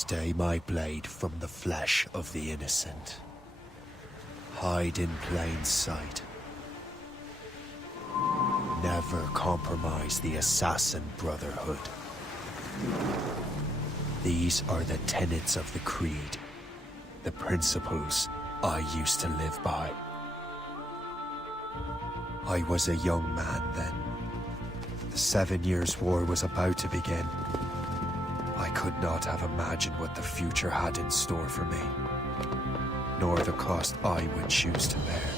Stay my blade from the flesh of the innocent. Hide in plain sight. Never compromise the Assassin Brotherhood. These are the tenets of the Creed, the principles I used to live by. I was a young man then. The 7 Years' War was about to begin. I could not have imagined what the future had in store for me, nor the cost I would choose to bear.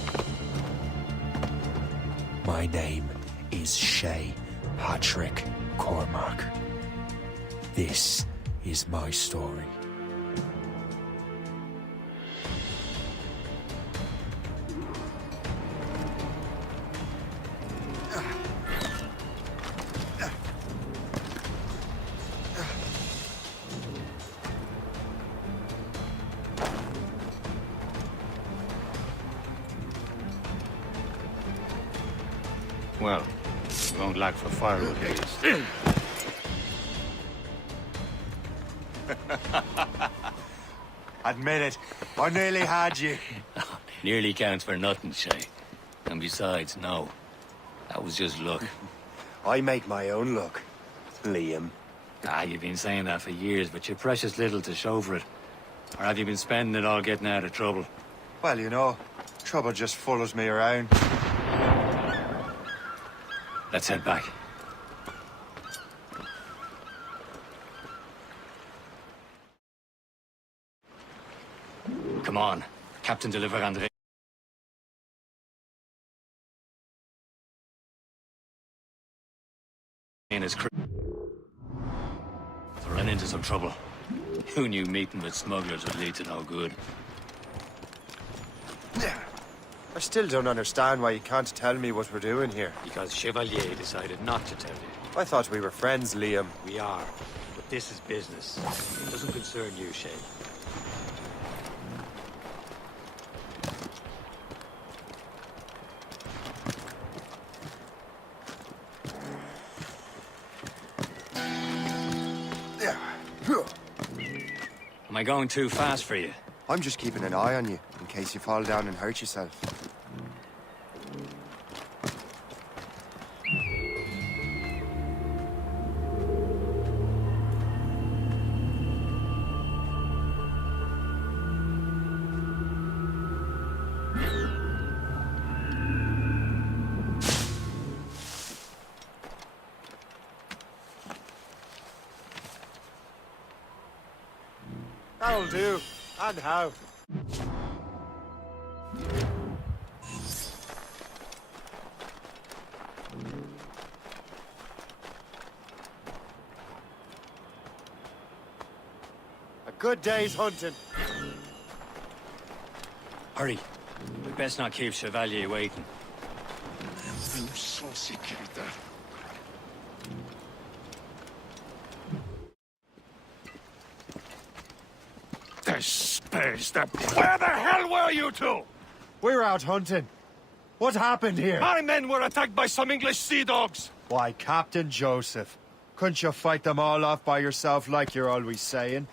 My name is Shay Patrick Cormac. This is my story. Well, we won't lack for firewood days. Admit it, I nearly had you. Nearly counts for nothing, Shay. And besides, no. That was just luck. I make my own luck, Liam. You've been saying that for years, but you're precious little to show for it. Or have you been spending it all getting out of trouble? Well, you know, trouble just follows me around. Let's head back. Come on. Captain deliver André and his crew. They ran into some trouble. Who knew meeting with smugglers would lead to no good? I still don't understand why you can't tell me what we're doing here. Because Chevalier decided not to tell you. I thought we were friends, Liam. We are, but this is business. It doesn't concern you, Shay. Am I going too fast for you? I'm just keeping an eye on you, in case you fall down and hurt yourself. That'll do. And how? A good day's hunting. Hurry. We best not keep Chevalier waiting. Where the hell were you two? We're out hunting. What happened here? My men were attacked by some English sea dogs. Why, Captain Joseph. Couldn't you fight them all off by yourself like you're always saying?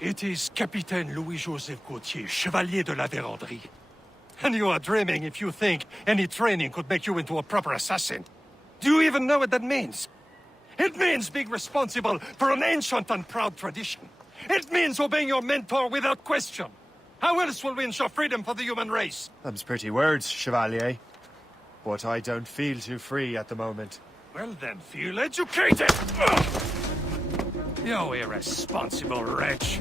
It is Capitaine Louis-Joseph Gauthier, Chevalier de la Vérendrye. And you are dreaming if you think any training could make you into a proper assassin. Do you even know what that means? It means being responsible for an ancient and proud tradition. It means obeying your mentor without question. How else will we ensure freedom for the human race? Them's pretty words, Chevalier. But I don't feel too free at the moment. Well then, feel educated! Ugh. You irresponsible wretch!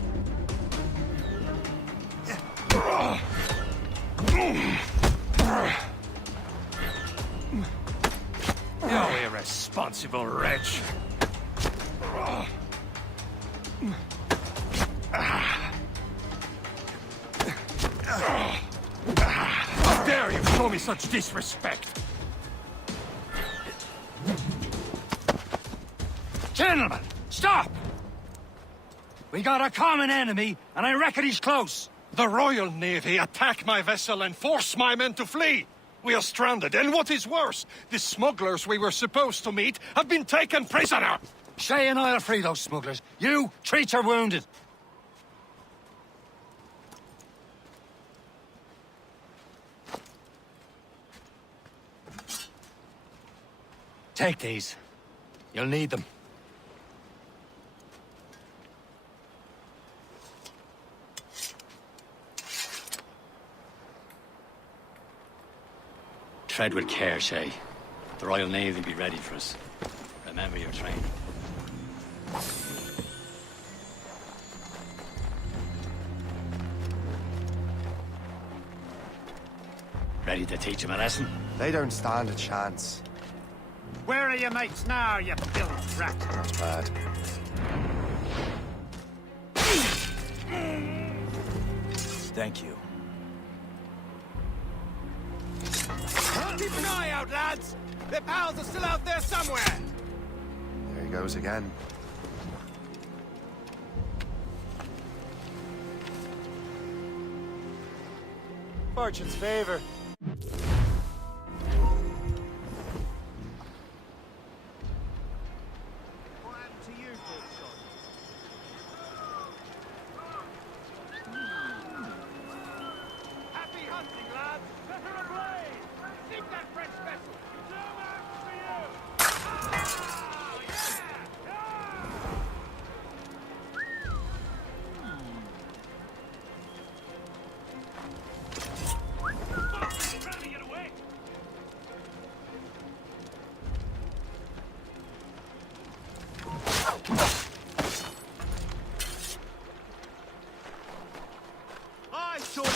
You irresponsible wretch! How dare you show me such disrespect! Gentlemen, stop! We got a common enemy, and I reckon he's close. The Royal Navy attack my vessel and force my men to flee. We are stranded, and what is worse, the smugglers we were supposed to meet have been taken prisoner. Shay and I'll free those smugglers. You, treat your wounded. Take these. You'll need them. Tread with care, Shay. The Royal Navy will be ready for us. Remember your training. Ready to teach him a lesson? They don't stand a chance. Where are your mates now, you filthy rat? Not bad. Thank you. Keep an eye out, lads! Their pals are still out there somewhere! There he goes again. Fortune's favor. What happened to you, big shot? Happy hunting, lads! Let her away! Sink that French vessel! No marks for you! Ah, yeah! Trying to get away! I saw you!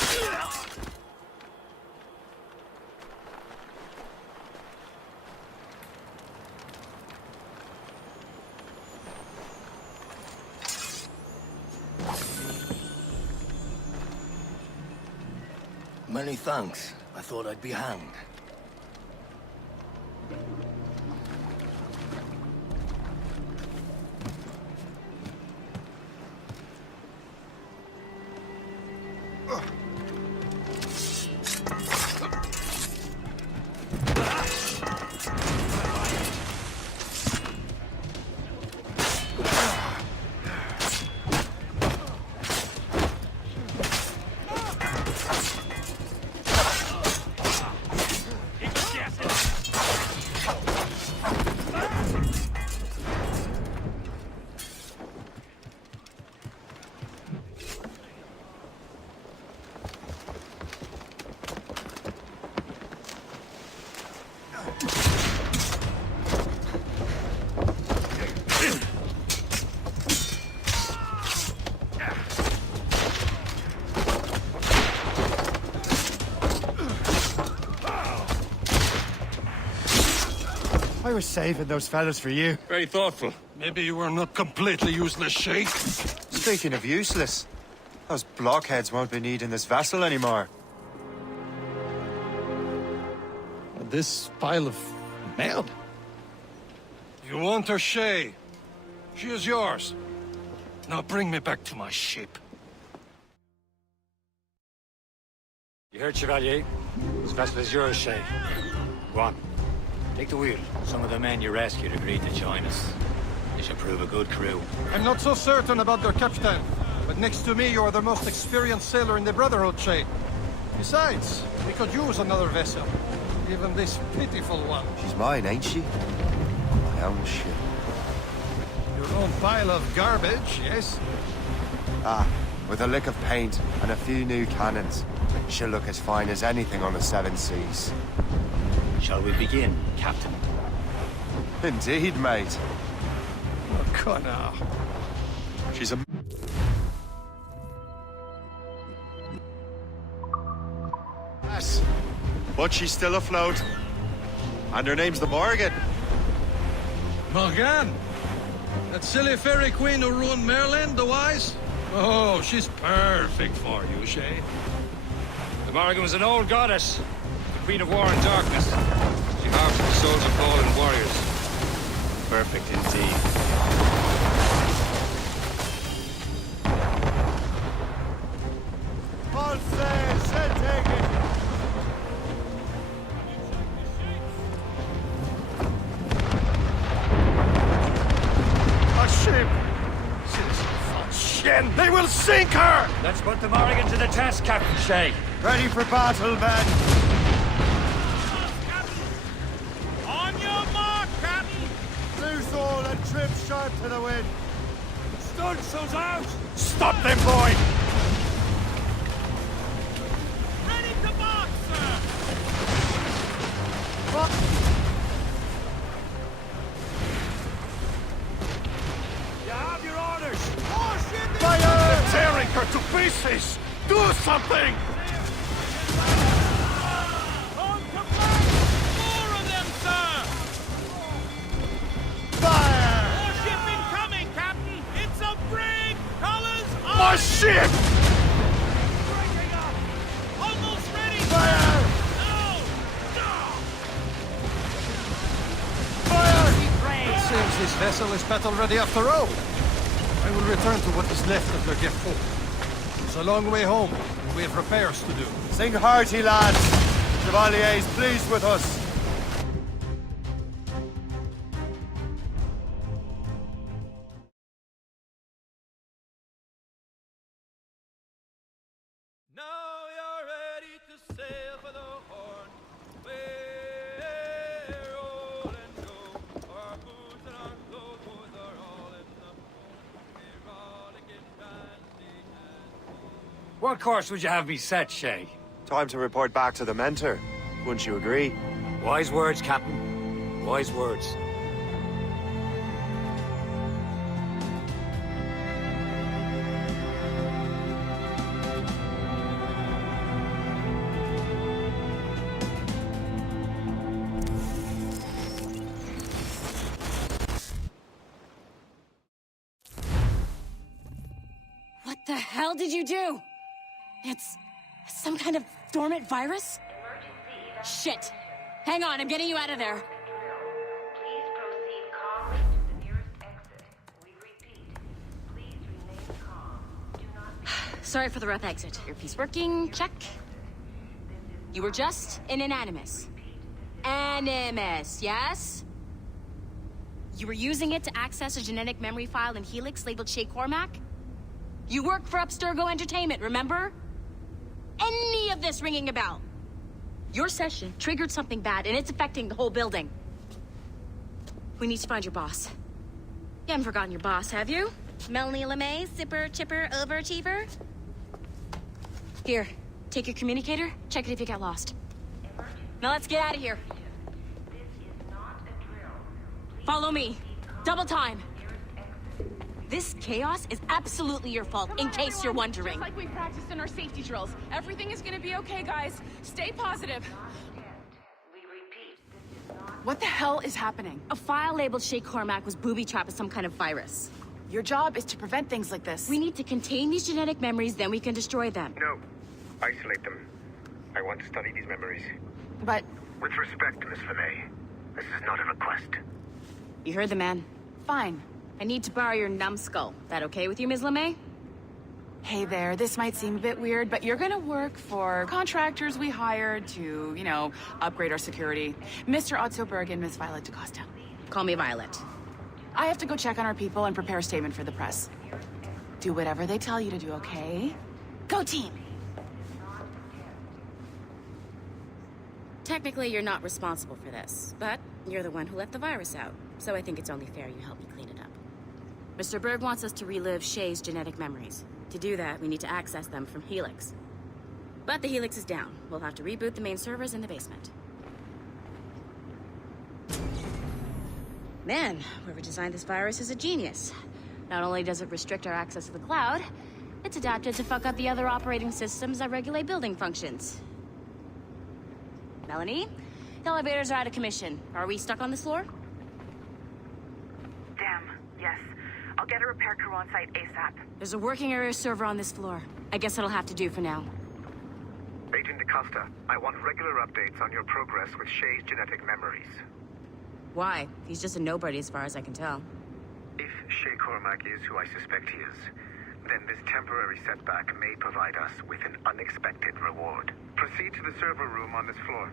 Many thanks. I thought I'd be hanged. I was saving those fellas for you. Very thoughtful. Maybe you were not completely useless, Shay. Speaking of useless, those blockheads won't be needing this vessel anymore. This pile of mail? You want her, Shay? She is yours. Now bring me back to my ship. You heard, Chevalier? This vessel is yours, Shay. Go on. Take the wheel. Some of the men you rescued agreed to join us. They should prove a good crew. I'm not so certain about their captain, but next to me, you're the most experienced sailor in the Brotherhood, Shay. Besides, we could use another vessel. Even this pitiful one. She's mine, ain't she? My own ship. Your own pile of garbage, yes? Ah, with a lick of paint and a few new cannons, she'll look as fine as anything on the seven seas. Shall we begin, Captain? Indeed, mate. Oh, come now. She's a... Yes, but she's still afloat. And her name's the Morgan. Morgan? That silly fairy queen who ruined Merlin, the Wise? Oh, she's perfect for you, Shay. The Morgan was an old goddess. The Queen of War and Darkness. She harvested the souls of fallen warriors. Perfect indeed. All sail, sail taken. Sink her! Let's put the Morrigan to the test, Captain Shay. Ready for battle, men! On your mark, Captain! Loose all and trim sharp to the wind! Stunsails out! Stop them, boy! Ready to march, sir! You have your orders. Fire! Tearing her to pieces! Do something! On command! More of them, sir! Fire! More ship incoming, Captain! It's a brig! Colors on! My ship! Breaking up! Almost ready! Fire! No! No! Fire! It seems this vessel is battle-ready after all. I will return to what is left of the Gefo. It's a long way home, and we have repairs to do. Sing hearty, lads! Chevalier is pleased with us. Now you're ready to sail for the Horn. We're all and go. Our boots and our clothes are all in the port. We're rollicking bandy and What course would you have me set, Shay? Time to report back to the mentor. Wouldn't you agree? Wise words, Captain. Wise words. What the hell did you do? It's some kind of dormant virus? Shit. Hang on, I'm getting you out of there. Please proceed calmly to the nearest exit. We repeat, please remain calm. Do not be Sorry for the rough exit. Earpiece working, check. You were just in an animus. Animus, yes? You were using it to access a genetic memory file in Helix labeled Shay Cormac? You work for Abstergo Entertainment, remember? Any of this ringing a bell? Your session triggered something bad, and it's affecting the whole building. We need to find your boss. You haven't forgotten your boss, have you? Melanie LeMay, zipper, chipper, overachiever? Here, take your communicator, check it if you get lost. Now let's get out of here. This is not a drill. Please Follow me. Double time. nearest exit. This chaos is absolutely your fault, in case you're wondering. Just like we practiced in our safety drills. Everything is gonna be okay, guys. Stay positive. We repeat, this is not What the hell is happening? A file labeled Shay Cormac was booby-trapped with some kind of virus. Your job is to prevent things like this. We need to contain these genetic memories, then we can destroy them. No. Isolate them. I want to study these memories. But With respect, Miss LeMay, this is not a request. You heard the man. fine. I need to borrow your numbskull. That okay with you, Ms. LeMay? Hey there, this might seem a bit weird, but you're gonna work for contractors we hired to, upgrade our security. Mr. Otto Berg and Miss Violet DaCosta. Call me Violet. I have to go check on our people and prepare a statement for the press. Do whatever they tell you to do, okay? Go team! Technically, you're not responsible for this, but you're the one who let the virus out, so I think it's only fair you help me clean it up. Mr. Berg wants us to relive Shay's genetic memories. To do that, we need to access them from Helix. But the Helix is down. We'll have to reboot the main servers in the basement. Man, whoever designed this virus is a genius. Not only does it restrict our access to the cloud, it's adapted to fuck up the other operating systems that regulate building functions. Melanie? The elevators are out of commission. Are we stuck on this floor? Damn, yes. I'll get a repair crew on site ASAP. There's a working area server on this floor. I guess that'll have to do for now. Agent DaCosta, I want regular updates on your progress with Shay's genetic memories. Why? He's just a nobody as far as I can tell. If Shay Cormac is who I suspect he is, then this temporary setback may provide us with an unexpected reward. Proceed to the server room on this floor.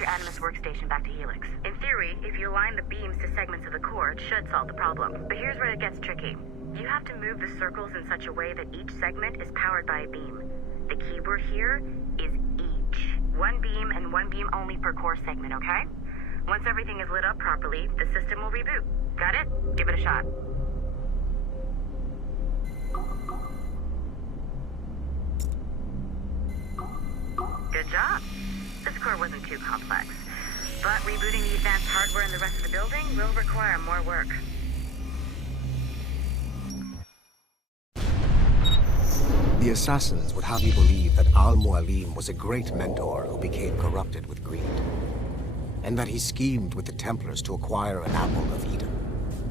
your Animus workstation back to Helix. In theory, if you align the beams to segments of the core, it should solve the problem. But here's where it gets tricky. You have to move the circles in such a way that each segment is powered by a beam. The keyword here is each. One beam and one beam only per core segment, okay? Once everything is lit up properly, the system will reboot. Got it? Give it a shot. Good job. This core wasn't too complex. But rebooting the advanced hardware in the rest of the building will require more work. The assassins would have you believe that Al-Mualim was a great mentor who became corrupted with greed, and that he schemed with the Templars to acquire an apple of Eden.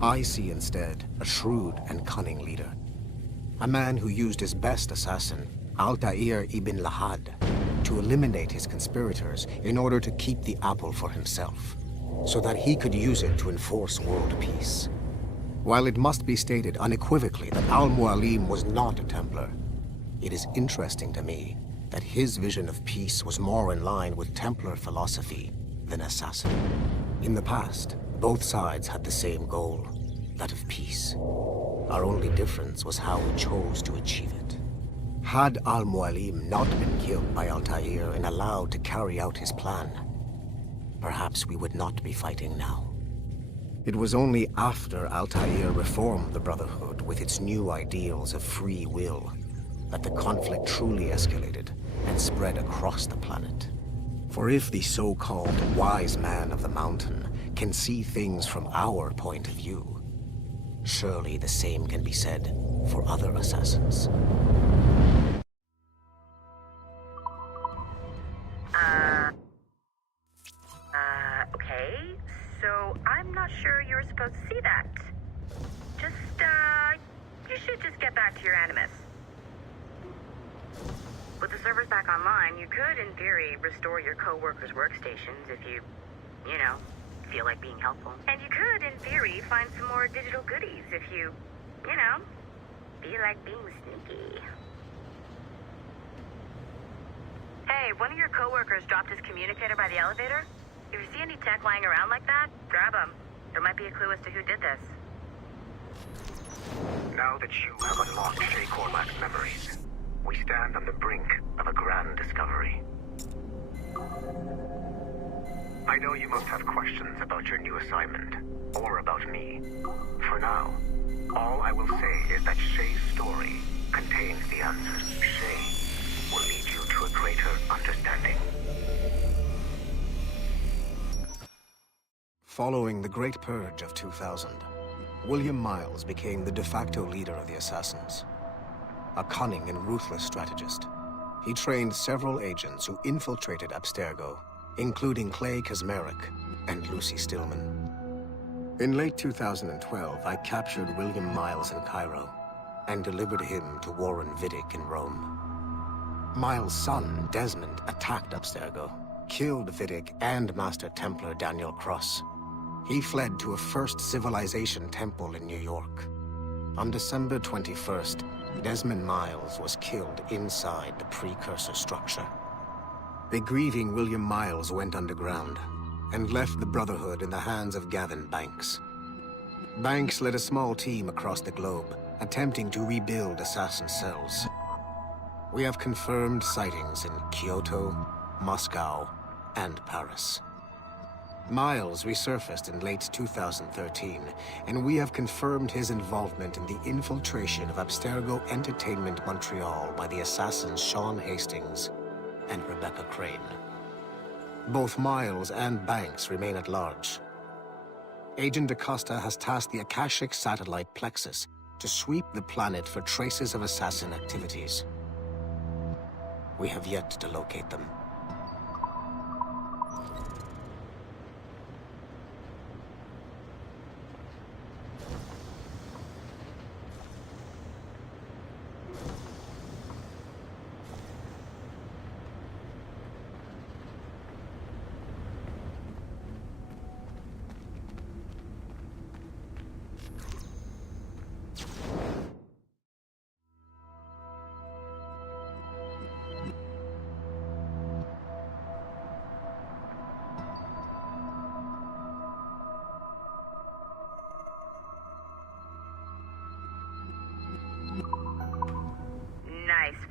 I see instead a shrewd and cunning leader, a man who used his best assassin, Altair ibn Lahad, to eliminate his conspirators in order to keep the apple for himself, so that he could use it to enforce world peace. While it must be stated unequivocally that Al-Mualim was not a Templar, it is interesting to me that his vision of peace was more in line with Templar philosophy than assassin. In the past, both sides had the same goal, that of peace. Our only difference was how we chose to achieve it. Had Al-Mualim not been killed by Altair and allowed to carry out his plan, perhaps we would not be fighting now. It was only after Altair reformed the Brotherhood with its new ideals of free will that the conflict truly escalated and spread across the planet. For if the so-called wise man of the mountain can see things from our point of view, surely the same can be said for other assassins. Okay, so I'm not sure you're supposed to see that. You should just get back to your Animus. With the servers back online, you could, in theory, restore your co-workers' workstations if you feel like being helpful. And you could, in theory, find some more digital goodies if you feel like being sneaky. Hey, one of your co-workers dropped his communicator by the elevator. If you see any tech lying around like that, grab them. There might be a clue as to who did this. Now that you have unlocked Shay Cormac's memories, we stand on the brink of a grand discovery. I know you must have questions about your new assignment, or about me. For now, all I will say is that Shay's story contains the answers. Shay will lead you to a greater understanding. Following the Great Purge of 2000, William Miles became the de facto leader of the Assassins. A cunning and ruthless strategist, he trained several agents who infiltrated Abstergo, including Clay Kazmarek and Lucy Stillman. In late 2012, I captured William Miles in Cairo and delivered him to Warren Vidic in Rome. Miles' son, Desmond, attacked Abstergo, killed Vidic and Master Templar Daniel Cross. He fled to a First Civilization temple in New York. On December 21st, Desmond Miles was killed inside the precursor structure. The grieving William Miles went underground and left the Brotherhood in the hands of Gavin Banks. Banks led a small team across the globe, attempting to rebuild assassin cells. We have confirmed sightings in Kyoto, Moscow, and Paris. Miles resurfaced in late 2013, and we have confirmed his involvement in the infiltration of Abstergo Entertainment Montreal by the assassins Sean Hastings and Rebecca Crane. Both Miles and Banks remain at large. Agent Acosta has tasked the Akashic satellite Plexus to sweep the planet for traces of assassin activities. We have yet to locate them.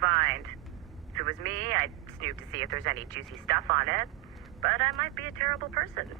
find. If it was me, I'd snoop to see if there's any juicy stuff on it. But I might be a terrible person.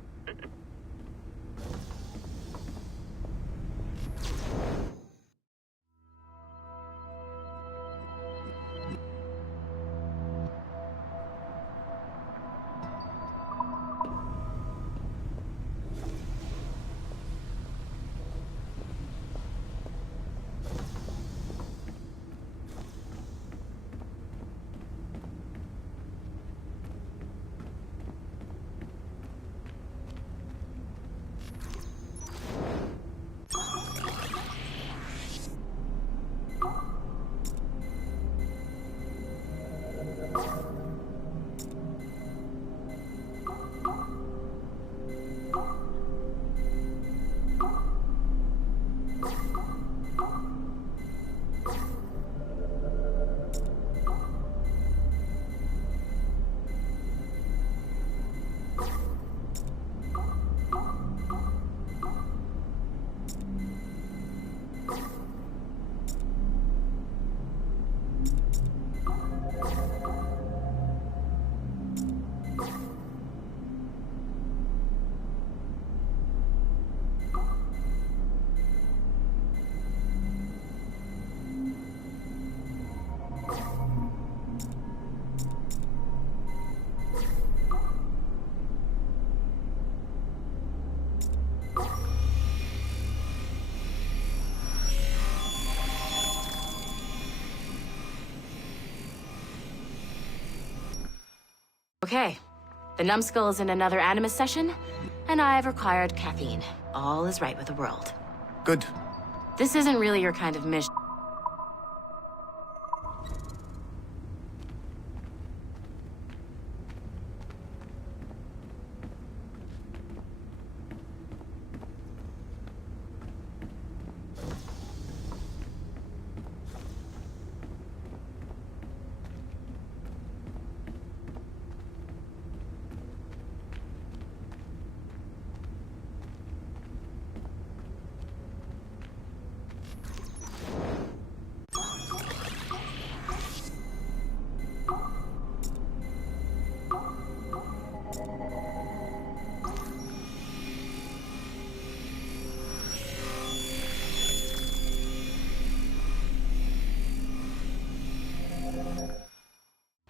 Okay. The numbskull is in another Animus session, and I've required caffeine. All is right with the world. Good. This isn't really your kind of mission.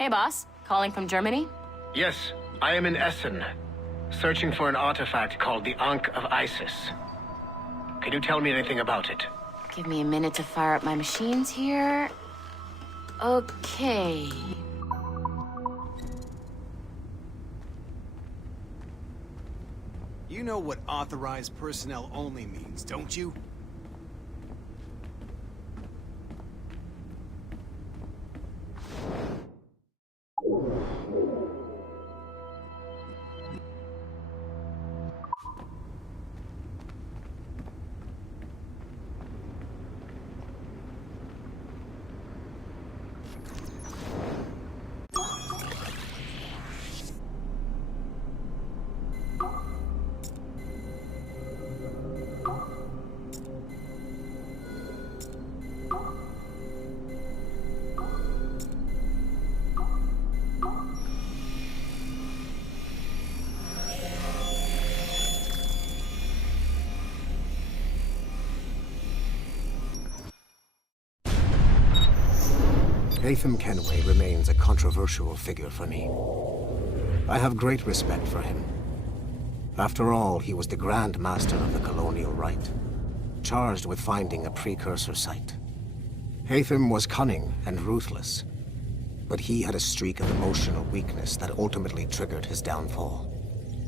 Hey, boss. Calling from Germany? Yes, I am in Essen, searching for an artifact called the Ankh of Isis. Can you tell me anything about it? Give me a minute to fire up my machines here. Okay. You know what authorized personnel only means, don't you? Haytham Kenway remains a controversial figure for me. I have great respect for him. After all, he was the Grand Master of the Colonial Rite, charged with finding a precursor site. Haytham was cunning and ruthless, but he had a streak of emotional weakness that ultimately triggered his downfall.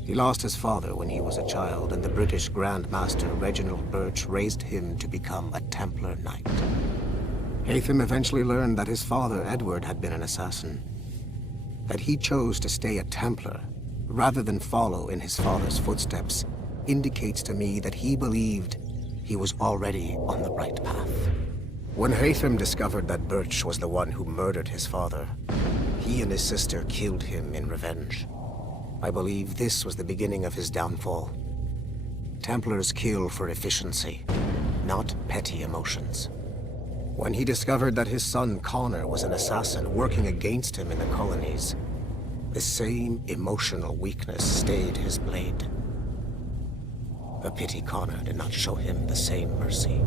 He lost his father when he was a child, and the British Grand Master Reginald Birch raised him to become a Templar Knight. Haytham eventually learned that his father, Edward, had been an assassin. That he chose to stay a Templar, rather than follow in his father's footsteps, indicates to me that he believed he was already on the right path. When Haytham discovered that Birch was the one who murdered his father, he and his sister killed him in revenge. I believe this was the beginning of his downfall. Templars kill for efficiency, not petty emotions. When he discovered that his son Connor was an assassin working against him in the colonies, the same emotional weakness stayed his blade. A pity Connor did not show him the same mercy.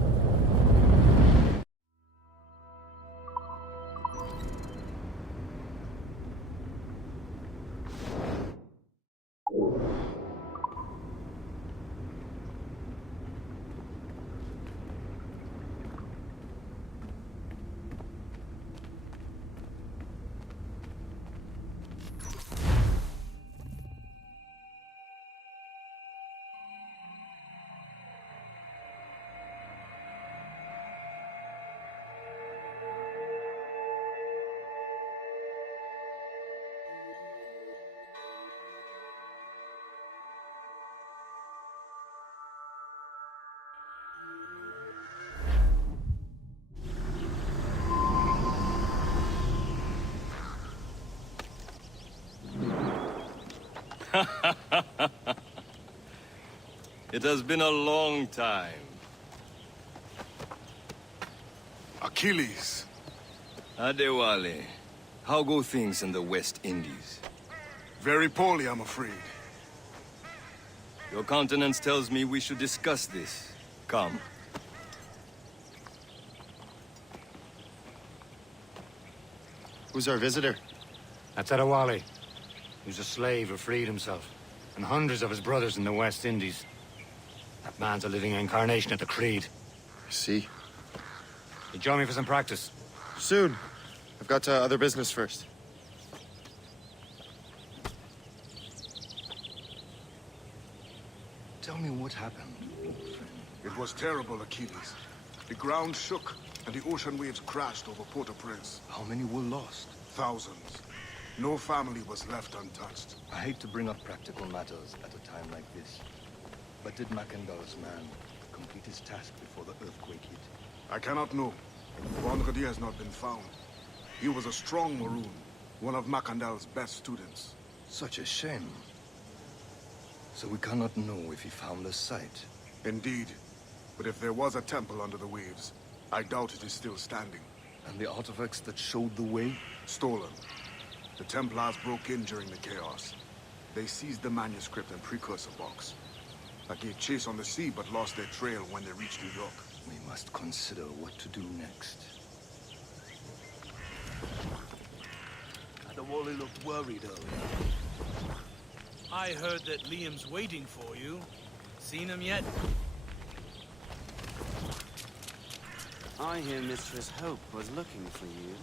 It has been a long time. Achilles. Adewale, how go things in the West Indies? Very poorly, I'm afraid. Your countenance tells me we should discuss this. Come. Who's our visitor? That's Adewale. He was a slave who freed himself, and hundreds of his brothers in the West Indies. That man's a living incarnation of the Creed. I see. You join me for some practice? Soon. I've got other business first. Tell me what happened, old friend. It was terrible, Achilles. The ground shook, and the ocean waves crashed over Port-au-Prince. How many were lost? Thousands. No family was left untouched. I hate to bring up practical matters at a time like this. But did Macandal's man complete his task before the earthquake hit? I cannot know. Vendredi has not been found. He was a strong Maroon, one of Macandal's best students. Such a shame. So we cannot know if he found the site. Indeed. But if there was a temple under the waves, I doubt it is still standing. And the artifacts that showed the way? Stolen. The Templars broke in during the chaos. They seized the manuscript and precursor box. I gave chase on the sea, but lost their trail when they reached New York. We must consider what to do next. Adewale looked worried earlier. I heard that Liam's waiting for you. Seen him yet? I hear Mistress Hope was looking for you.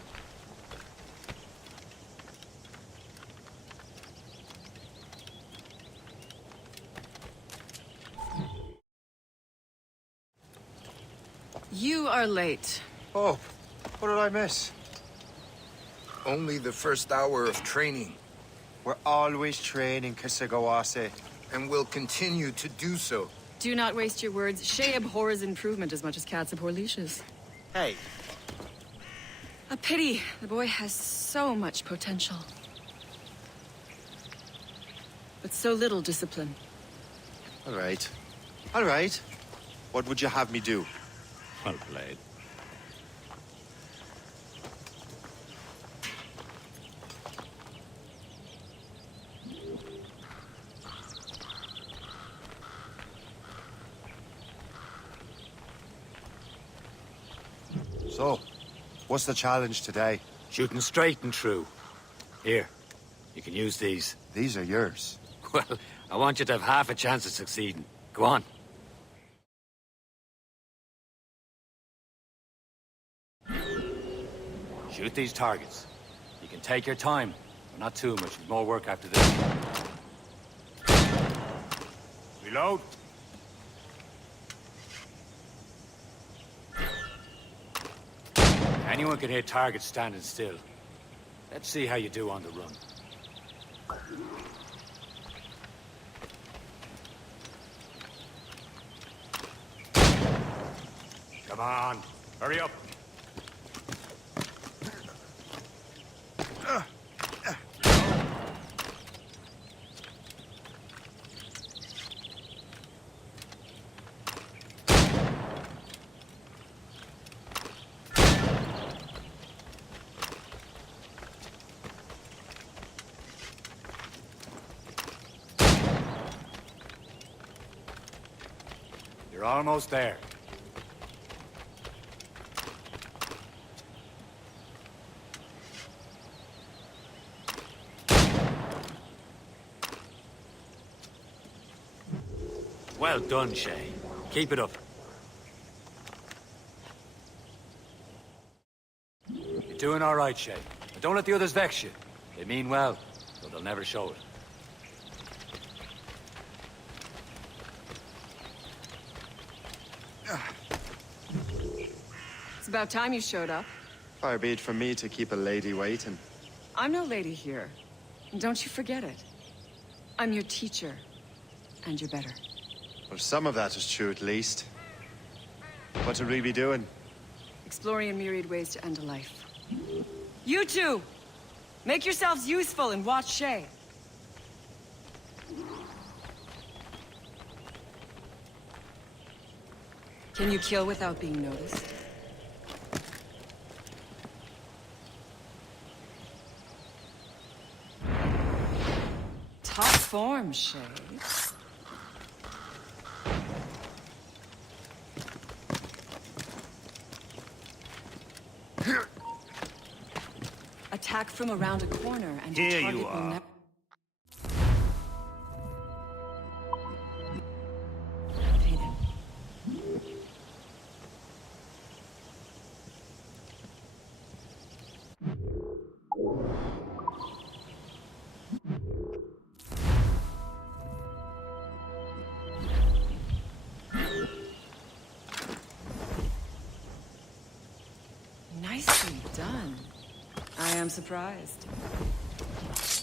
You are late. Oh, what did I miss? Only the first hour of training. We're always training, Kisagawase. And will continue to do so. Do not waste your words. Shay abhors improvement as much as cats abhor leashes. Hey. A pity. The boy has so much potential. But so little discipline. All right. All right. What would you have me do? Well played. So, what's the challenge today? Shooting straight and true. Here, you can use these. These are yours. Well, I want you to have half a chance of succeeding. Go on. Shoot these targets. You can take your time, but not too much. There's more work after this. Reload. Anyone can hit targets standing still. Let's see how you do on the run. Come on, hurry up. You're almost there. Well done, Shay. Keep it up. You're doing all right, Shay. But don't let the others vex you. They mean well, though they'll never show it. It's about time you showed up. Far be it from me to keep a lady waiting. I'm no lady here. Don't you forget it. I'm your teacher. And you're better. Well, some of that is true at least. What would we be doing? Exploring a myriad ways to end a life. You two! Make yourselves useful and watch Shay. Can you kill without being noticed? Top form, Shay. Attack from around a corner and your Here target you will are. never... Nicely done. I am surprised.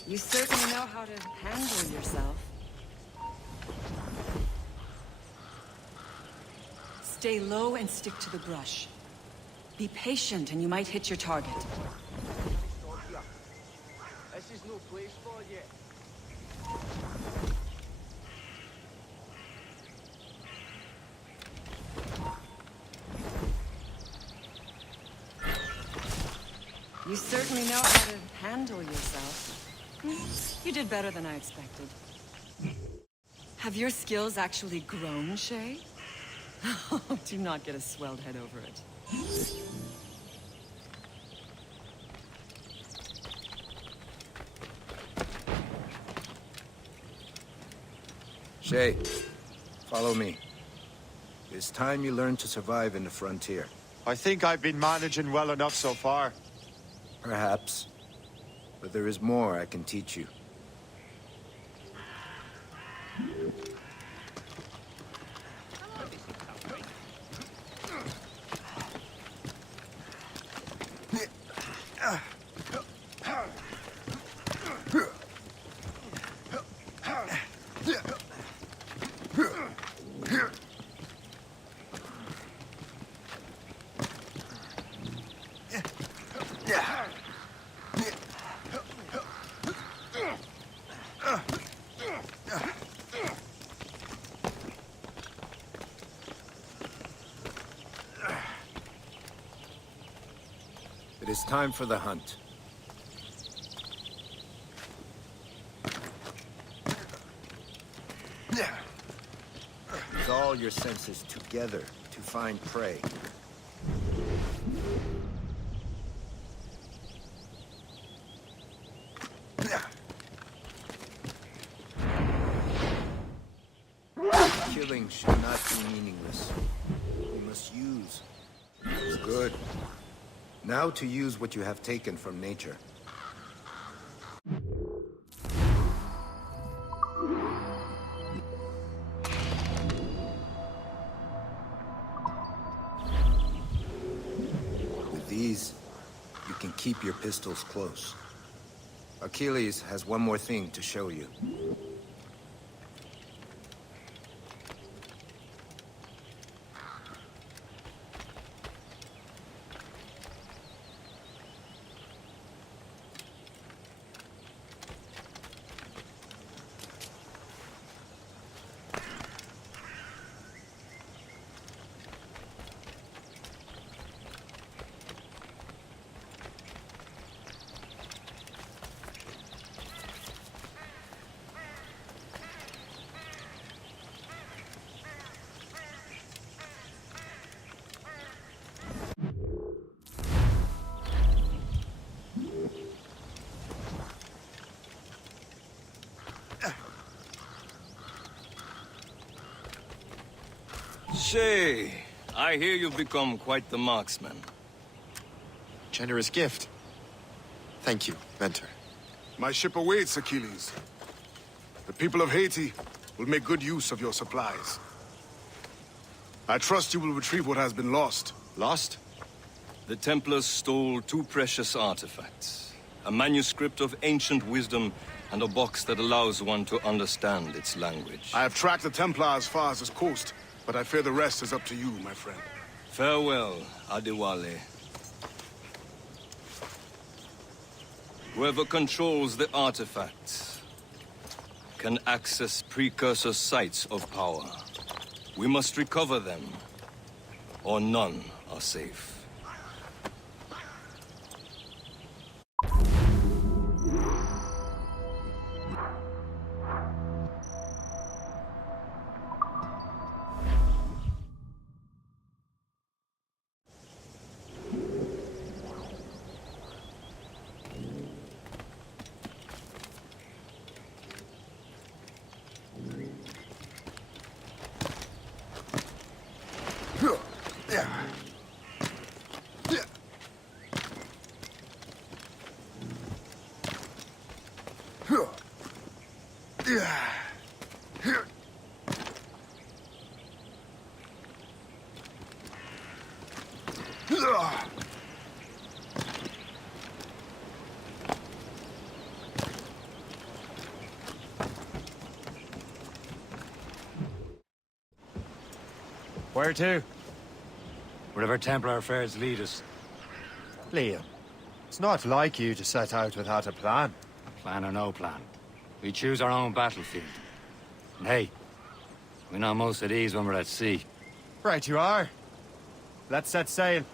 You certainly know how to handle yourself. Stay low and stick to the brush. Be patient and you might hit your target. This is no place for you. You certainly know how to handle yourself. You did better than I expected. Have your skills actually grown, Shay? Do not get a swelled head over it. Shay, follow me. It's time you learn to survive in the frontier. I think I've been managing well enough so far. Perhaps. But there is more I can teach you. It is time for the hunt. Use all your senses together to find prey. Killing should not be meaningless. You must use. Good. Now to use what you have taken from nature. With these, you can keep your pistols close. Achilles has one more thing to show you. Shay, I hear you've become quite the marksman. Generous gift. Thank you, Mentor. My ship awaits, Achilles. The people of Haiti will make good use of your supplies. I trust you will retrieve what has been lost. Lost? The Templars stole 2 precious artifacts. A manuscript of ancient wisdom and a box that allows one to understand its language. I have tracked the Templar as far as this coast, but I fear the rest is up to you, my friend. Farewell, Adewale. Whoever controls the artifacts can access precursor sites of power. We must recover them, or none are safe. Where to? Wherever Templar affairs lead us. Liam, it's not like you to set out without a plan. Plan or no plan. We choose our own battlefield. And hey, we know most at ease when we're at sea. Right you are. Let's set sail.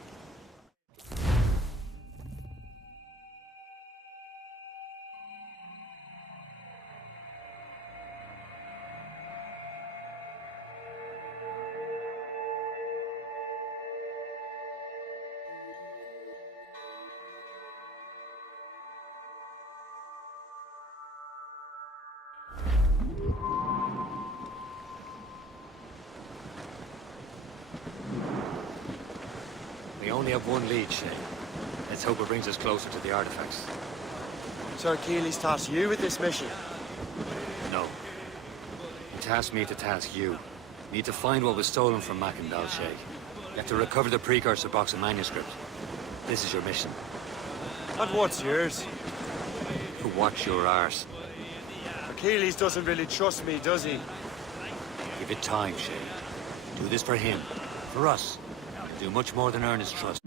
We only have one lead, Shay. Let's hope it brings us closer to the artifacts. So Achilles tasked you with this mission? No. He tasked me to task you. We need to find what was stolen from Macandal, Shay. You have to recover the precursor box and manuscript. This is your mission. And what's yours? To watch your arse. Achilles doesn't really trust me, does he? Give it time, Shay. Do this for him. For us. Do much more than earn his trust.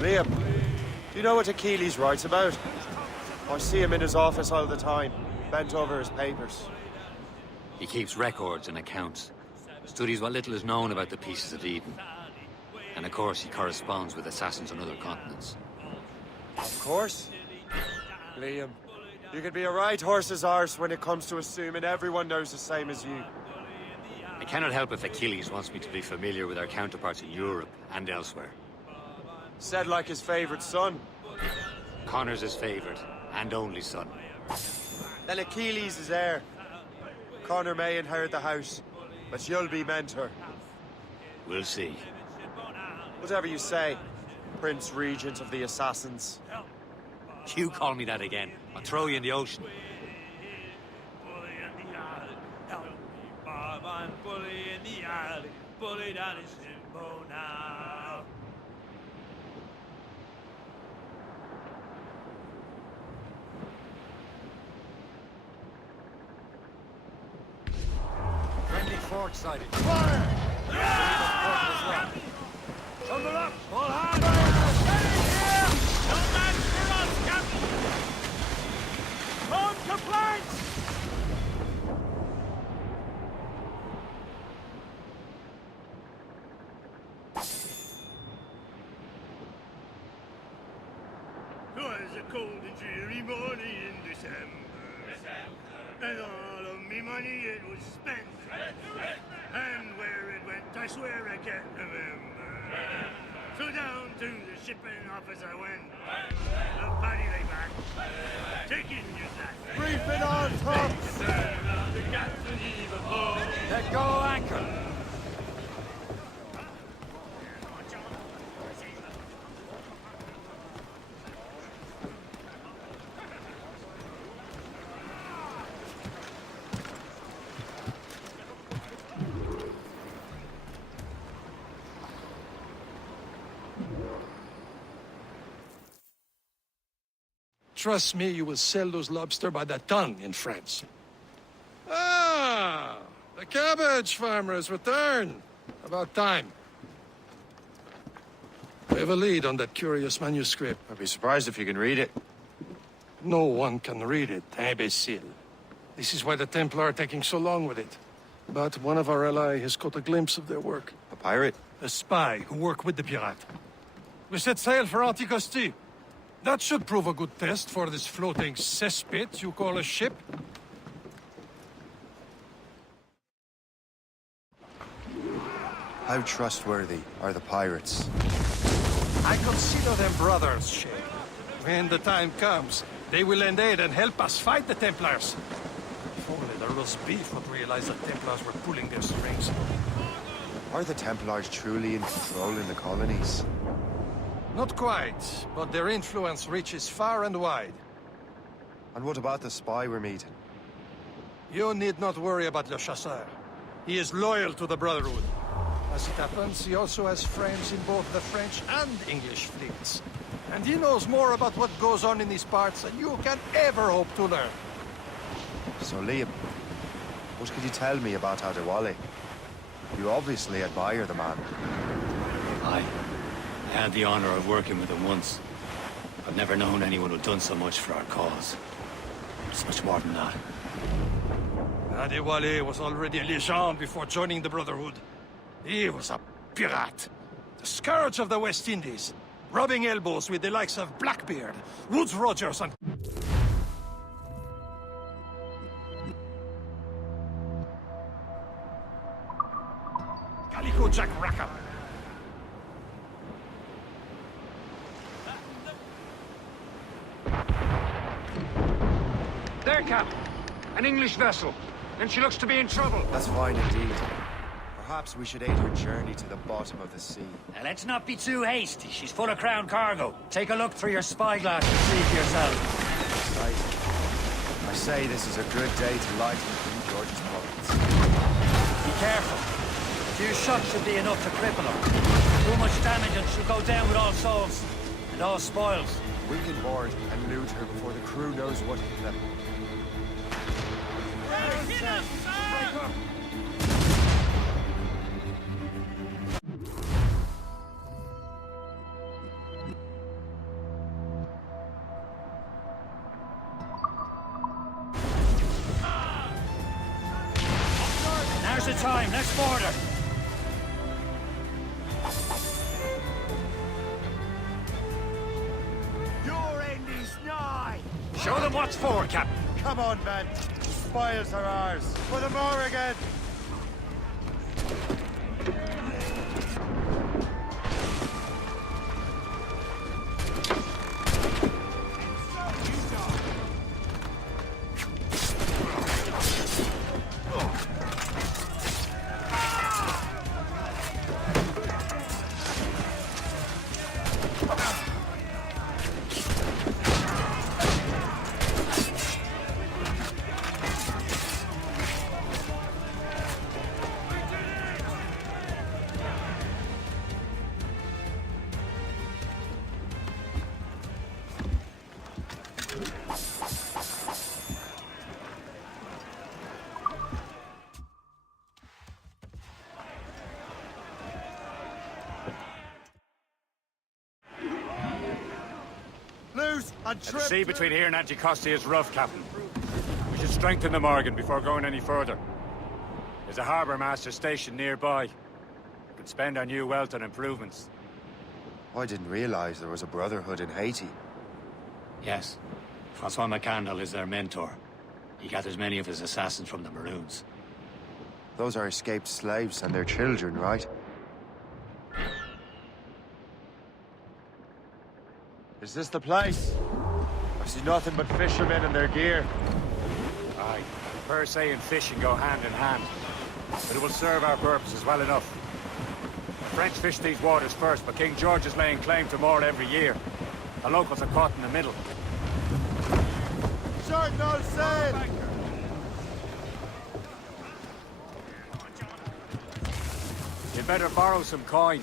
Liam, do you know what Achilles writes about? I see him in his office all the time, bent over his papers. He keeps records and accounts. Studies what little is known about the Pieces of Eden. And of course, he corresponds with assassins on other continents. Of course. Liam, you can be a right horse's arse when it comes to assuming everyone knows the same as you. I cannot help if Achilles wants me to be familiar with our counterparts in Europe and elsewhere. Said like his favorite son. Connor's his favorite and only son. Then Achilles is heir. Connor may inherit the house, but you'll be mentor. We'll see. Whatever you say, Prince Regent of the Assassins. You call me that again, I'll throw you in the ocean. Friendly fort sighted. Fire! Tumble up! All hands! Steady here! No match for us, Captain! On complaints! Twas a cold and dreary morning in December. And all of me money it was spent. And where it went, I swear I can't remember. So down to the shipping office I went. A paddy lay back. Take in your sack. Reef it on, tops! The captain heave a ho. Let go anchor. Trust me, you will sell those lobster by the ton in France. Ah, the cabbage farmer has returned. About time. We have a lead on that curious manuscript. I'd be surprised if you can read it. No one can read it, imbecile. This is why the Templar are taking so long with it. But one of our allies has caught a glimpse of their work. A pirate? A spy who worked with the pirate. We set sail for Anticosti. That should prove a good test for this floating cesspit you call a ship. How trustworthy are the pirates? I consider them brothers, Shay. When the time comes, they will lend aid and help us fight the Templars. If only the roast beef would realize the Templars were pulling their strings. Are the Templars truly in control in the colonies? Not quite, but their influence reaches far and wide. And what about the spy we're meeting? You need not worry about Le Chasseur. He is loyal to the Brotherhood. As it happens, he also has friends in both the French and English fleets. And he knows more about what goes on in these parts than you can ever hope to learn. So, Liam, what can you tell me about Adewale? You obviously admire the man. I had the honor of working with him once. I've never known anyone who'd done so much for our cause. It's much more than that. Adewale was already a legend before joining the Brotherhood. He was a pirate. The scourge of the West Indies. Rubbing elbows with the likes of Blackbeard, Woodes Rogers, and... Calico Jack Rackham. There, Cap. An English vessel. And she looks to be in trouble. That's fine indeed. Perhaps we should aid her journey to the bottom of the sea. Now, let's not be too hasty. She's full of crown cargo. Take a look through your spyglass and see for yourself. Right. I say this is a good day to lighten King George's pockets. Be careful. A few shots should be enough to cripple her. Too much damage and she'll go down with all souls. And all spoils. We can board and loot her before the crew knows what hit them. Now's the time. Let's board her. Your end is nigh. Show them what's for, Captain. Come on, men. The spoils are ours. For the more again. The sea between here and Anticosti is rough, Captain. We should strengthen the Morgan before going any further. There's a harbour master stationed nearby. We could spend our new wealth on improvements. I didn't realize there was a brotherhood in Haiti. Yes. Francois McCandle is their mentor. He gathers many of his assassins from the Maroons. Those are escaped slaves and their children, right? Is this the place? I see nothing but fishermen and their gear. Aye. Per se and fishing go hand in hand. But it will serve our purposes well enough. The French fish these waters first, but King George is laying claim to more every year. The locals are caught in the middle. Short no sail! You'd better borrow some coin.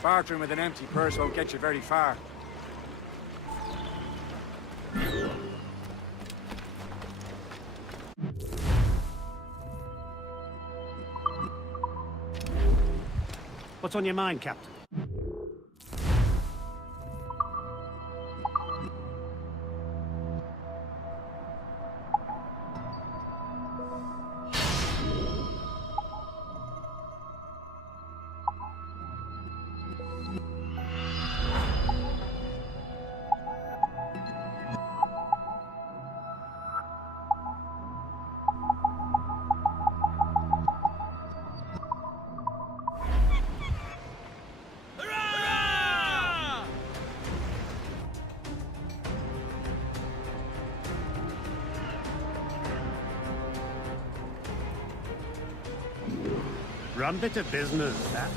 Bartering with an empty purse won't get you very far. What's on your mind, Captain? Rum bit of business, that.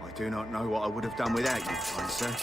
I do not know what I would have done without you, kind sir.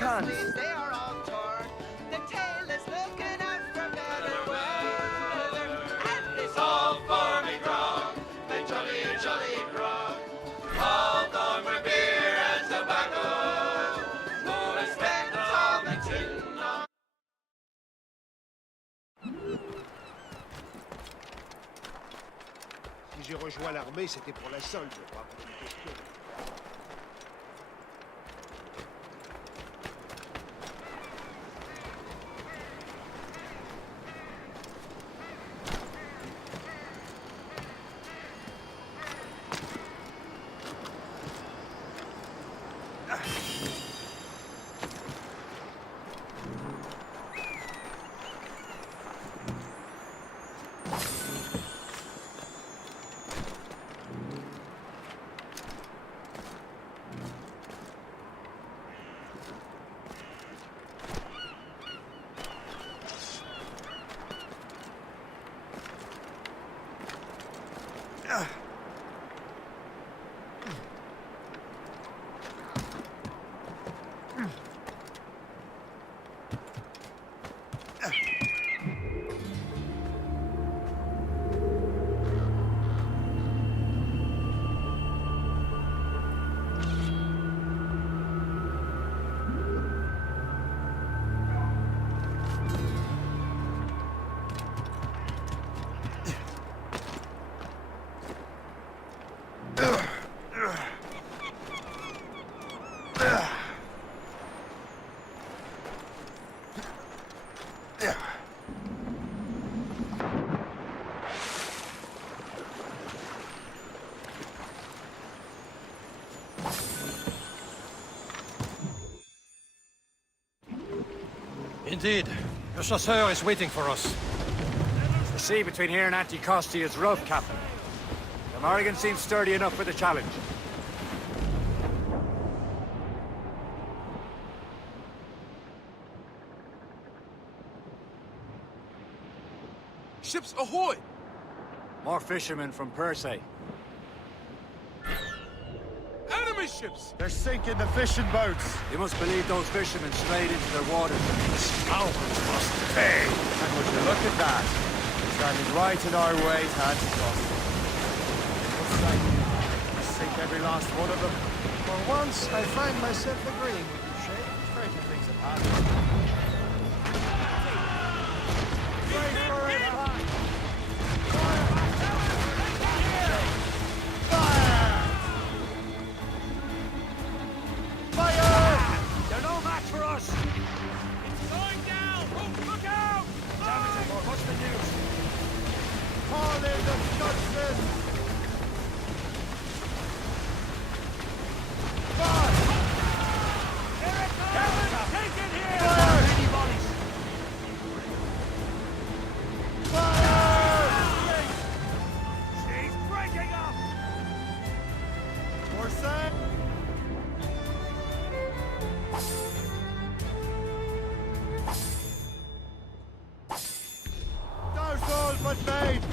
They are all torn. The tail is looking out for better weather. And it's all for me grog, the jolly, jolly grog. All gone for beer and tobacco. Who expect all the tin on. Si j'ai rejoint l'armée, c'était pour la solde, pas pour une question. Indeed. The chasseur is waiting for us. The sea between here and Anticosti is rough, Captain. The Morrigan seems sturdy enough for the challenge. Ships ahoy! More fishermen from Persay. Enemy ships! They're sinking the fishing boats. You must believe those fishermen strayed into their waters. Scoundrels must pay! And would you look at that? Standing right in our way to Anticosti. Looks like we sink every last one of them. For once, I find myself agreeing with you, Shay. Stranger things have happened. They're no match for us! It's going down! Oh, look out! Damage it, what's the news? Call in the Dutchman! Fire! Here it comes! Captain, take it here! Fire! Any volleys? Fire! She's breaking up! Orson? Those all but mates!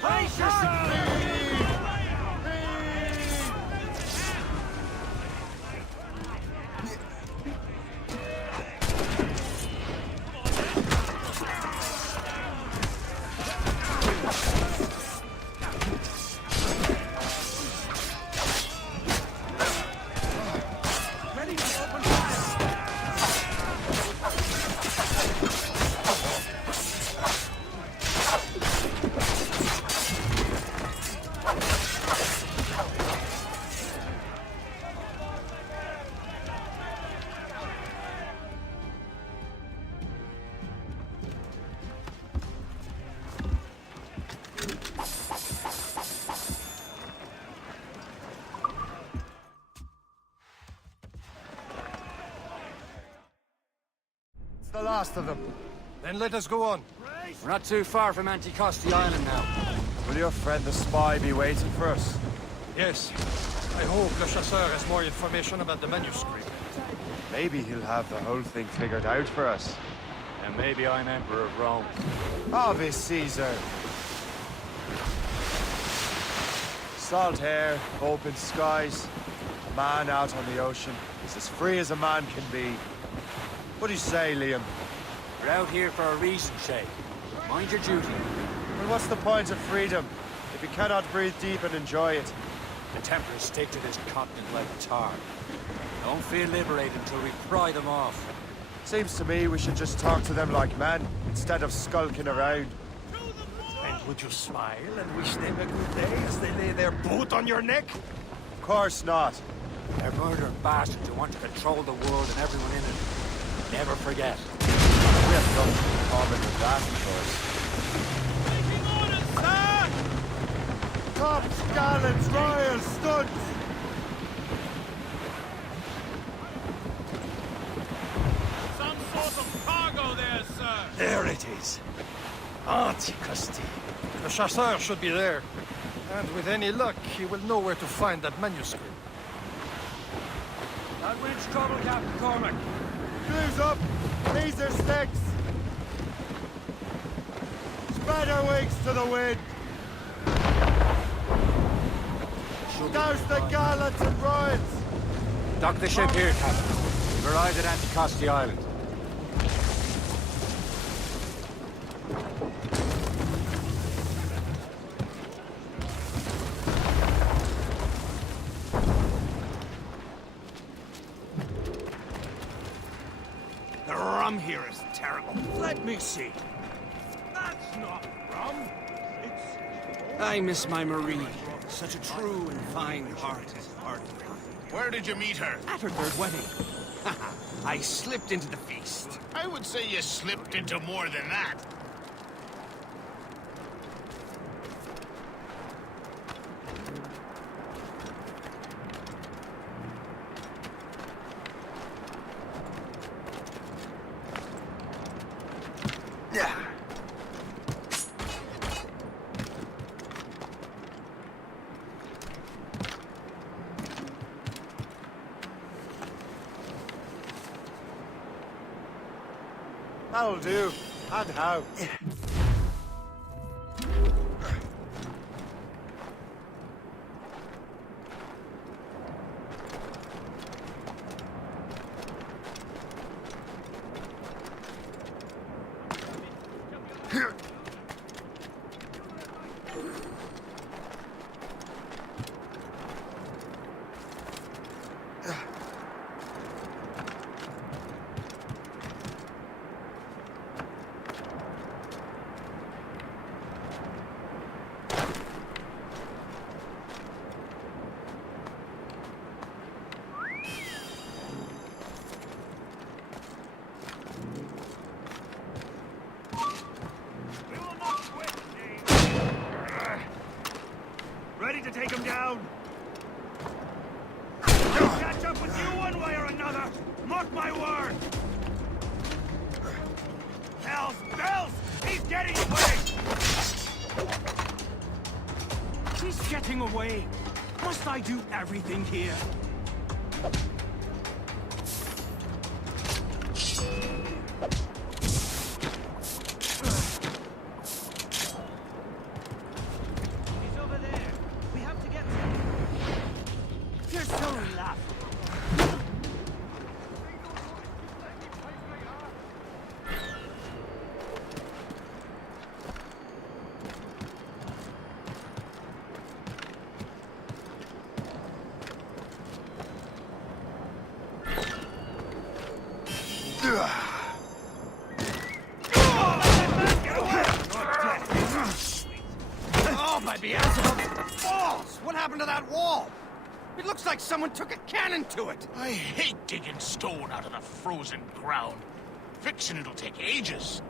Brace yourself! The last of them. Then let us go on. We're not too far from Anticosti Island now. Will your friend the spy be waiting for us? Yes. I hope Le Chasseur has more information about the manuscript. Maybe he'll have the whole thing figured out for us. And maybe I'm Emperor of Rome. Ave Caesar! Salt air, open skies, a man out on the ocean. He's as free as a man can be. What do you say, Liam? We're out here for a reason, Shay. Mind your duty. Well, what's the point of freedom if you cannot breathe deep and enjoy it? The Templars stick to this continent like tar. Don't feel liberated until we pry them off. Seems to me we should just talk to them like men, instead of skulking around. And would you smile and wish them a good day as they lay their boot on your neck? Of course not. They're murdering bastards who want to control the world and everyone in it. Never forget. We have nothing in common with that, of course. Tops, gallants, royals, studs! Some sort of cargo there, sir. There it is. Anticosti. The chasseur should be there. And with any luck, he will know where to find that manuscript. That wind's trouble, Captain Cormac. Blues up! These are sticks! Spread our wings to the wind! Douse the gallants and royals! Dock the ship here, Captain. We've arrived at Anticosti Island. The rum here is terrible. Let me see. That's not rum. It's... I miss my Marie. Such a true and fine heart is hard to find. Where did you meet her? At her third wedding. I slipped into the feast. I would say you slipped into more than that. That'll do. And how? Ready to take him down? He'll catch up with you one way or another! Mark my word! Bells! Bells! He's getting away! He's getting away. Must I do everything here? He's over there. We have to get to him. You're so laughable. Oh, my beelzebub! Balls! What happened to that wall? It looks like someone took a cannon to it. I hate digging stone out of the frozen ground. Fixing it'll take ages.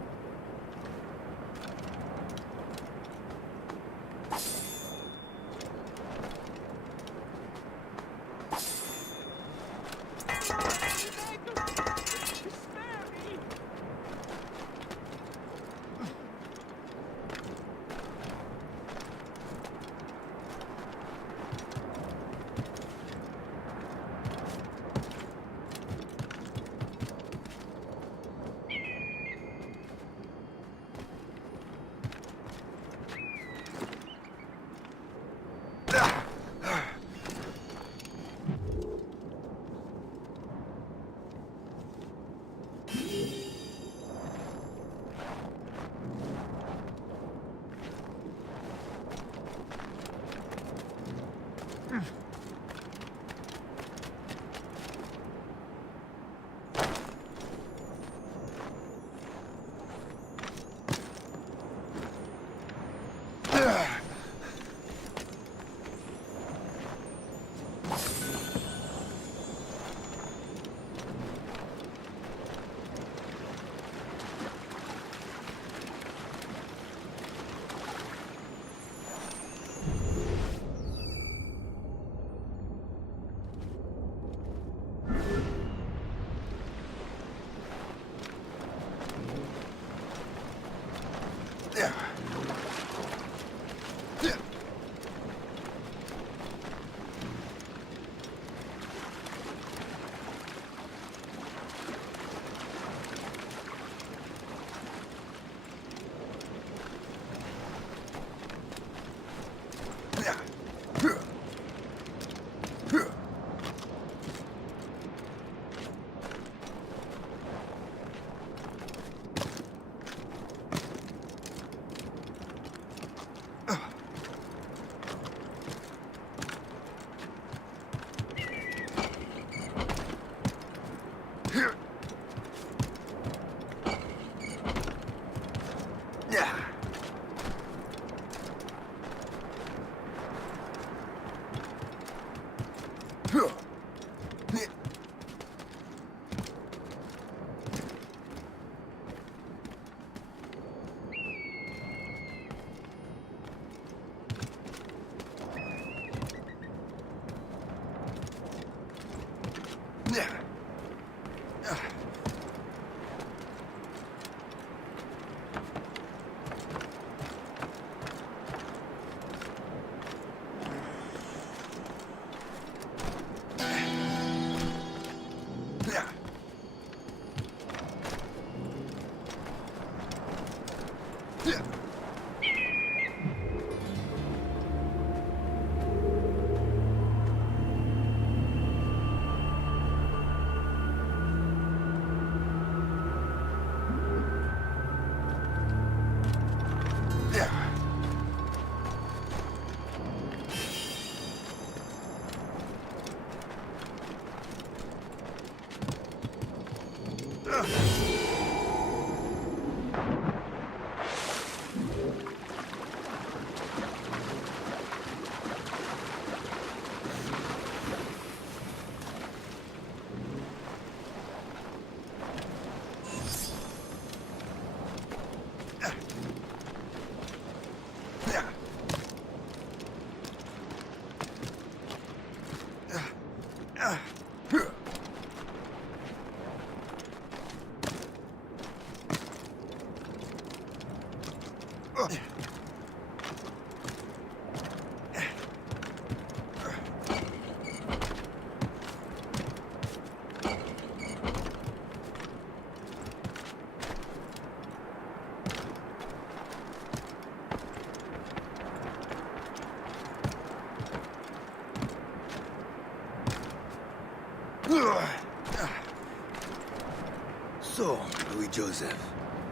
So, Louis Joseph,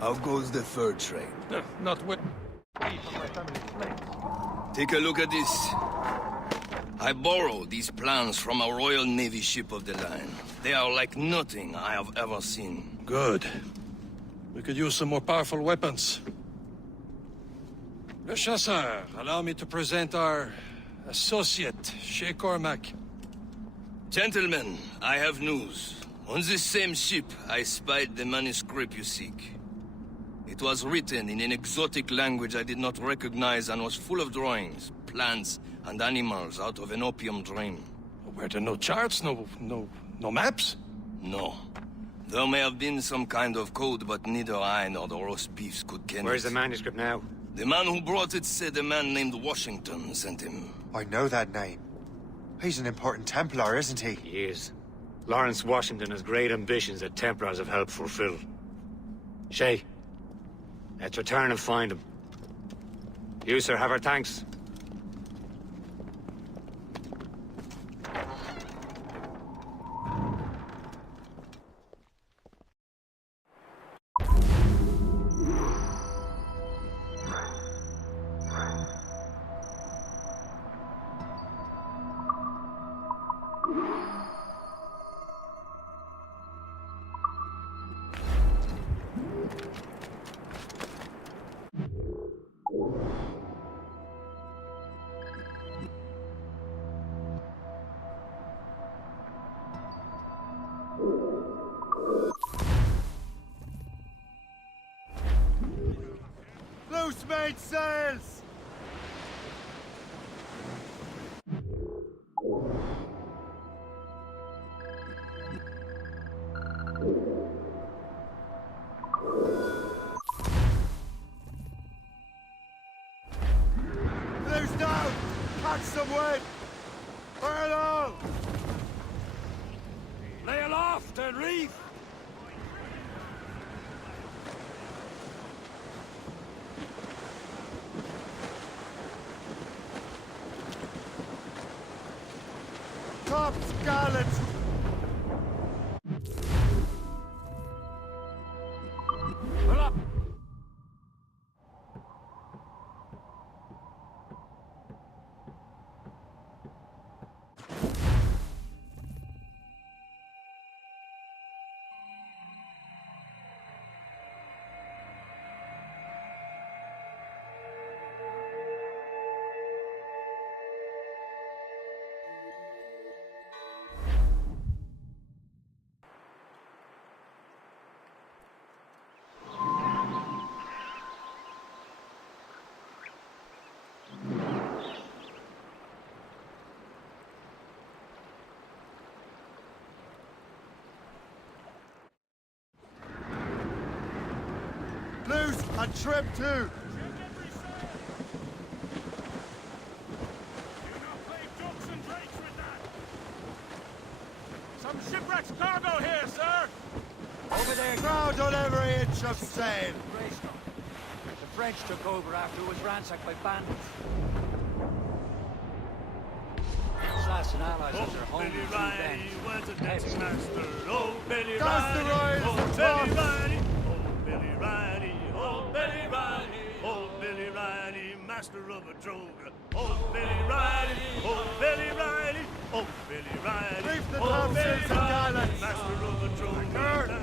how goes the fur trade? Not with... Take a look at this. I borrowed these plans from a Royal Navy ship of the line. They are like nothing I have ever seen. Good. We could use some more powerful weapons. Le Chasseur, allow me to present our associate, Shay Cormac. Gentlemen, I have news. On this same ship, I spied the manuscript you seek. It was written in an exotic language I did not recognize and was full of drawings, plants, and animals out of an opium dream. Were there no charts, no maps? No. There may have been some kind of code, but neither I nor the roast beefs could ken Where's it. the manuscript now? The man who brought it said a man named Washington sent him. I know that name. He's an important Templar, isn't he? He is. Lawrence Washington has great ambitions that Templars have helped fulfill. Shay, let's return and find him. You, sir, have our thanks. Loose mainsails! Loose down! Catch some wind! Fire all! Lay aloft and reef! Top gallant! Loose and trim too! Some shipwreck's cargo here, sir! Over there! Ground on every inch of sail! The French took over after it was ransacked by bandits. Assassin allies of their home Billy to Riley was a dancing master. Oh, Billy Dust the Riley. rise, Oh, the Billy toss. Riley. Oh, Billy Riley. Oh, Billy Riley. Oh, Billy Riley, master of a droga. Oh, Billy Riley. Oh, Billy Riley. Oh, Billy Riley. Brief the Oh, dancers Billy and Riley, gallants. master of a droga.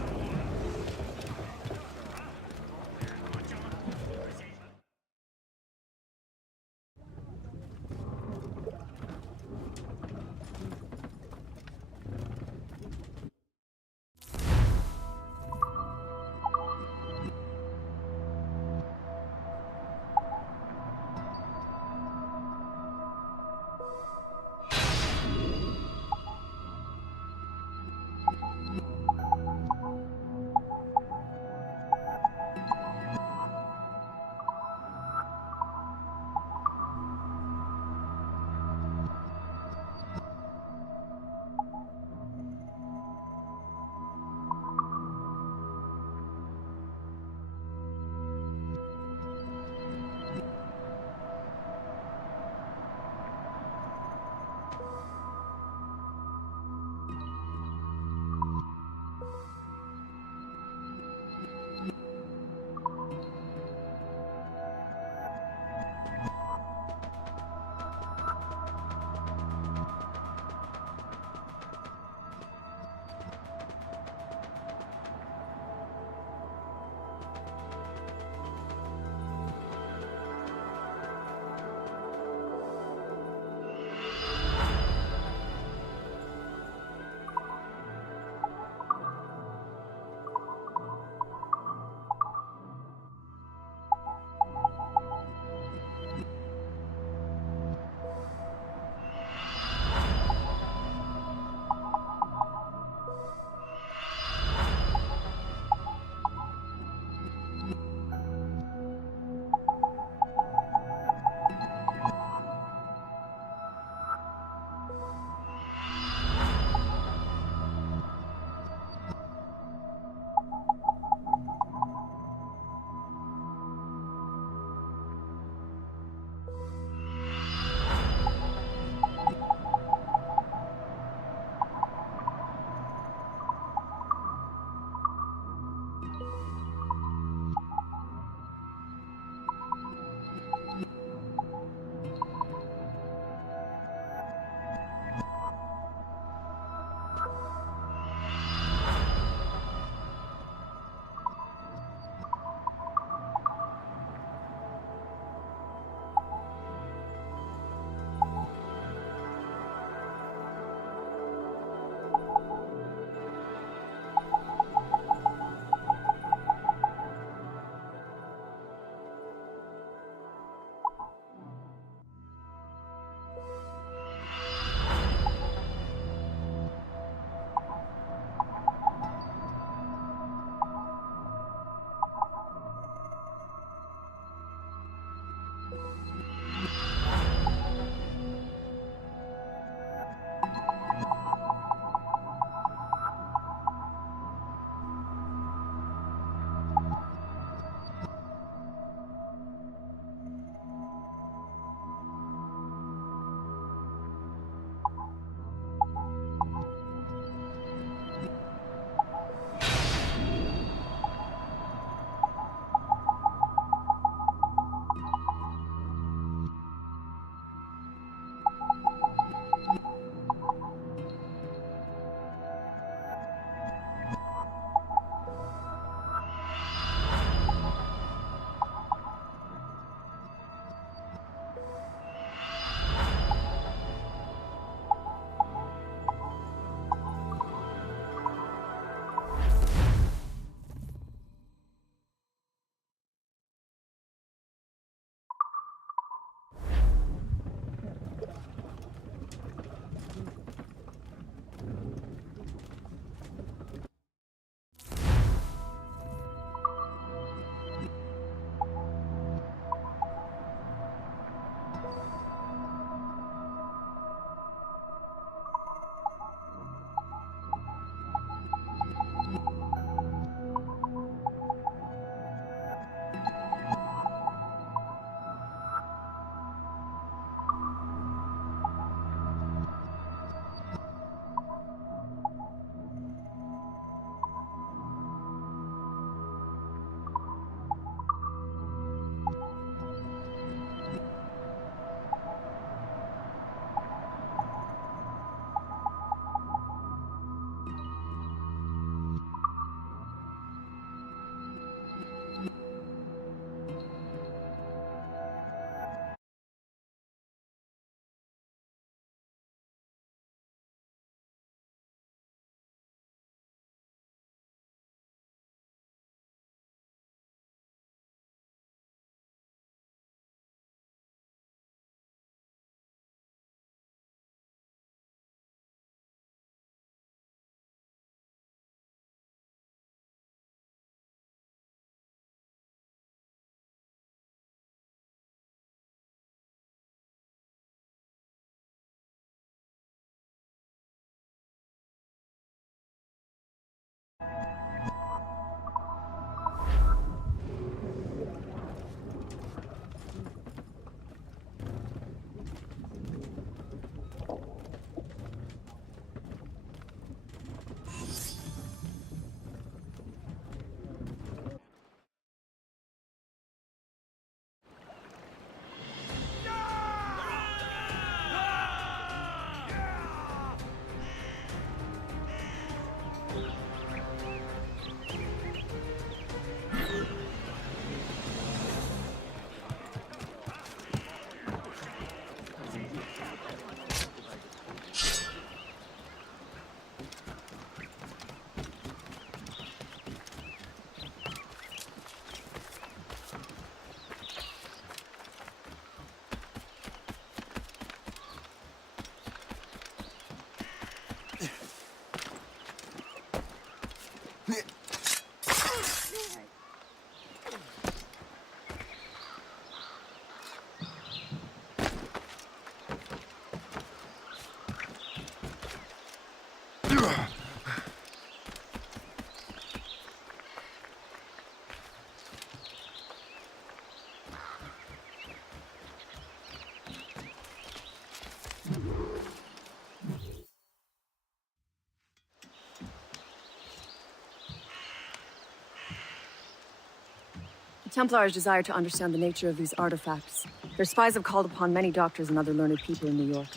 Templars desire to understand the nature of these artifacts. Their spies have called upon many doctors and other learned people in New York.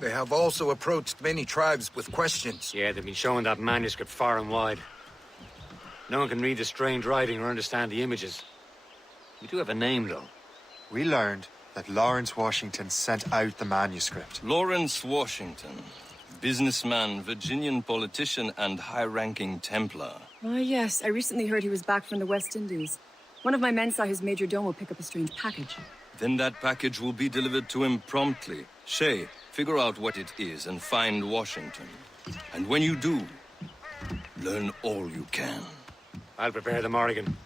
They have also approached many tribes with questions. Yeah, they've been showing that manuscript far and wide. No one can read the strange writing or understand the images. We do have a name, though. We learned that Lawrence Washington sent out the manuscript. Lawrence Washington. Businessman, Virginian politician, and high-ranking Templar. Ah, yes. I recently heard he was back from the West Indies. One of my men saw his major domo pick up a strange package. Then that package will be delivered to him promptly. Shay, figure out what it is and find Washington. And when you do, learn all you can. I'll prepare the Morrigan.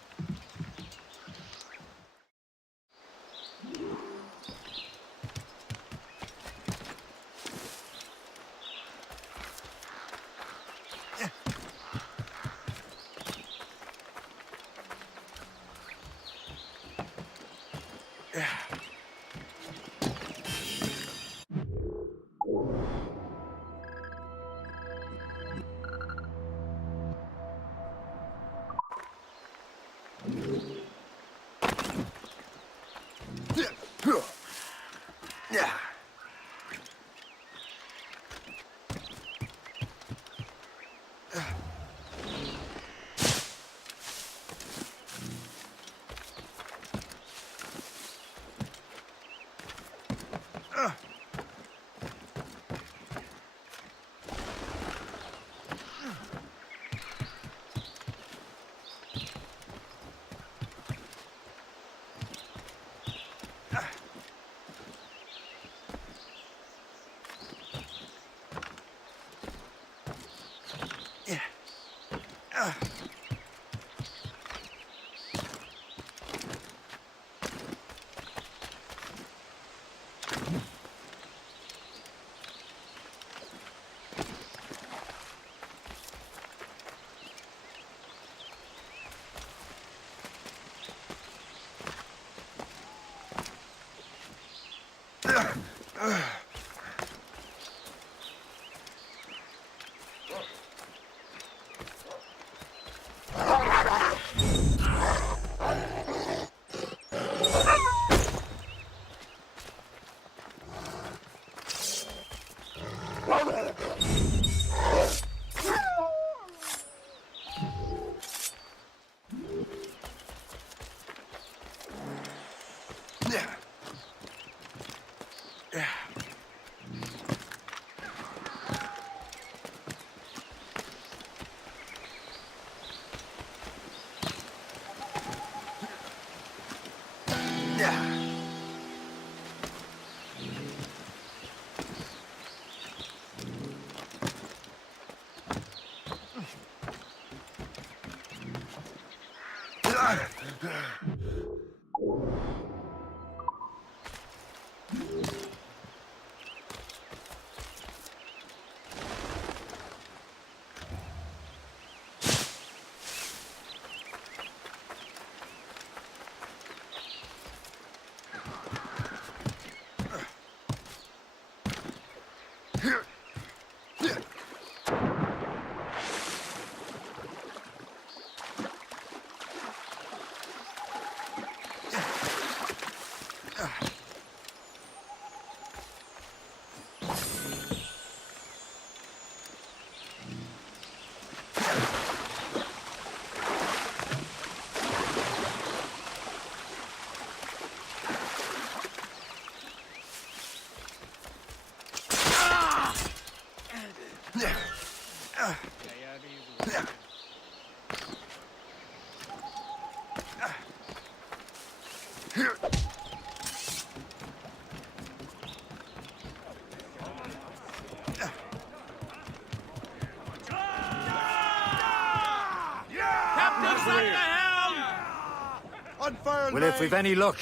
Well, if we've any luck,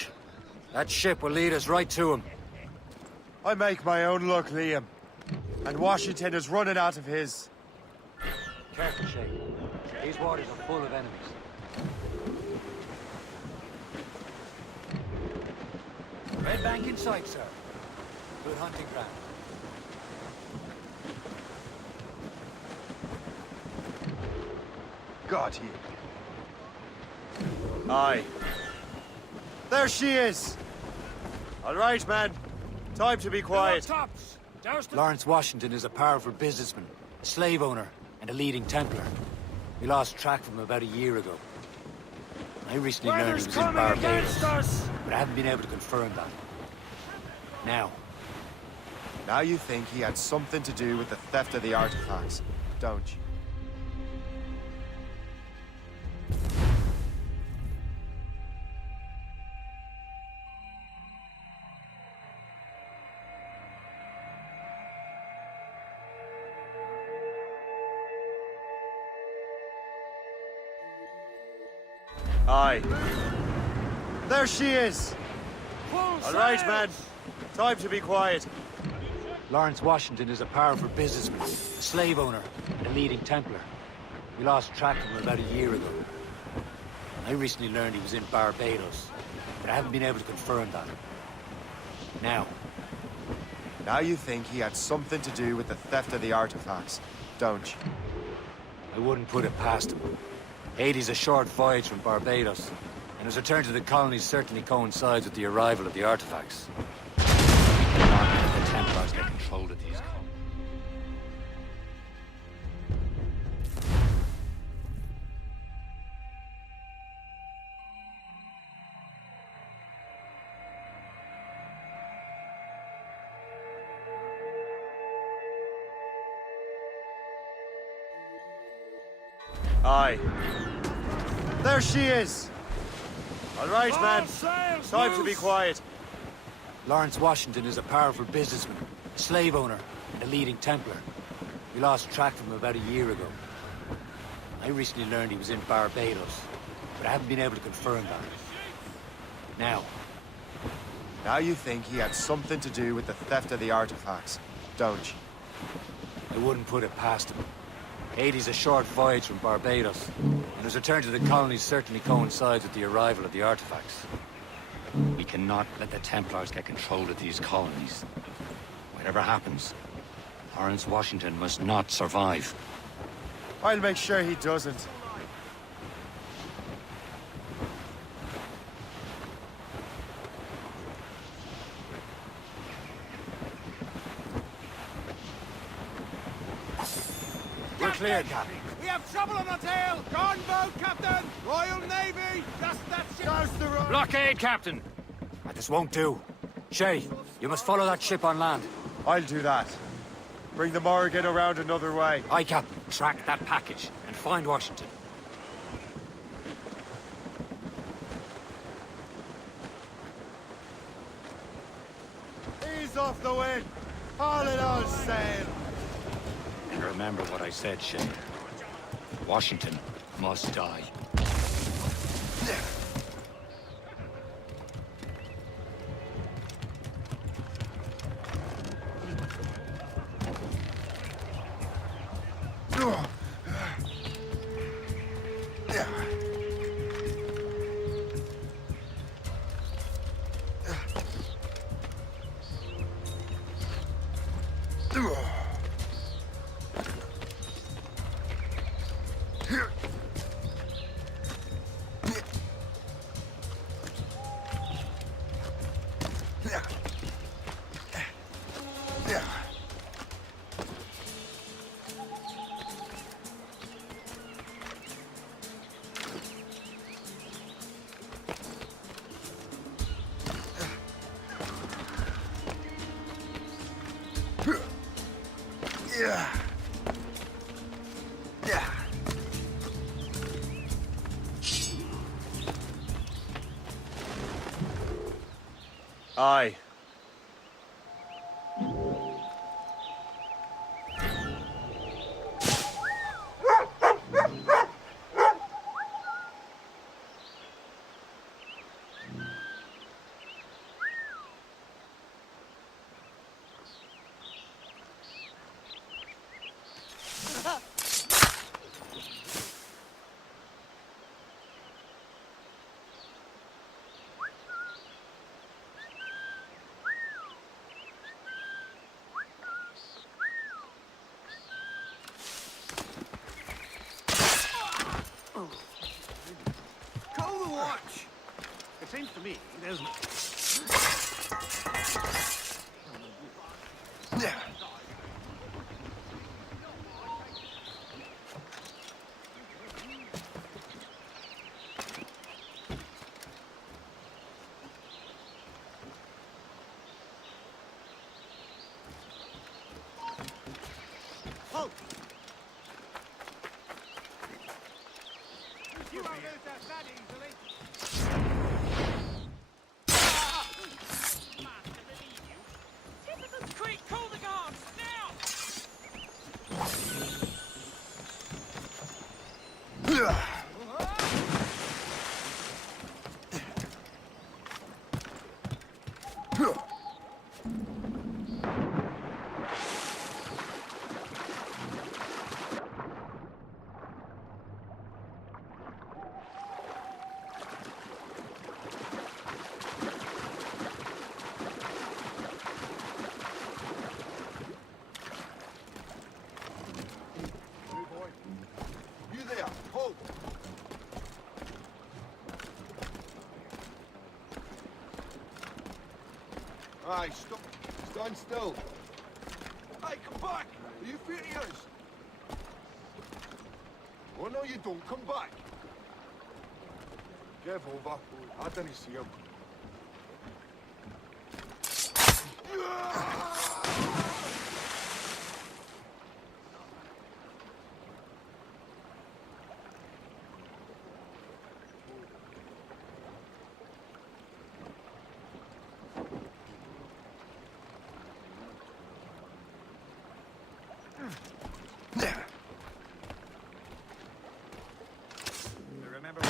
that ship will lead us right to him. I make my own luck, Liam. And Washington is running out of his. Careful, Shay. These waters are full of enemies. Red bank in sight, sir. Good hunting ground. Got you. Aye. There she is! All right, man. Time to be quiet. Lawrence Washington is a powerful businessman, a slave owner, and a leading Templar. We lost track of him about a year ago. I recently learned he was in Barbados, but I haven't been able to confirm that. Now you think he had something to do with the theft of the artifacts, don't you? Aye. There she is! All right, man. Time to be quiet. Lawrence Washington is a powerful businessman, a slave owner, and a leading Templar. We lost track of him about a year ago. I recently learned he was in Barbados, but I haven't been able to confirm that. Now you think he had something to do with the theft of the artifacts, don't you? I wouldn't put it past him. Haiti's a short voyage from Barbados, and his return to the colonies certainly coincides with the arrival of the artifacts. We cannot let the Templars get control of these colonies. Aye. There she is! All right, man. Time to be quiet. Lawrence Washington is a powerful businessman, a slave owner, and a leading Templar. We lost track of him about a year ago. I recently learned he was in Barbados, but I haven't been able to confirm that. Now you think he had something to do with the theft of the artifacts, don't you? I wouldn't put it past him. Haiti's a short voyage from Barbados, and his return to the colonies certainly coincides with the arrival of the artifacts. We cannot let the Templars get control of these colonies. Whatever happens, Lawrence Washington must not survive. I'll make sure he doesn't. We're clear, Captain. We have trouble on our tail! Gunboat, Captain! Royal Navy! Just that ship! Goes the road! Blockade, Captain! This won't do. Shay, you must follow that ship on land. I'll do that. Bring the Morrigan around another way. Aye, Captain. Track that package and find Washington. Ease off the wind! Haul it all sail! And remember what I said, Shay. Washington must die. Aye. seems to me there's... Halt! You won't lose that easily. Typical Creek, call the guards, now! You there, hold! Aye, stop. Stand still. Hey, come back! Are you furious? Oh, no, you don't. Come back. Give over. I didn't see him. Remember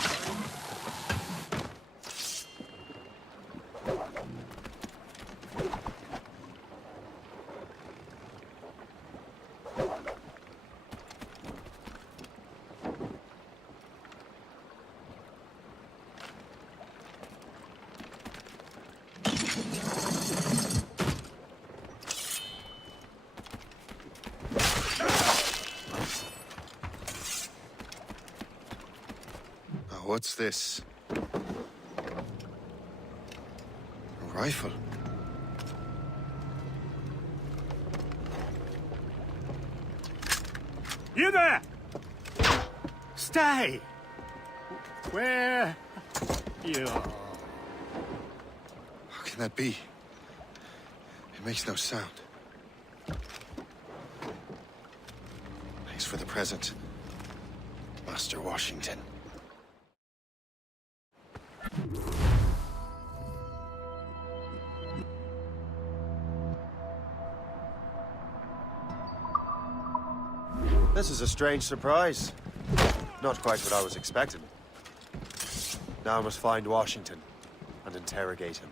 What's this? A rifle? You there! Stay! Where you are? How can that be? It makes no sound. Thanks for the present, Master Washington. This is a strange surprise. Not quite what I was expecting. Now I must find Washington and interrogate him.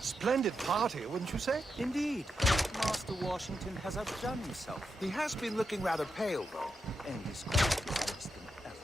Splendid party, wouldn't you say? Indeed. Master Washington has outdone himself. He has been looking rather pale, though. And his court is worse than ever.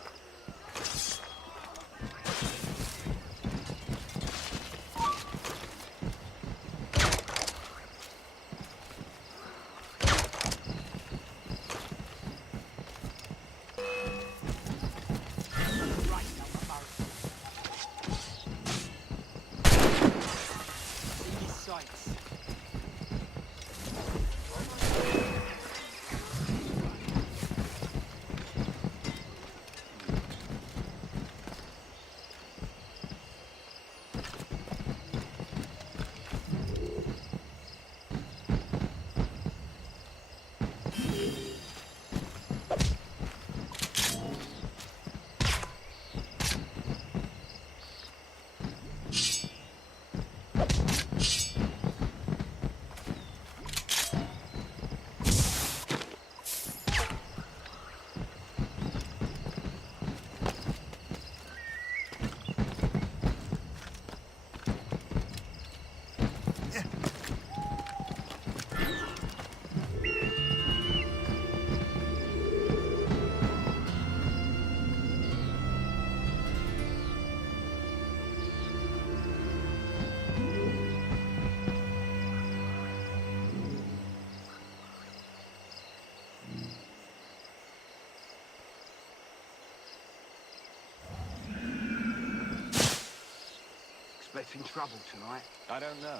in trouble tonight? I don't know.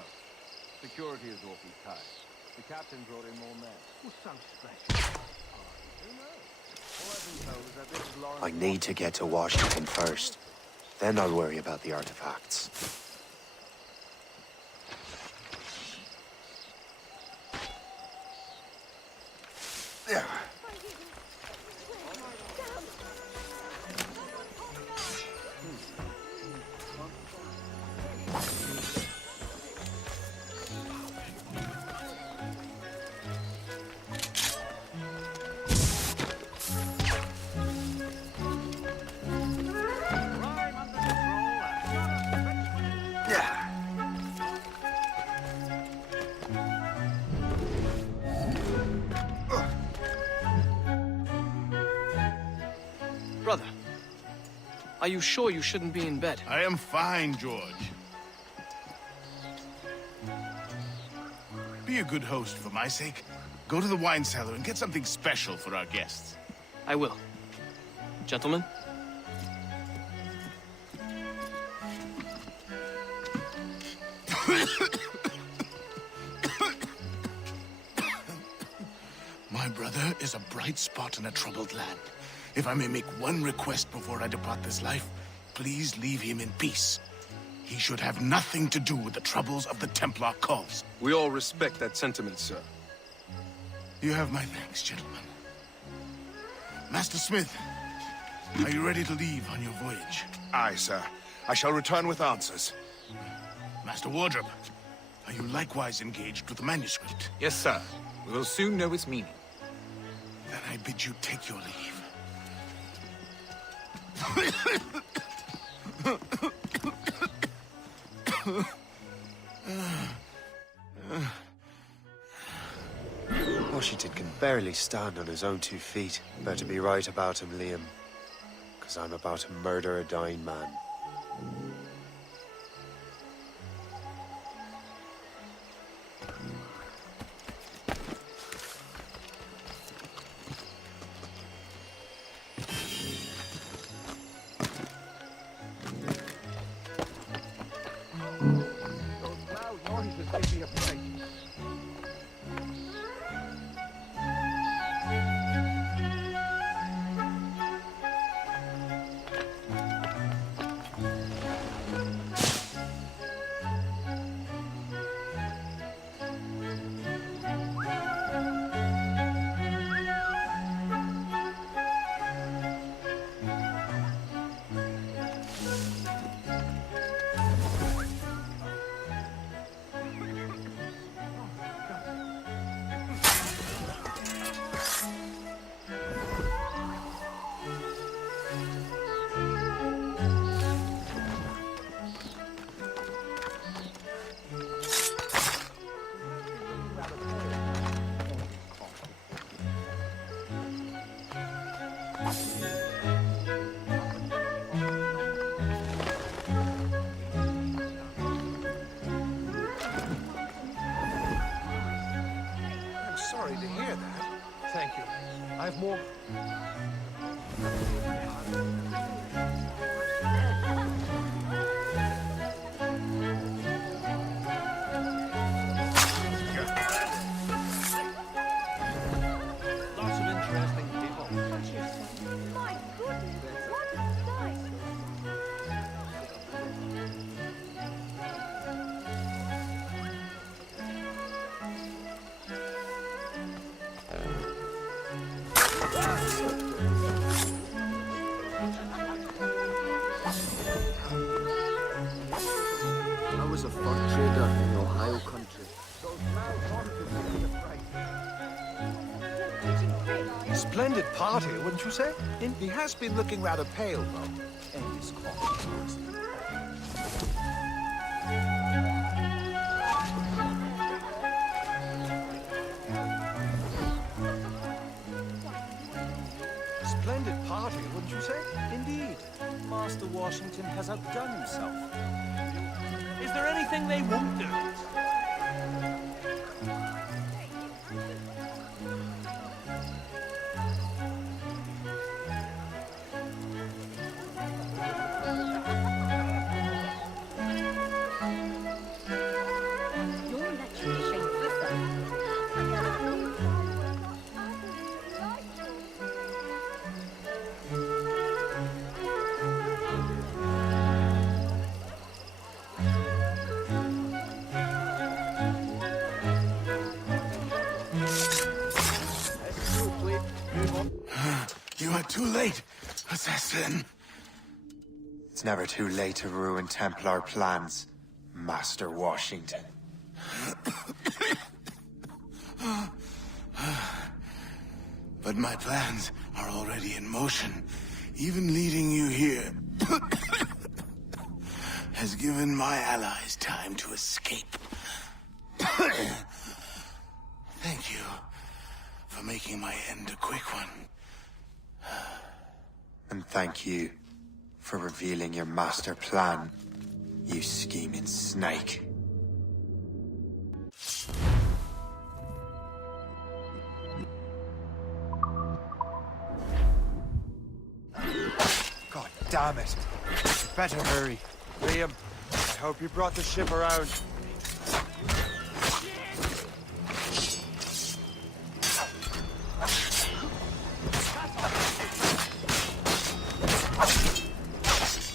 Security is awfully tight. The captain brought in more men. What's so special? I need to get to Washington first. Then I'll worry about the artifacts. There. Brother, are you sure you shouldn't be in bed? I am fine, George. Be a good host for my sake. Go to the wine cellar and get something special for our guests. I will. Gentlemen? My brother is a bright spot in a troubled land. If I may make one request before I depart this life, please leave him in peace. He should have nothing to do with the troubles of the Templar cause. We all respect that sentiment, sir. You have my thanks, gentlemen. Master Smith, are you ready to leave on your voyage? Aye, sir. I shall return with answers. Master Wardrop, are you likewise engaged with the manuscript? Yes, sir. We will soon know its meaning. Then I bid you take your leave. Washington can barely stand on his own 2 feet. Better be right about him, Liam. Because I'm about to murder a dying man. I'm sorry to hear that. Thank you. I have more... Lots of interesting people. My goodness, what a sight! I was a fur trader in Ohio country. Splendid party, wouldn't you say? He has been looking rather pale, though. And his cough. Splendid party, wouldn't you say? Indeed. Master Washington has outdone himself. Is there anything they won't do? too late, assassin. It's never too late to ruin Templar plans, Master Washington. But my plans are already in motion. Even leading you here has given my allies time to escape. Thank you for making my end a quick one. And thank you for revealing your master plan, you scheming snake. God damn it. You better hurry. Liam, I hope you brought the ship around.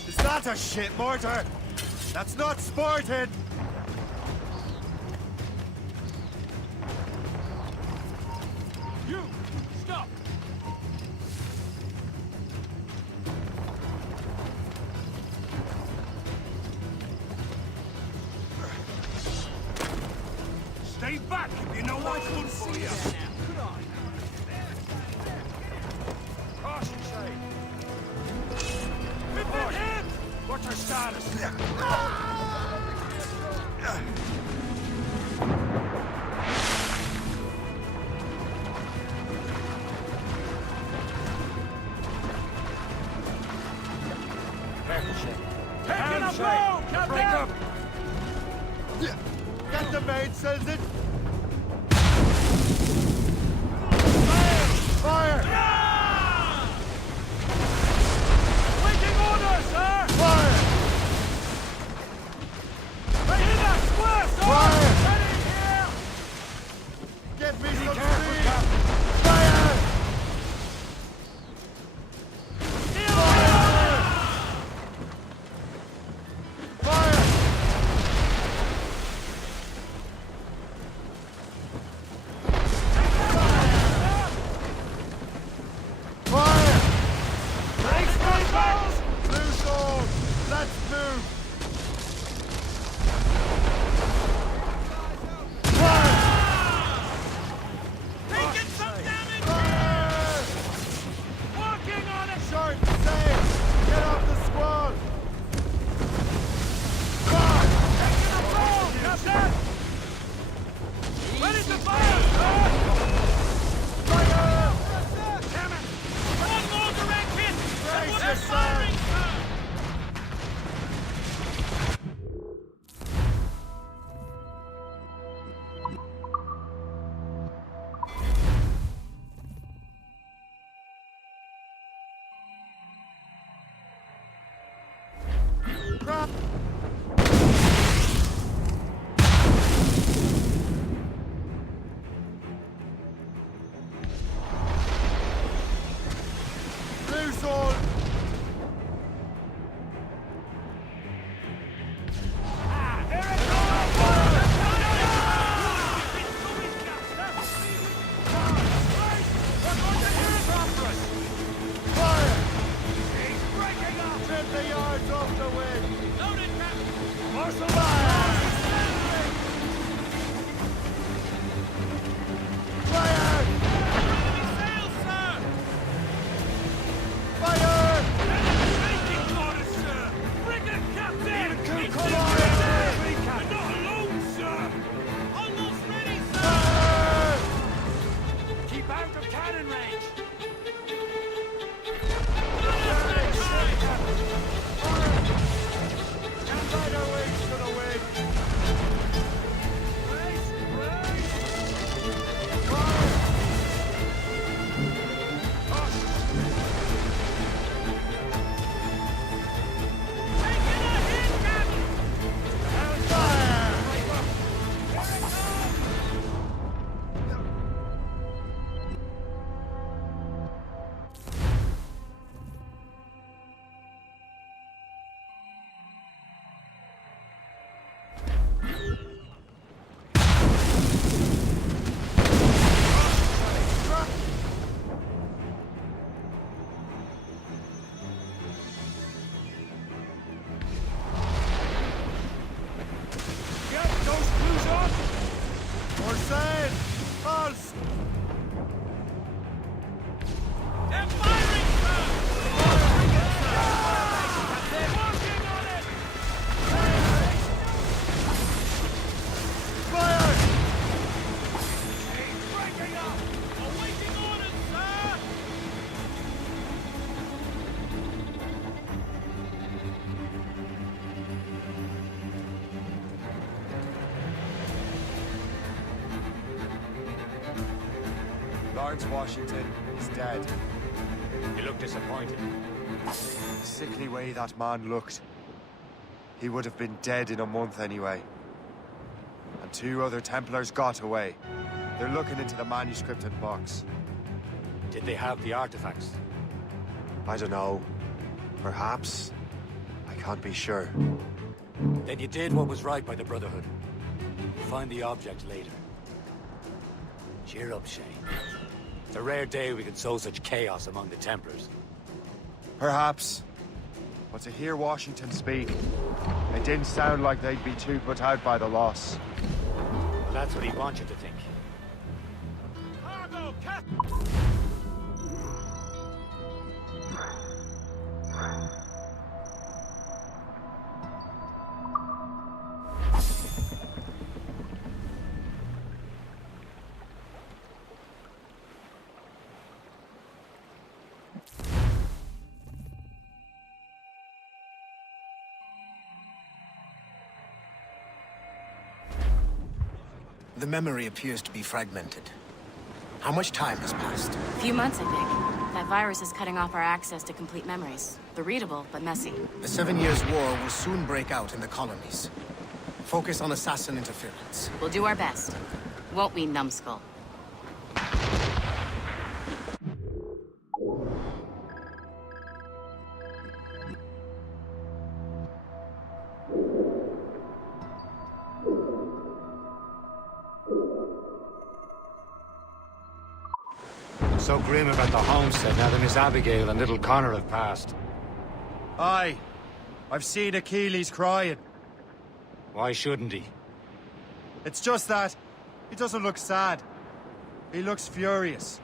Is that a shit mortar? That's not sporting! You! Stop! Stay back if you know what's good for you! Good on. Caution, Shay! We've been hit! What's our status? Careful, Shay. Taking a blow, Captain! Break up! Get the maid, says it! Fire! Yeah! Waiting orders, sir! Fire! Right in that square, sir! Fire! Ready here! Get me Be some careful, speed! Captain! Fire! Fire! We're saying! Halt! They're firing, sir! They're working on it! Fire! She's breaking up! Awaiting orders, sir! Lawrence Washington is dead. You look disappointed. The sickly way that man looked. He would have been dead in a month anyway. And 2 other Templars got away. They're looking into the manuscript and box. Did they have the artifacts? I don't know. Perhaps. I can't be sure. Then you did what was right by the Brotherhood. Find the object later. Cheer up, Shay. It's a rare day we can sow such chaos among the Templars. Perhaps. But to hear Washington speak, it didn't sound like they'd be too put out by the loss. Well, that's what he wants you to think. Cargo, cat! The memory appears to be fragmented. How much time has passed? A few months, I think. That virus is cutting off our access to complete memories. They're readable, but messy. The 7 Years' War will soon break out in the colonies. Focus on assassin interference. We'll do our best. Won't we, numbskull? So grim about the homestead now that Miss Abigail and little Connor have passed. Aye. I've seen Achilles crying. Why shouldn't he? It's just that he doesn't look sad. He looks furious.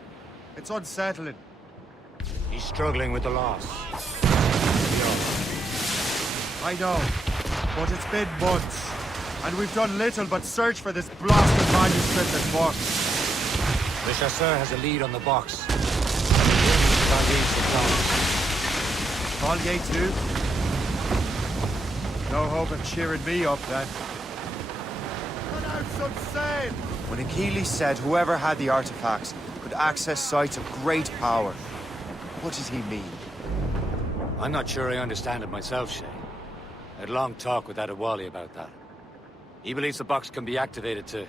It's unsettling. He's struggling with the loss. I know, but it's been months, and we've done little but search for this blasted manuscript and book. The chasseur has a lead on the box. Collier too? No hope of cheering me up then. Put out some sail! When Achilles said whoever had the artifacts could access sites of great power, what did he mean? I'm not sure I understand it myself, Shay. I had a long talk with Adewale about that. He believes the box can be activated to,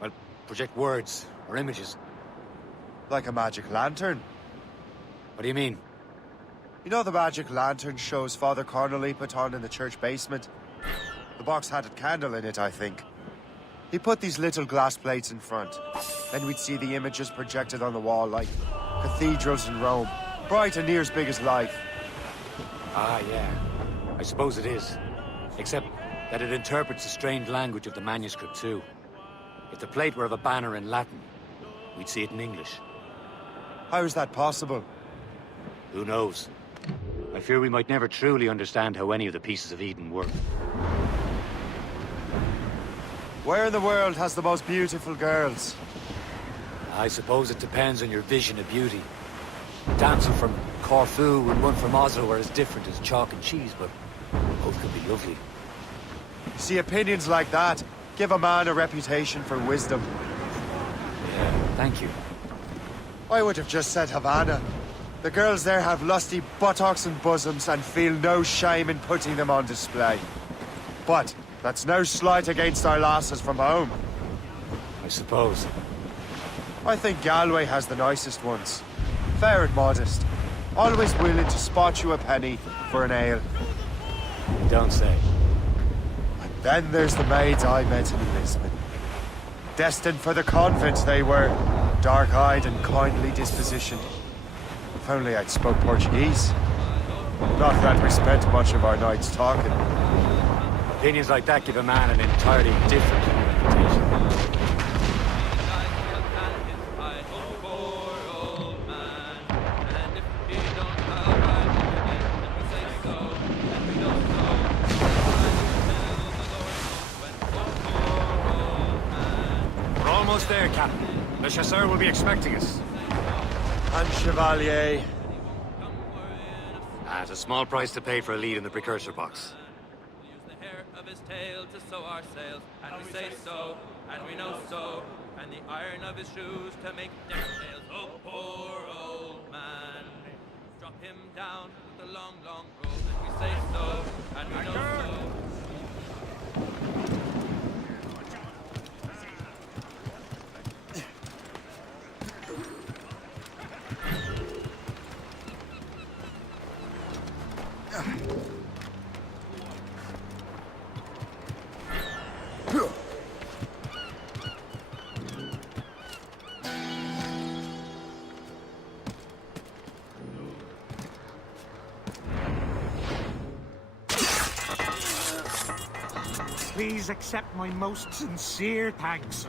well, project words or images. Like a magic lantern? What do you mean? You know the magic lantern shows Father Connolly put on in the church basement? The box had a candle in it, I think. He put these little glass plates in front. Then we'd see the images projected on the wall like cathedrals in Rome. Bright and near as big as life. Ah, yeah. I suppose it is. Except that it interprets the strange language of the manuscript, too. If the plate were of a banner in Latin, we'd see it in English. How is that possible? Who knows? I fear we might never truly understand how any of the pieces of Eden work. Where in the world has the most beautiful girls? I suppose it depends on your vision of beauty. A damsel from Corfu and one from Oslo are as different as chalk and cheese, but both can be lovely. See, opinions like that give a man a reputation for wisdom. Yeah, thank you. I would have just said Havana. The girls there have lusty buttocks and bosoms and feel no shame in putting them on display. But that's no slight against our lasses from home. I suppose. I think Galway has the nicest ones. Fair and modest. Always willing to spot you a penny for an ale. You don't say. And then there's the maids I met in Lisbon. Destined for the convent they were. Dark-eyed and kindly dispositioned. If only I'd spoke Portuguese. Not that we spent much of our nights talking. Opinions like that give a man an entirely different reputation. almost there, Captain. The chasseur will be expecting us. And Chevalier. It's a small price to pay for a lead in the precursor box. Of his tail to sew our sails, and we say so, and we know so, and the iron of his shoes to make deck sails. Oh, poor old man. Drop him down with the long, long rope, and we say so, and we know so. Please accept my most sincere thanks, sir.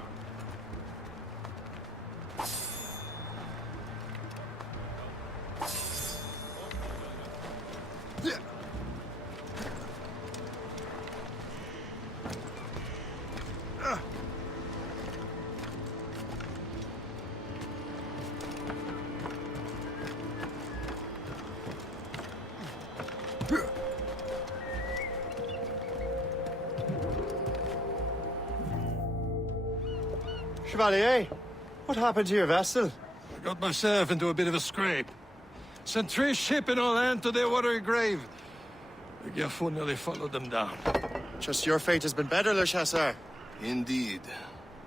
Chevalier, what happened to your vessel? I got myself into a bit of a scrape. Sent 3 ships in all hand to their watery grave. The Gerfaut nearly followed them down. Just your fate has been better, Le Chasseur. Indeed.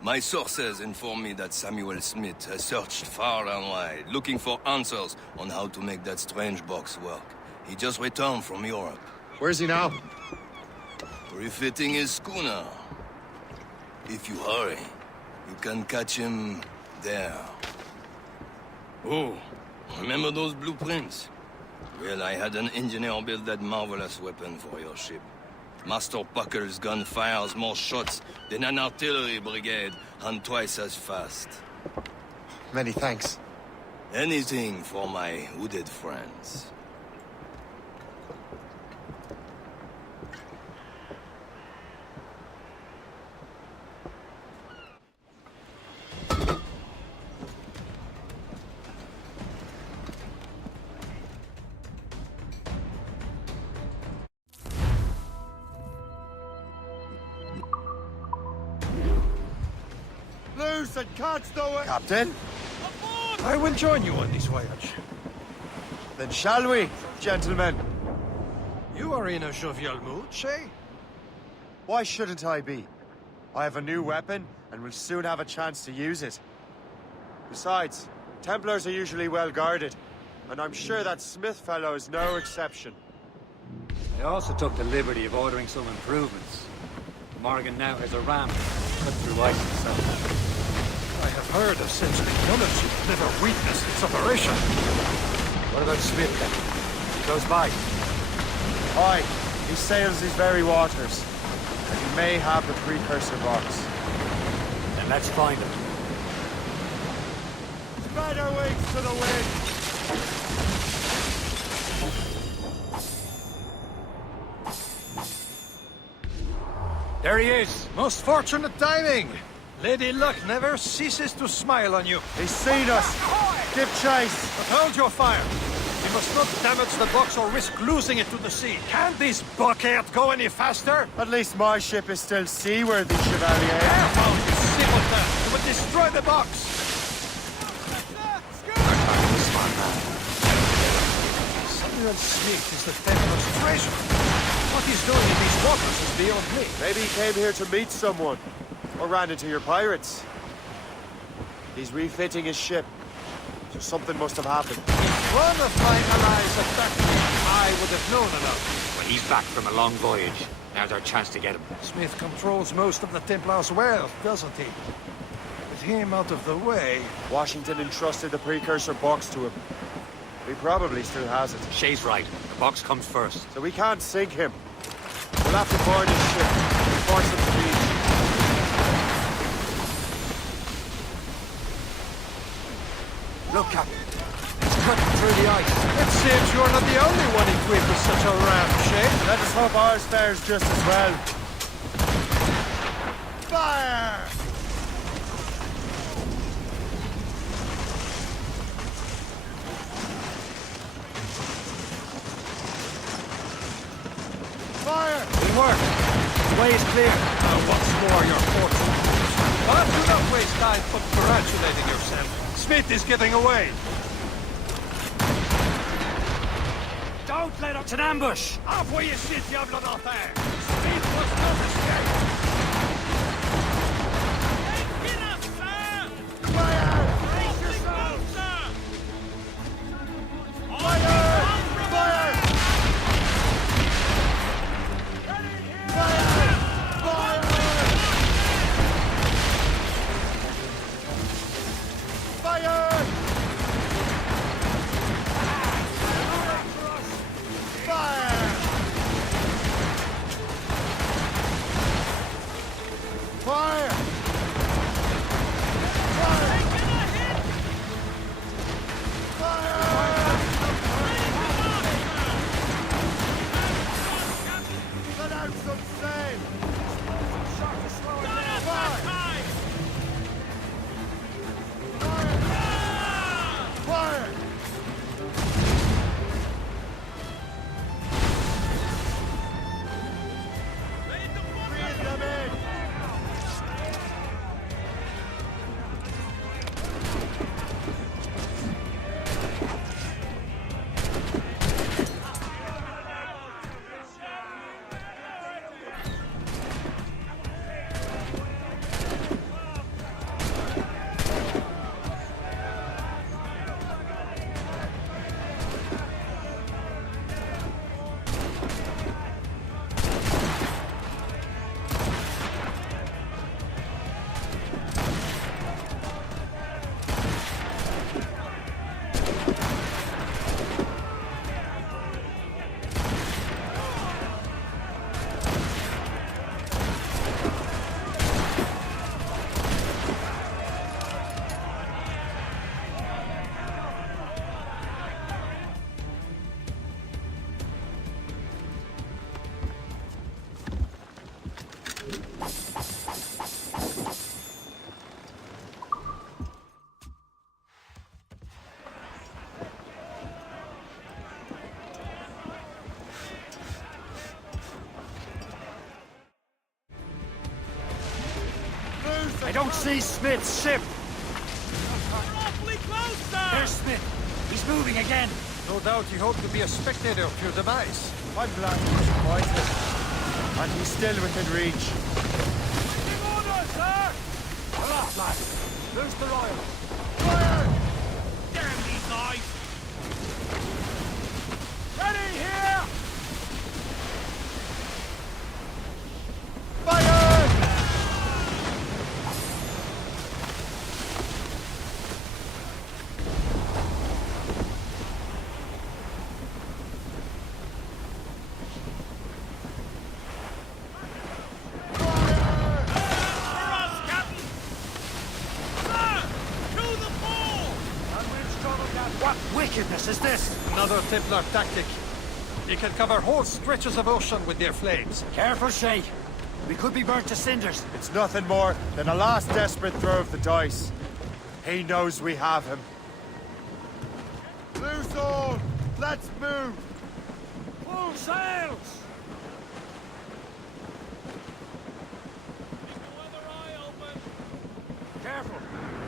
My sources inform me that Samuel Smith has searched far and wide, looking for answers on how to make that strange box work. He just returned from Europe. Where's he now? Refitting his schooner. If you hurry, you can catch him there. Oh, remember those blueprints? Well, I had an engineer build that marvelous weapon for your ship. Master Puckle's gun fires more shots than an artillery brigade, and twice as fast. Many thanks. Anything for my wounded friends. Loose and can't stow it! Captain? I will join you on this voyage. Then shall we, gentlemen? You are in a jovial mood, Shay? Why shouldn't I be? I have a new weapon, and will soon have a chance to use it. Besides, Templars are usually well guarded, and I'm sure that Smith fellow is no exception. I also took the liberty of ordering some improvements. Morgan now has a ram cut through ice himself. I have heard of such technology, never witnessed its operation. What about Smith then? Close by? Aye, he sails these very waters, and he may have the precursor box. Then let's find him. Spread our wings to the wind! There he is! Most fortunate timing! Lady Luck never ceases to smile on you. He's seen us! Give chase! But hold your fire! We must not damage the box or risk losing it to the sea. Can this bucket go any faster? At least my ship is still seaworthy, Chevalier. Careful, you simpleton! You will destroy the box! Samuel Smith is the Templar's treasure. What he's doing in these waters is beyond me. Maybe he came here to meet someone, or ran into your pirates. He's refitting his ship, so something must have happened. If one of my allies attacked me, I would have known enough. Well, he's back from a long voyage. Now's our chance to get him. Smith controls most of the Templar's wealth, doesn't he? With him out of the way... Washington entrusted the precursor box to him. He probably still has it. Shay's right. The box comes first. So we can't sink him. We'll have to board his ship and force him to leave. Look, Captain. It's cutting through the ice. It seems you're not the only one equipped with such a ram, Shay. Let us hope ours fares just as well. Fire! way is clear. What's more, your fortune. But do not waste time congratulating yourself. Smith is getting away. Don't let up. It's an ambush. Off where you sit, diablo not there. Smith was not escape. I don't see Smith's ship. Awfully close, sir! There's Smith. He's moving again. No doubt he hoped to be a spectator of your demise. I'm glad he was pointless. And he's still within reach. Taking orders, sir! Aloft, lad. Loose the royal. Fire! Damn these eyes! Ready here! Fire! What wickedness is this? Another Templar tactic. They can cover whole stretches of ocean with their flames. Careful, Shay. We could be burnt to cinders. It's nothing more than a last desperate throw of the dice. He knows we have him. Loose all! Let's move! Full sails! Careful.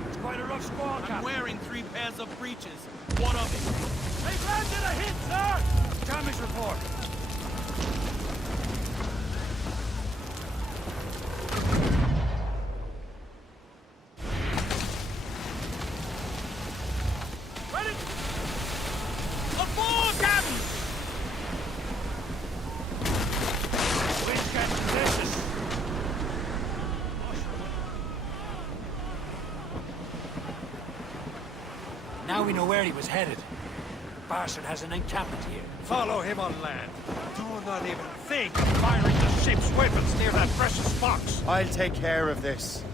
It's quite a rough squall, I'm Captain. wearing 3 pairs of breeches. What of it? They've landed a hit, sir! Damage report. Ready? Aboard, Captain! Wind's getting vicious. Now we know where he was headed. Bastard has an encampment here. Follow him on land. Do not even think of firing the ship's weapons near that precious box. I'll take care of this.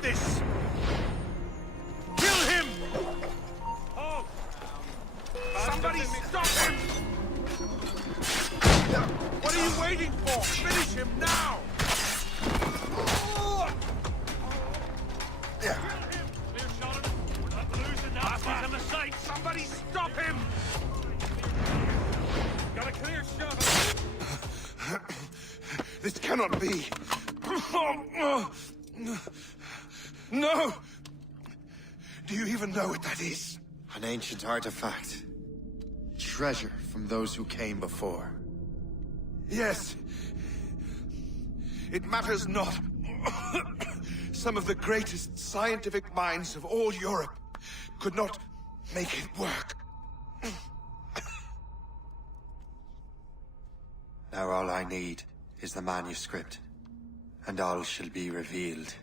stop this! Kill him! Oh! Somebody stop him! What are you waiting for? Finish him now! Clear shot him. We're not losing that. He's in the sight. Somebody stop him! Got a clear shot. This cannot be. No! Do you even know what that is? An ancient artifact. Treasure from those who came before. Yes. It matters not. Some of the greatest scientific minds of all Europe could not make it work. Now all I need is the manuscript, and all shall be revealed.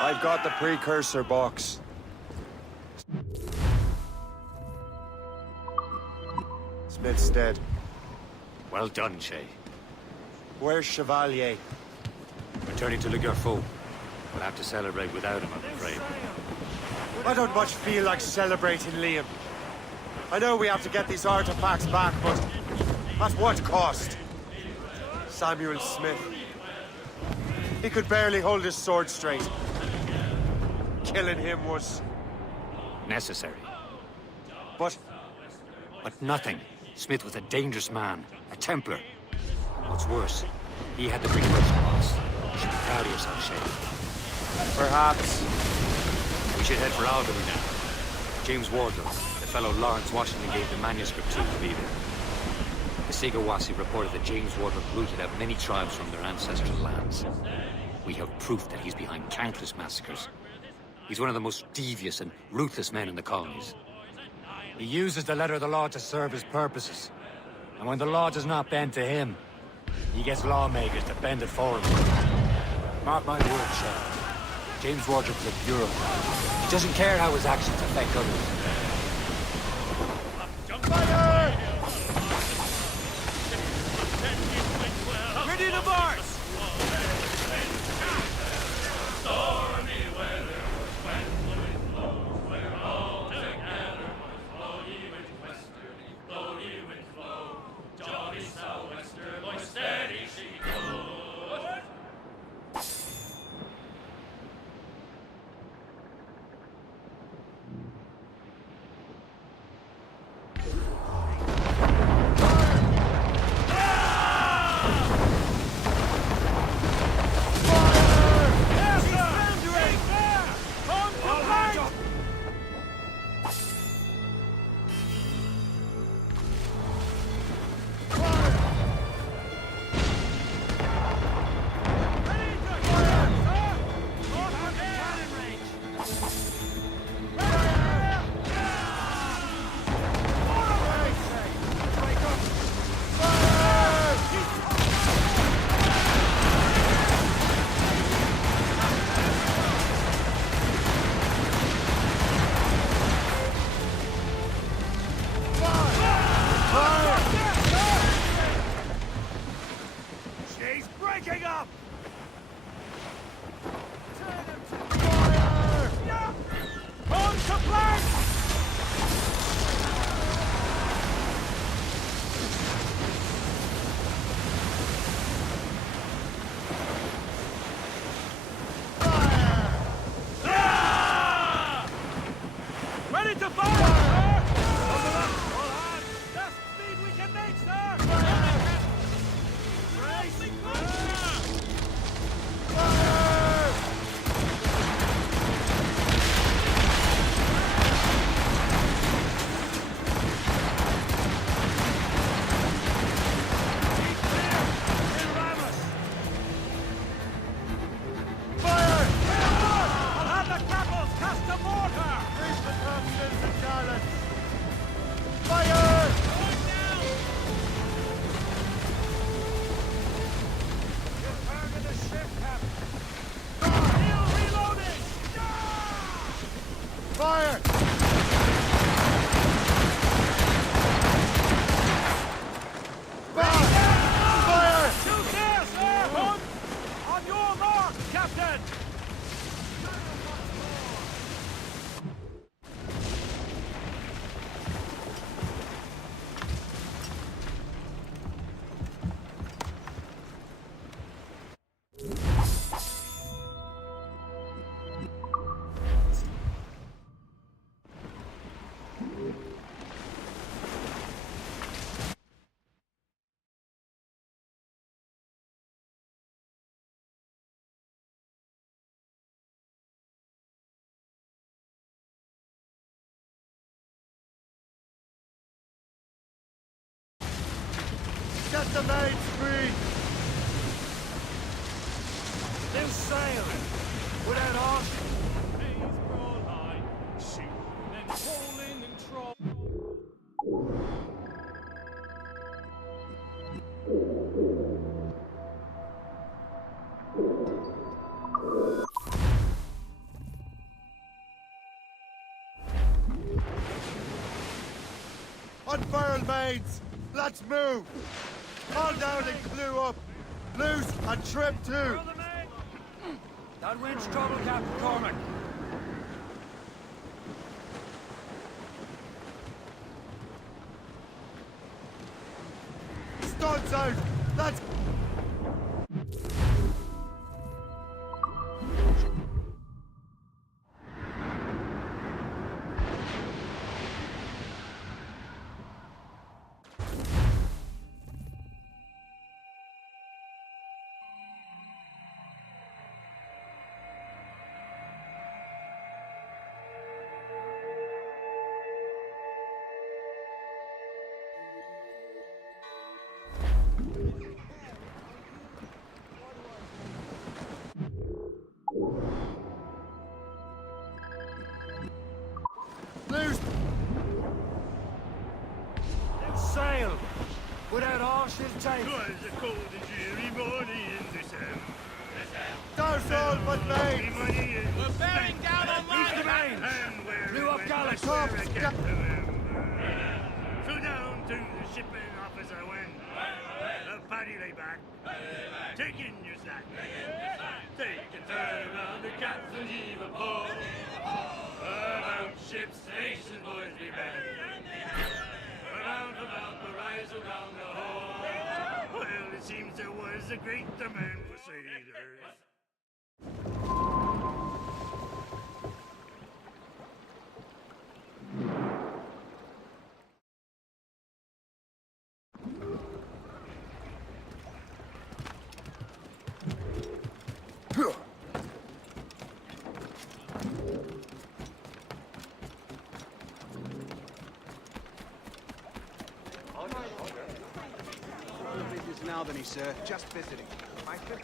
I've got the precursor box. Smith's dead. Well done, Shay. Where's Chevalier? Returning to Le Gerfaut. We'll have to celebrate without him, I'm afraid. I don't much feel like celebrating Liam. I know we have to get these artifacts back, but at what cost? Samuel Smith. He could barely hold his sword straight. Killing him was... necessary. But nothing. Smith was a dangerous man. A Templar. What's worse, he had the precursor box. You should be proud of yourself, Shay. Perhaps. We should head for Albany now. James Wardle, the fellow Lawrence Washington gave the manuscript to, will be there. The Sigawasi reported that James Wardle rooted out many tribes from their ancestral lands. We have proof that he's behind countless massacres. He's one of the most devious and ruthless men in the colonies. He uses the letter of the law to serve his purposes. And when the law does not bend to him, he gets lawmakers to bend it for him. Mark my words, Shay. James Wardle is a bureaucrat. He doesn't care how his actions affect others. Fire! Ready to march! Stormy weather, when the wind blows, we're all together. Blow ye wind westerly, blow ye wind flow. Jolly sou'wester, boy, steady she goes. Get the mains free! New sail! Without off? Please roll high. Shoot. Unfurl mains! Let's move! Haul down and clue up! Loose and trim too! That wind's trouble, Captain Cormac. Studs out! Let's... Loose! Let's sail! Without horses take. Twas a cold and dreary morning in December. Douse all but mains! We're bearing down on land! East the mains! Blew up gallant tops! So down to the shipping office I went. The paddy lay back. Take in your sack. Take a turn around the captain heave a pole. About ship's station, boys, be back. Around about the rise around the hole. Well, it seems there was a great demand for sailors. Business in Albany, sir. Just visiting. Meister?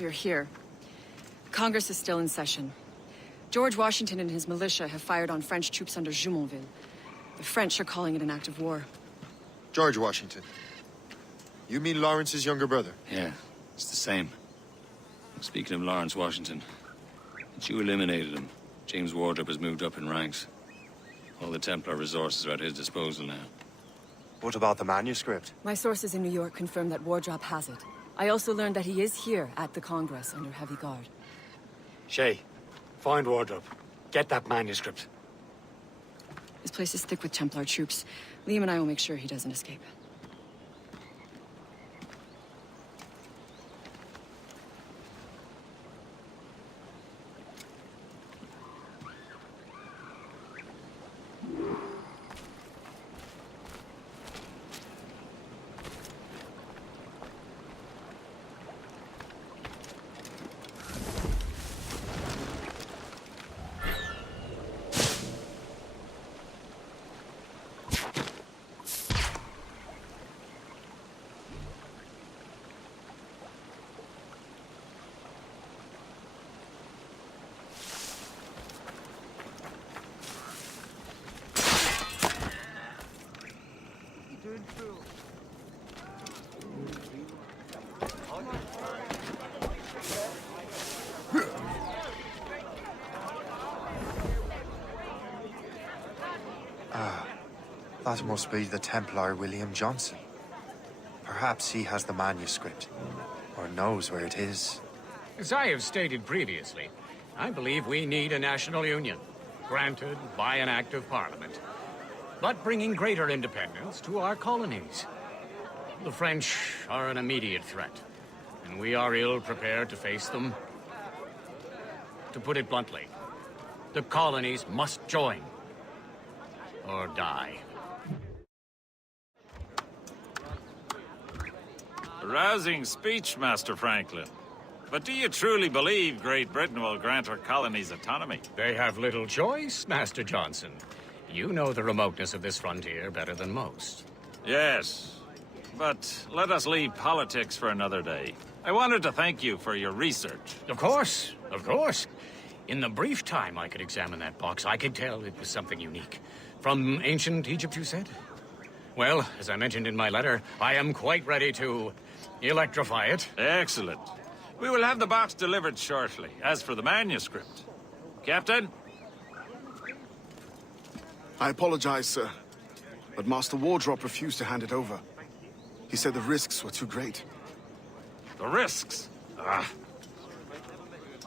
You're here. Congress is still in session. George Washington and his militia have fired on French troops under Jumonville. The French are calling it an act of war. George Washington. You mean Lawrence's younger brother? Yeah, it's the same. Speaking of Lawrence Washington, since you eliminated him, James Wardrop has moved up in ranks. All the Templar resources are at his disposal now. What about the manuscript? My sources in New York confirm that Wardrop has it. I also learned that he is here at the Congress under heavy guard. Shay, find Wardrop. Get that manuscript. This place is thick with Templar troops. Liam and I will make sure he doesn't escape. That must be the Templar William Johnson. Perhaps he has the manuscript, or knows where it is. As I have stated previously, I believe we need a national union, granted by an act of parliament, but bringing greater independence to our colonies. The French are an immediate threat, and we are ill prepared to face them. To put it bluntly, the colonies must join, or die. A rousing speech, Master Franklin. But do you truly believe Great Britain will grant her colonies autonomy? They have little choice, Master Johnson. You know the remoteness of this frontier better than most. Yes, but let us leave politics for another day. I wanted to thank you for your research. Of course, of course. In the brief time I could examine that box, I could tell it was something unique. From ancient Egypt, you said? Well, as I mentioned in my letter, I am quite ready to electrify it. Excellent. We will have the box delivered shortly. As for the manuscript... Captain? I apologize, sir. But Master Wardrop refused to hand it over. He said the risks were too great. The risks? Ah.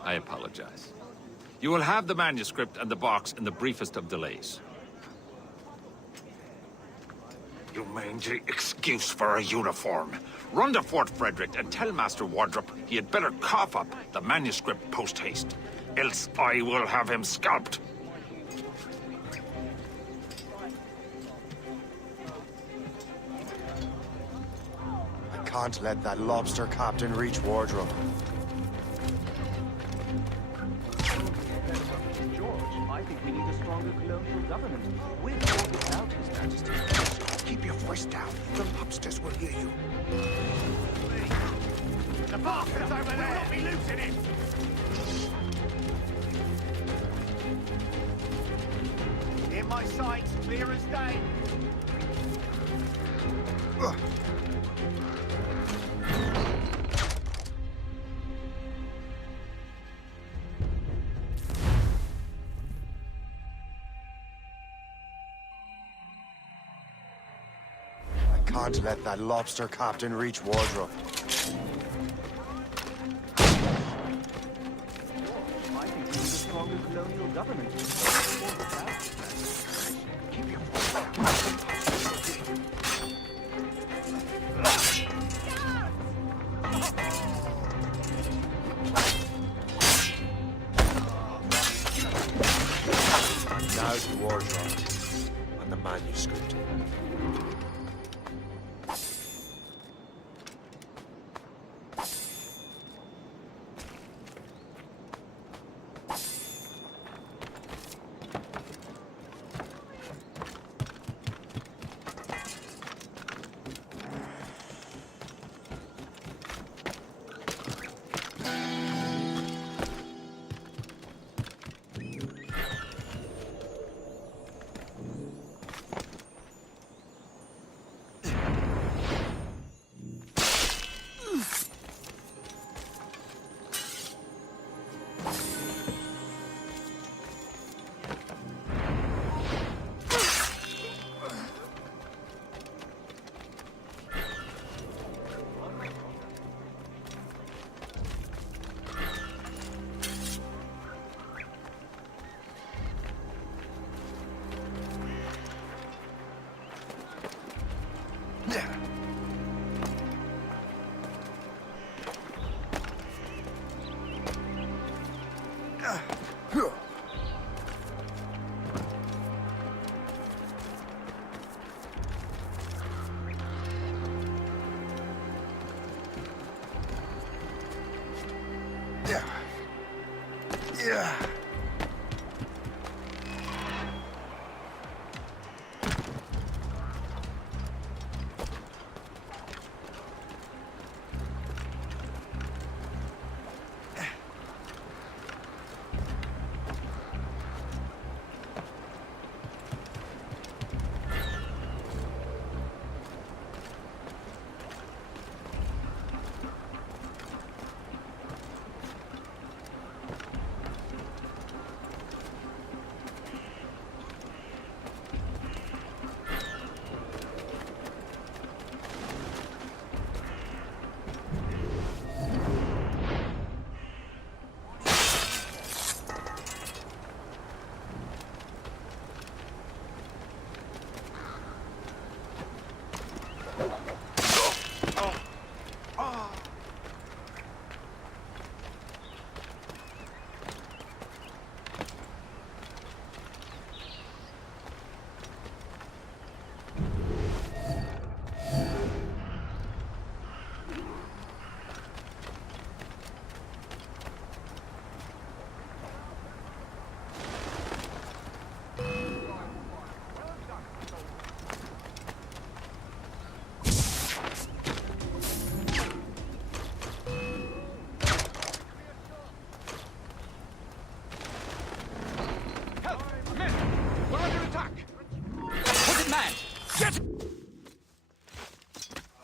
I apologize. You will have the manuscript and the box in the briefest of delays. You mangy excuse for a uniform. Run to Fort Frederick and tell Master Wardrop he had better cough up the manuscript post-haste. Else I will have him scalped. I can't let that lobster captain reach Wardrobe. George, I think we need a stronger colonial government, with or without His Majesty. Keep your voice down. The lobsters will hear you. The bastard's over there! Not be losing him! In my sight, clear as day. I can't let that lobster captain reach Wardrobe. I think we need a stronger colonial government, with or without His Majesty. Keep your voice down. And now to Wardrobe and the manuscript. Yeah.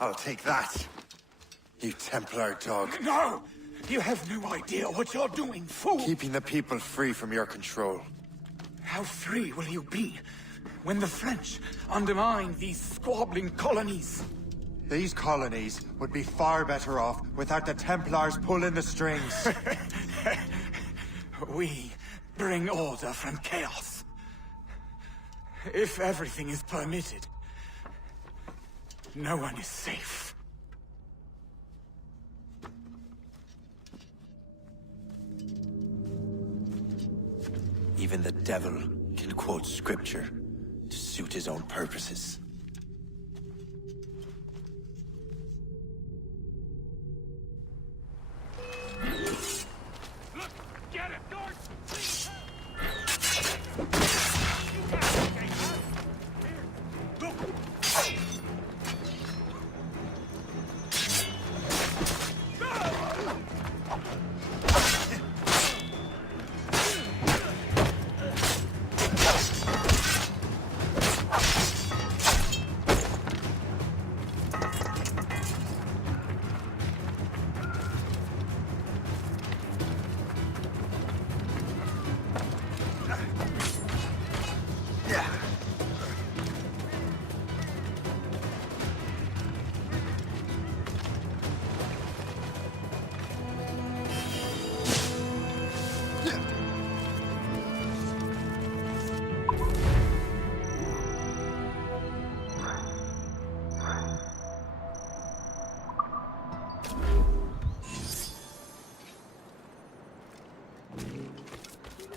I'll take that. You Templar dog. No! You have no idea what you're doing, fool! Keeping the people free from your control. How free will you be when the French undermine these squabbling colonies? These colonies would be far better off without the Templars pulling the strings. We bring order from chaos. If everything is permitted, no one is safe. Even the devil can quote scripture to suit his own purposes. Look! Get it! George!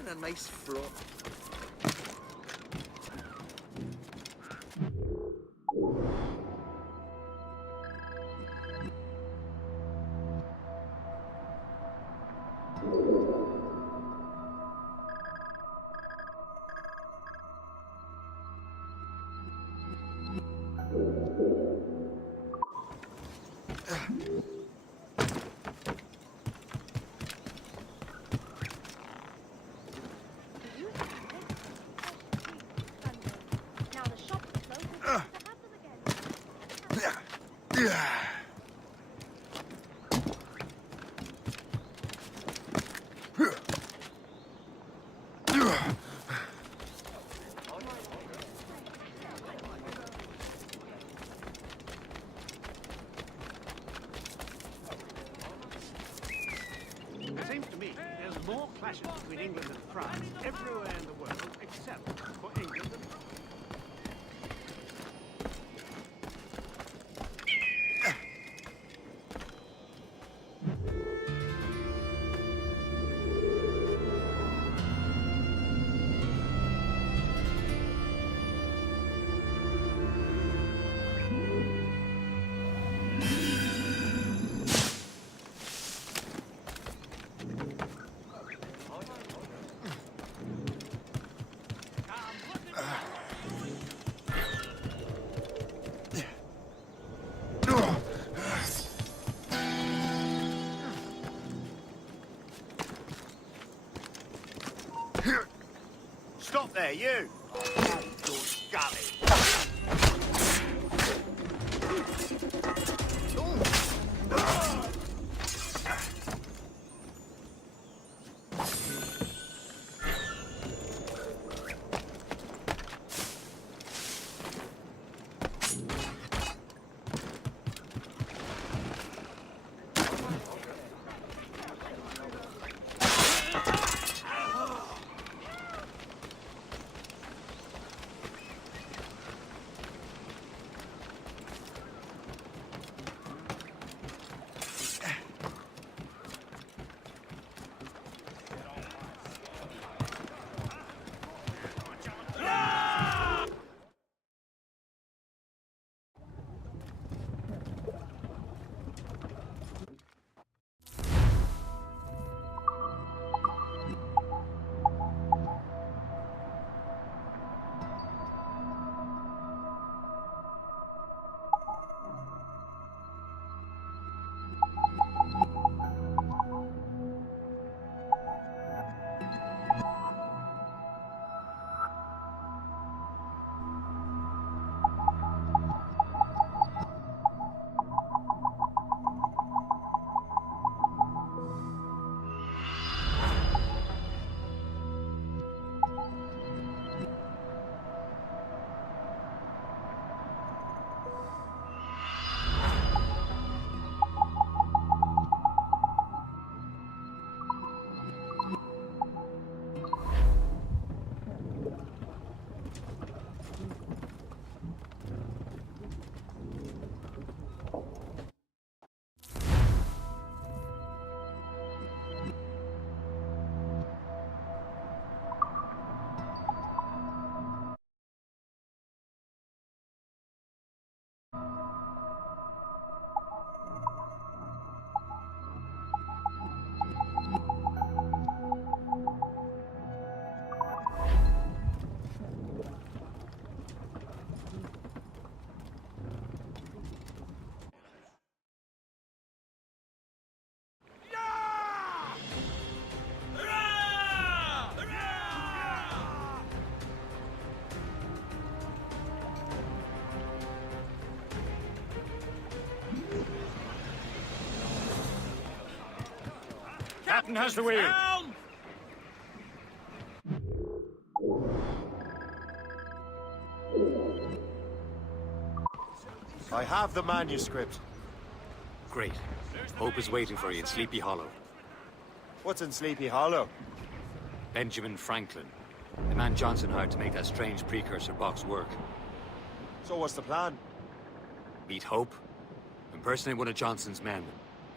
A nice floor. It seems to me there's more clashes between England and France everywhere in the world except for England and France. Stop there, you! Your gully! captain has the wheel. Helm! I have the manuscript. Great. Hope is waiting for you in Sleepy Hollow. What's in Sleepy Hollow? Benjamin Franklin. The man Johnson hired to make that strange precursor box work. So what's the plan? Meet Hope, impersonate one of Johnson's men,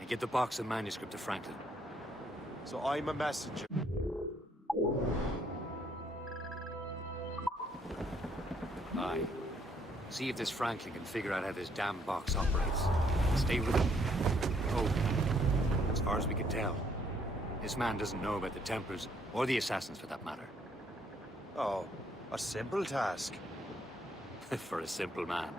and get the box and manuscript to Franklin. So I'm a messenger. Aye. See if this Franklin can figure out how this damn box operates. Stay with him. Oh, as far as we can tell, this man doesn't know about the Templars, or the Assassins for that matter. Oh, a simple task. For a simple man.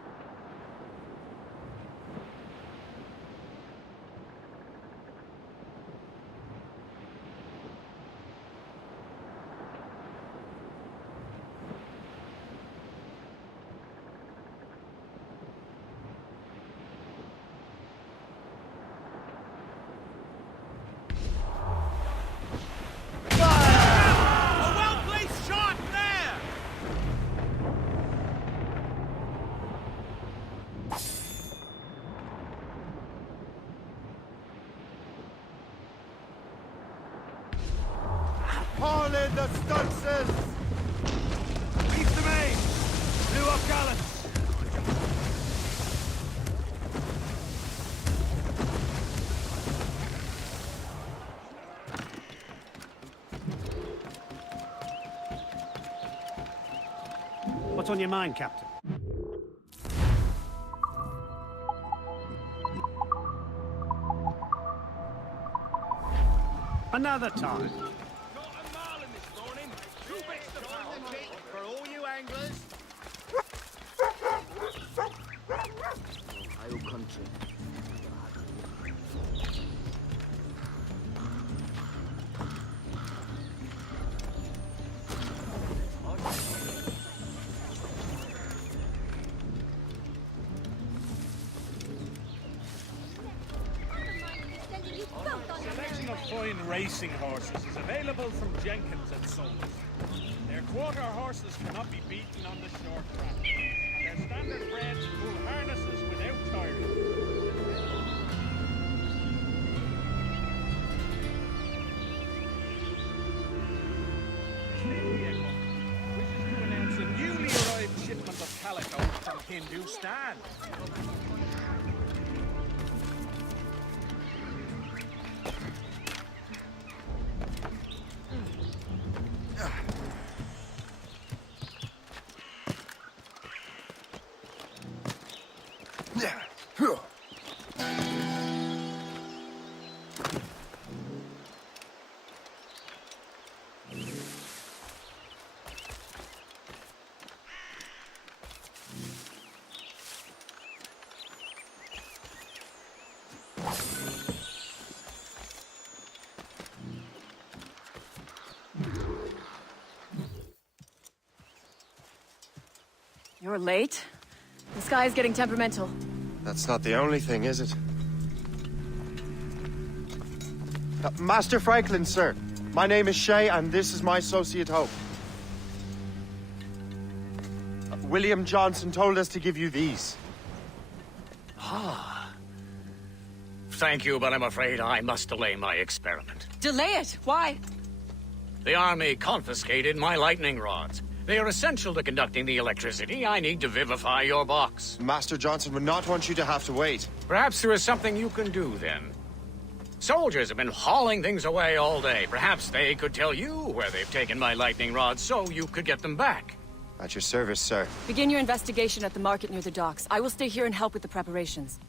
Haul in the stunsails! Keep the main! Blew up gallants! What's on your mind, Captain? Another time. For all you anglers. Ohio country. Selection of fine racing horses is available from Jenkins and Sons. Their quarter horses cannot be beaten on the short track. And their standard bred pull harnesses without tiring. Wishes to announce a newly arrived shipment of calico from Hindustan. You're late. The sky is getting temperamental. That's not the only thing, is it? Master Franklin, sir. My name is Shay, and this is my associate Hope. William Johnson told us to give you these. Ah. Thank you, but I'm afraid I must delay my experiment. Delay it? Why? The army confiscated my lightning rods. They are essential to conducting the electricity I need to vivify your box. Master Johnson would not want you to have to wait. Perhaps there is something you can do, then. Soldiers have been hauling things away all day. Perhaps they could tell you where they've taken my lightning rods so you could get them back. At your service, sir. Begin your investigation at the market near the docks. I will stay here and help with the preparations.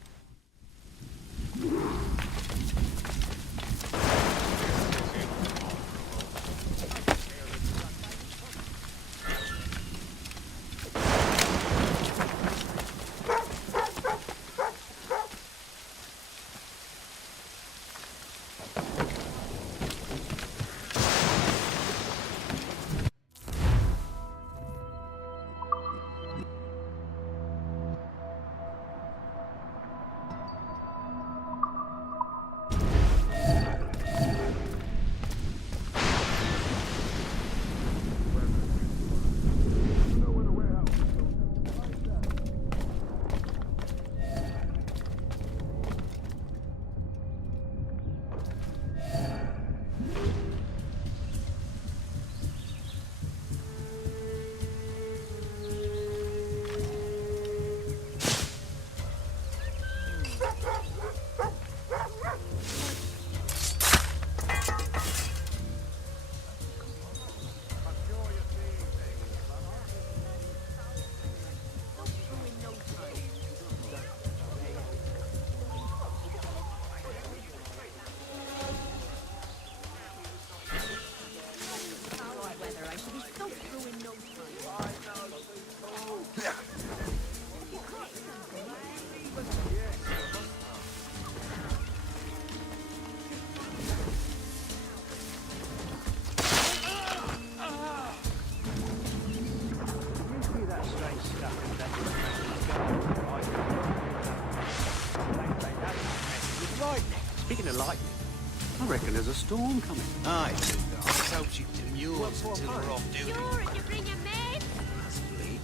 I reckon there's a storm coming. Aye. Let's hope she demures until we're off duty. Sure, you bring your maid? Possibly.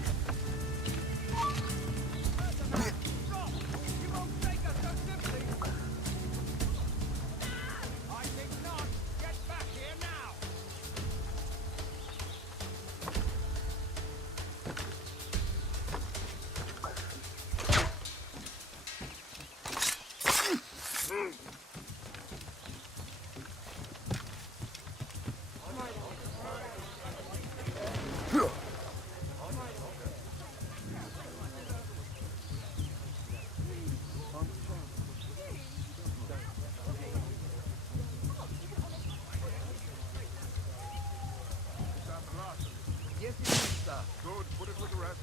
Yes, it is, sir. Good. Put it with the rest.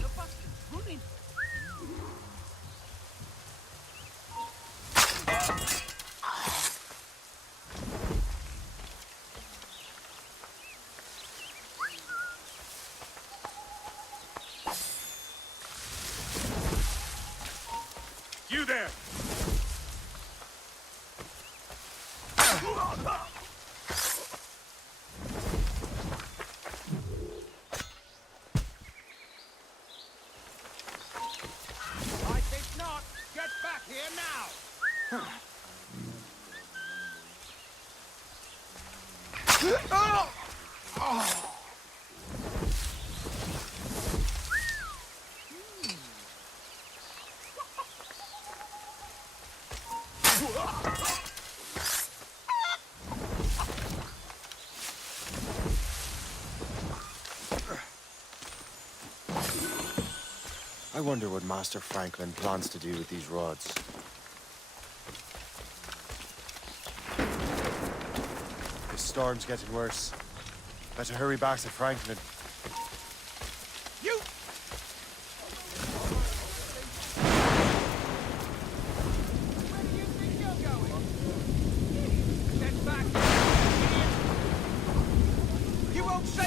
The bus is running. You there! I think not. Get back here now. I wonder what Master Franklin plans to do with these rods. The storm's getting worse. Better hurry back to Franklin. You! Where do you think you're going? Get back! You won't say...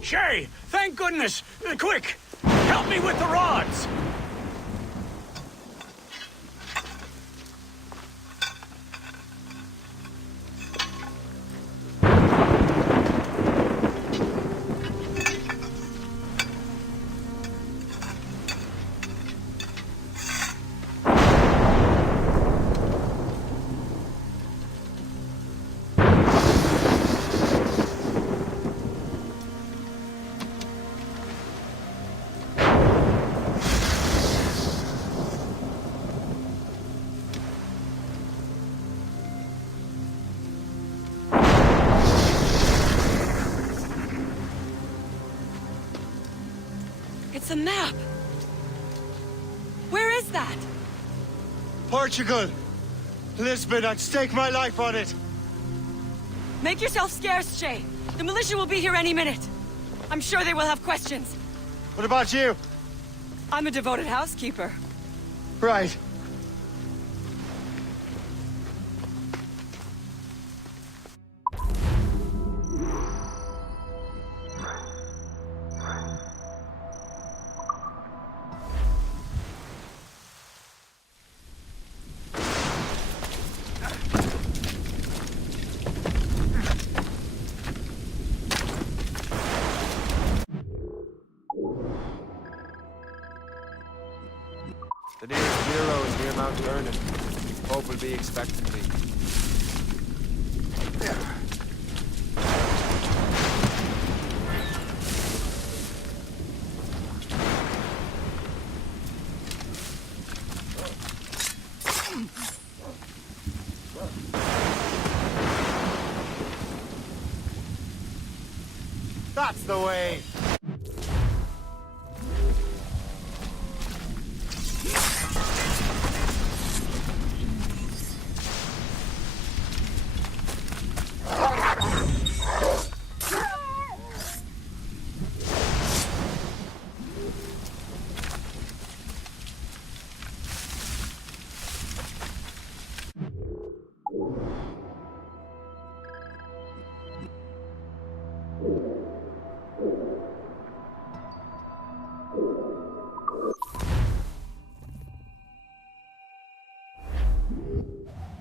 Shay, thank goodness! Quick! Help me with the rods! It's a map! Where is that? Portugal! Lisbon, I'd stake my life on it! Make yourself scarce, Shay. The militia will be here any minute. I'm sure they will have questions. What about you? I'm a devoted housekeeper. Right. The nearest bureau is near Mount Vernon. Pope will be expecting me. That's the way!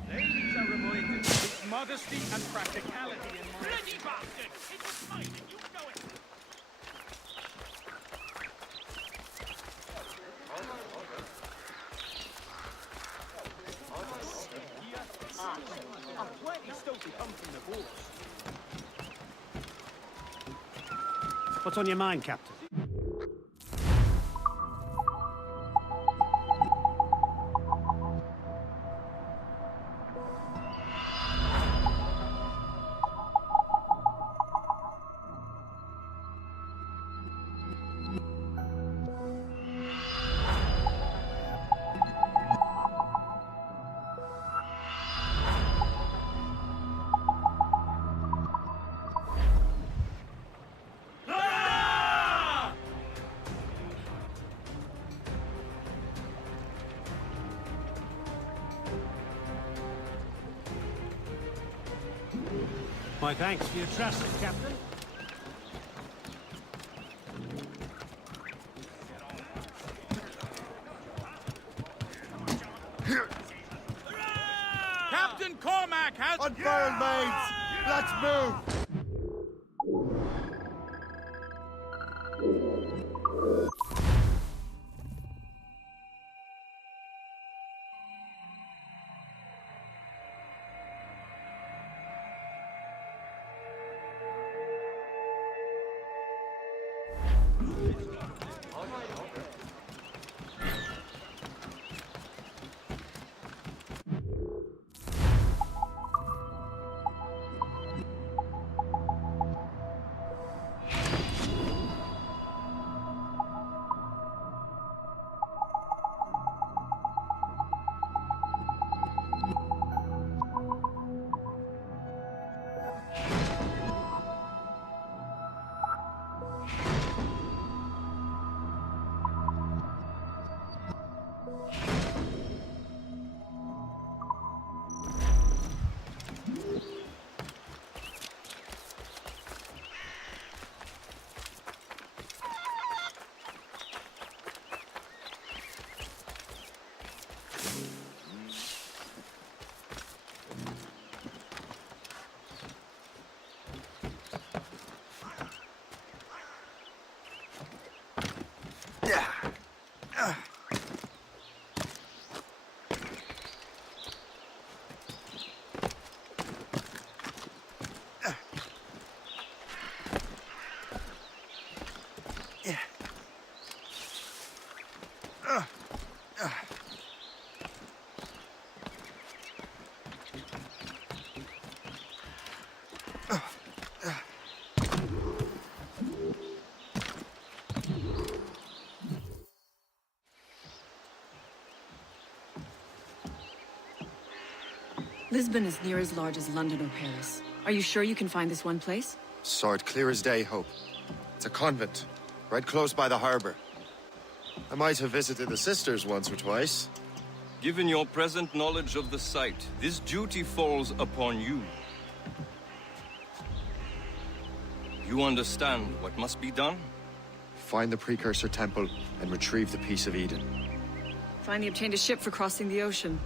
Ladies are reminded with modesty and practicality in mind. Bloody bastard! It was mine and you know it! Plenty still to come from the boats. What's on your mind, Captain? My thanks for your trust, Captain. Captain Cormac has... Unfurled, mates! Let's move! Lisbon is near as large as London or Paris. Are you sure you can find this one place? Saw it clear as day, Hope. It's a convent, right close by the harbor. I might have visited the sisters once or twice. Given your present knowledge of the site, this duty falls upon you. You understand what must be done? Find the precursor temple and retrieve the Piece of Eden. Finally obtained a ship for crossing the ocean.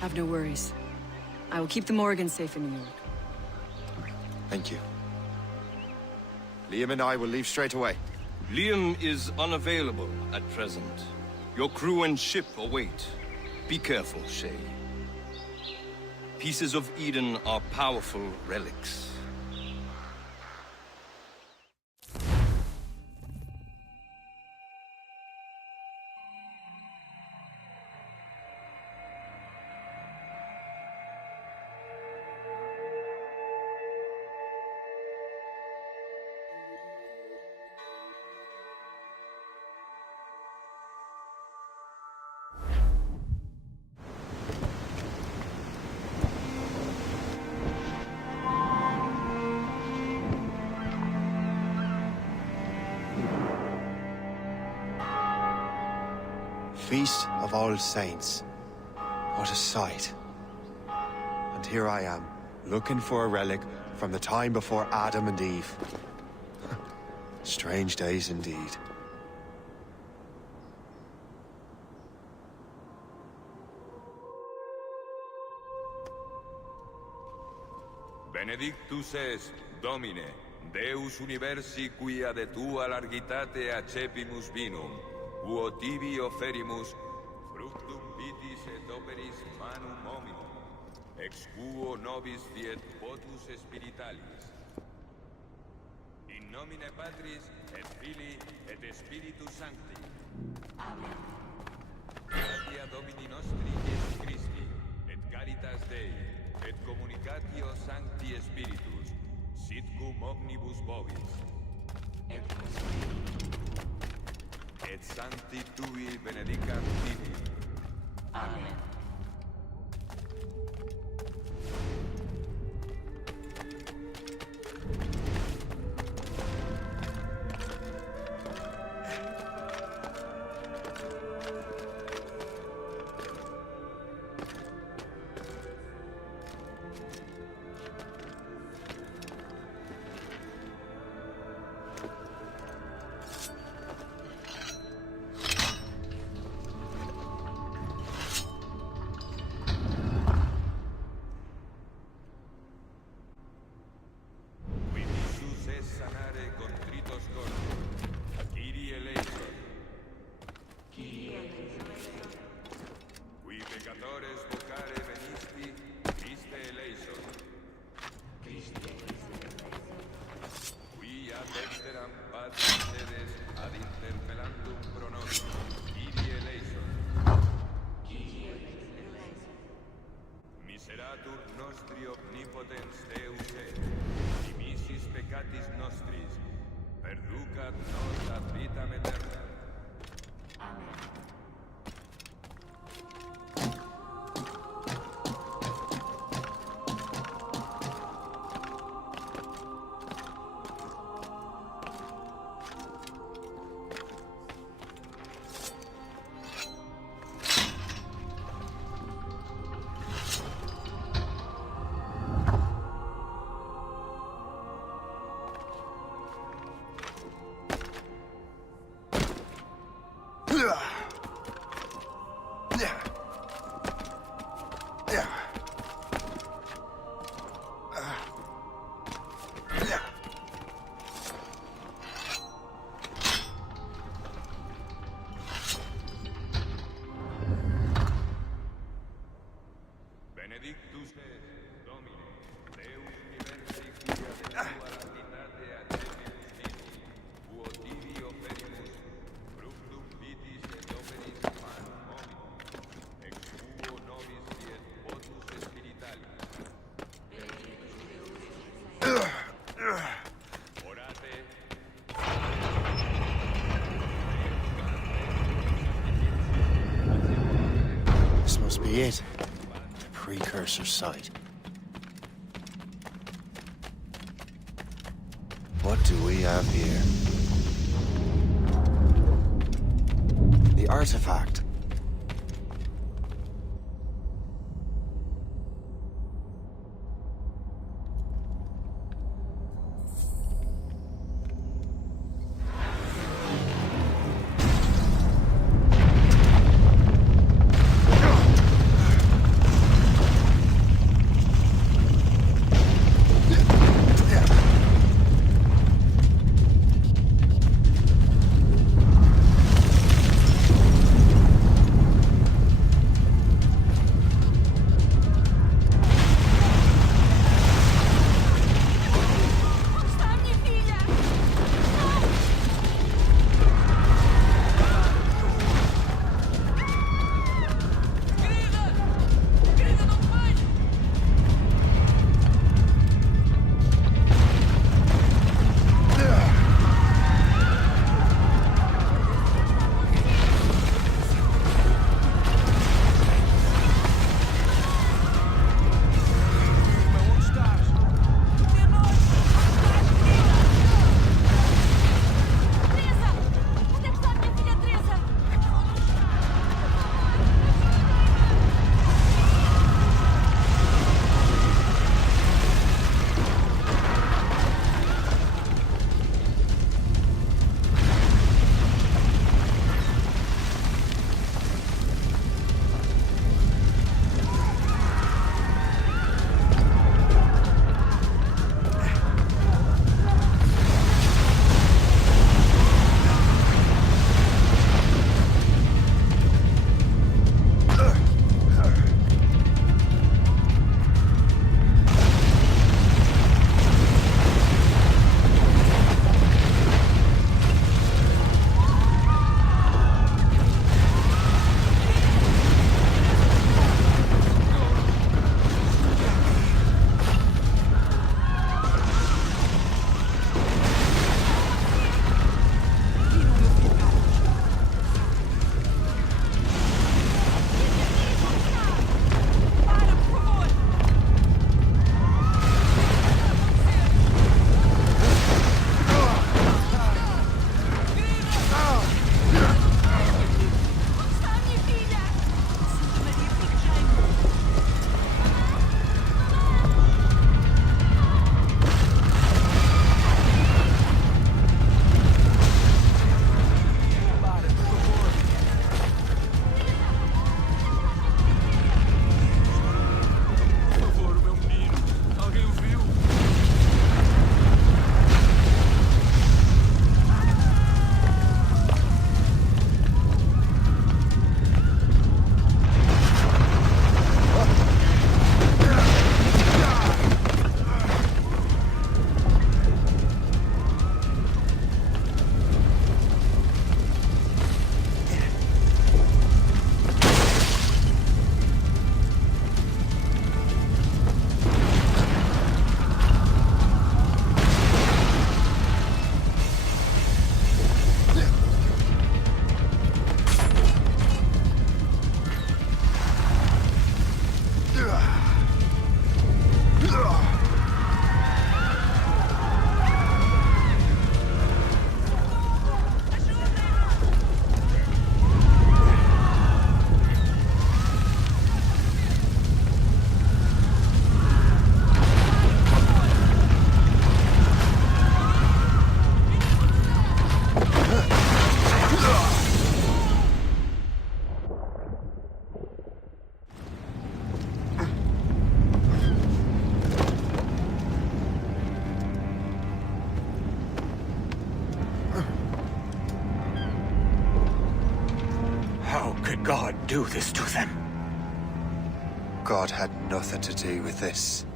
Have no worries. I will keep the Morgans safe in New York. Thank you. Liam and I will leave straight away. Liam is unavailable at present. Your crew and ship await. Be careful, Shay. Pieces of Eden are powerful relics. Feast of All Saints. What a sight. And here I am, looking for a relic from the time before Adam and Eve. Strange days indeed. Benedictus est, Domine, Deus universi quia de tua largitate accepimus vinum, uo tibi offerimus fructum vitis et operis manum hominum, ex quo nobis fiet votus spiritualis. In nomine Patris et Filii et Spiritus Sancti. Amen. Gratia Domini nostri Iesu Christi, et caritas Dei, et communicatio Sancti Spiritus, sit cum omnibus vobis. Et sancti tui benedicat tibi. Amen. Benedictus est, Domine, Deus universi quia de tua largitate accepimus vinum, quo tibi offerimus fructum vitis et operis manum hominum, ex quo nobis fiet votus spiritualis. Orate. This must be it. Precursor site. What do we have here? The artifact. How could God do this to them? God had nothing to do with this.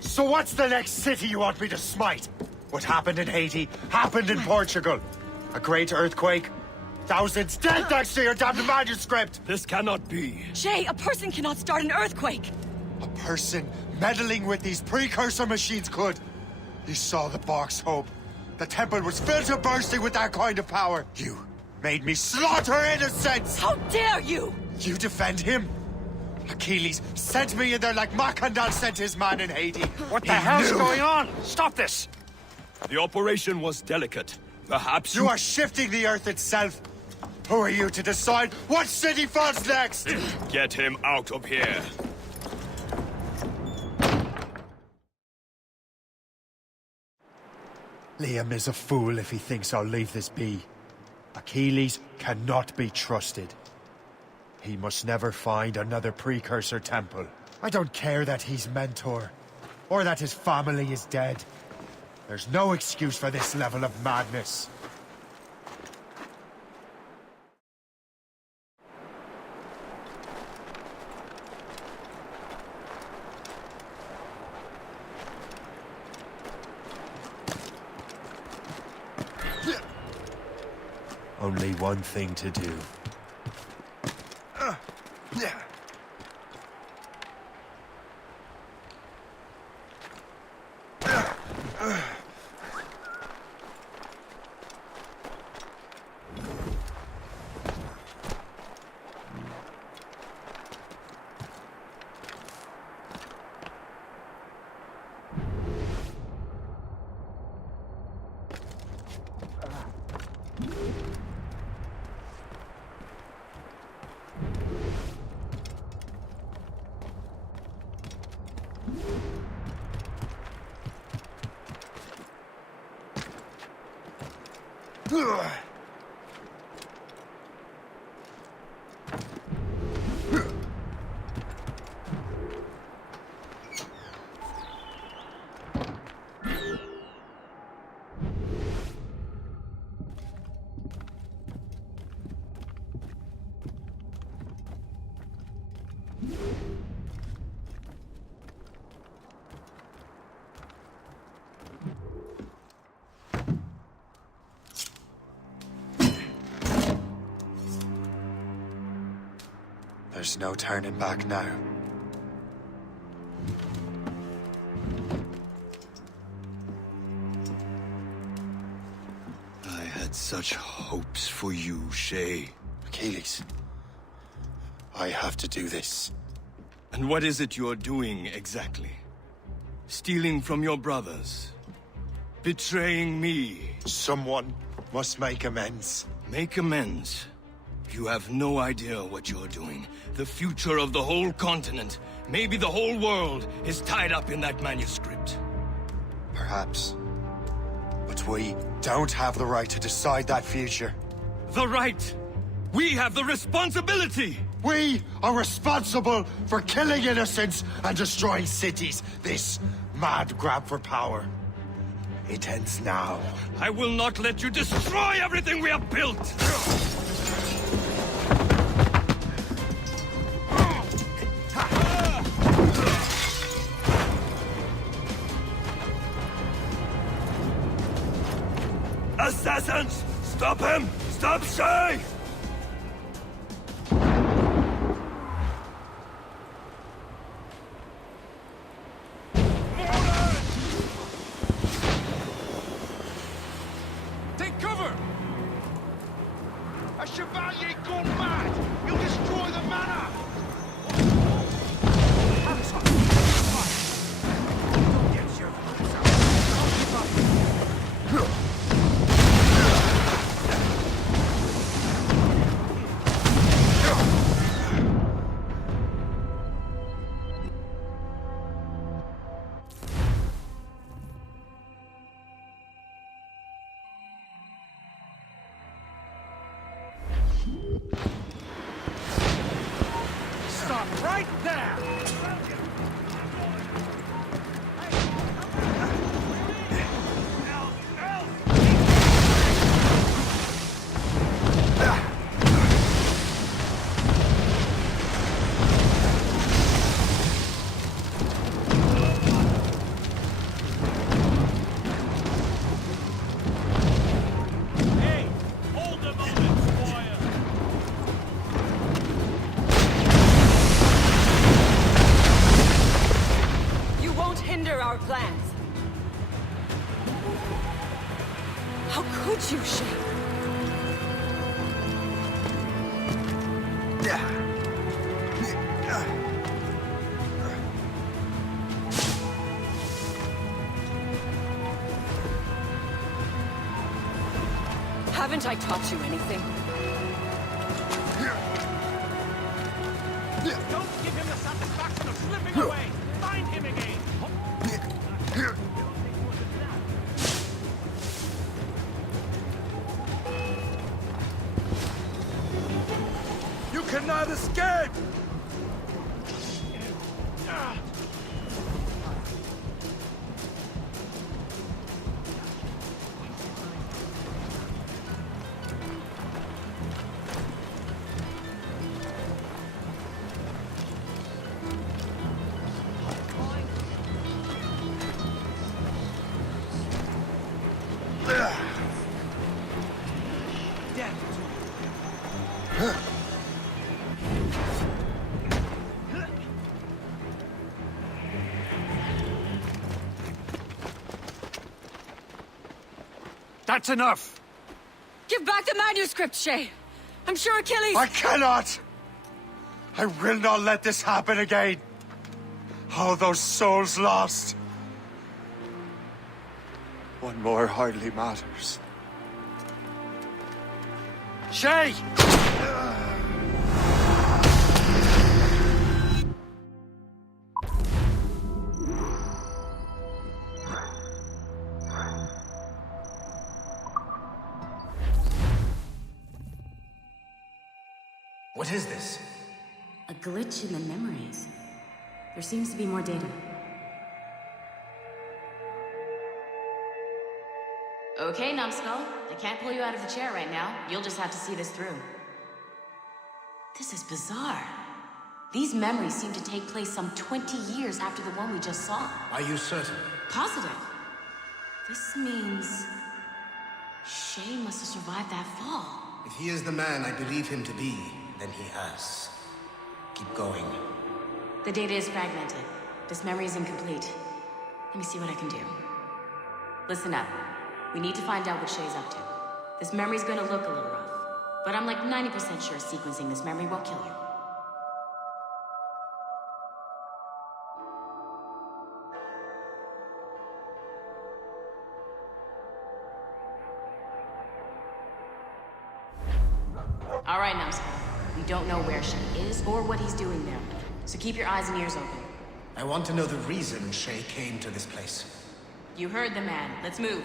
So what's the next city you want me to smite? What happened in Haiti happened in Portugal. A great earthquake. Thousands dead thanks to your damned manuscript! This cannot be. Shay, a person cannot start an earthquake! A person meddling with these precursor machines could. You saw the box, Hope. The temple was filled to bursting with that kind of power. You made me slaughter innocents! How dare you! You defend him? Achilles sent me in there like Macandal sent his man in Haiti. What the hell's going on? Stop this! The operation was delicate. Perhaps you are shifting the earth itself. Who are you to decide what city falls next? Get him out of here. Liam is a fool if he thinks I'll leave this be. Achilles cannot be trusted. He must never find another precursor temple. I don't care that he's mentor, or that his family is dead. There's no excuse for this level of madness. Only one thing to do. There's no turning back now. I had such hopes for you, Shay. Achilles, I have to do this. And what is it you're doing exactly? Stealing from your brothers? Betraying me? Someone must make amends. Make amends? You have no idea what you're doing. The future of the whole continent, maybe the whole world, is tied up in that manuscript. Perhaps. But we don't have the right to decide that future. The right! We have the responsibility! We are responsible for killing innocents and destroying cities. This mad grab for power. It ends now. I will not let you destroy everything we have built! Assassins! Stop him! Stop Shay! Take cover! A chevalier gone mad! He'll destroy the manor! Right there! Our plans. How could you, Shay? Haven't I taught you anything? Don't give him the satisfaction of slipping away! Find him again! You cannot escape! That's enough! Give back the manuscript, Shay! I'm sure Achilles... I cannot! I will not let this happen again! All those souls lost! One more hardly matters. Shay! What is this? A glitch in the memories. There seems to be more data. Okay, numbskull. I can't pull you out of the chair right now. You'll just have to see this through. This is bizarre. These memories seem to take place some 20 years after the one we just saw. Are you certain? Positive. This means... Shay must have survived that fall. If he is the man I believe him to be, then he has. Keep going. The data is fragmented. This memory is incomplete. Let me see what I can do. Listen up. We need to find out what Shay's up to. This memory's gonna look a little rough, but I'm like 90% sure sequencing this memory won't kill you. All right, numbskull. We don't know where Shay is or what he's doing there, so keep your eyes and ears open. I want to know the reason Shay came to this place. You heard the man. Let's move.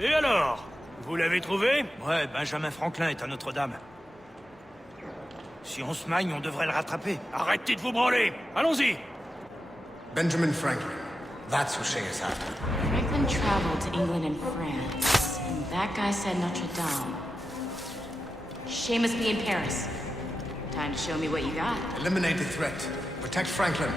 Et alors? Vous l'avez trouvé? Ouais, Benjamin Franklin est à Notre-Dame. Si on se magne, on devrait le rattraper. Arrêtez de vous branler! Allons-y! Benjamin Franklin. That's who Shay is after. Franklin traveled to England and France, and that guy said Notre Dame. Shay must be in Paris. Time to show me what you got. Eliminate the threat. Protect Franklin.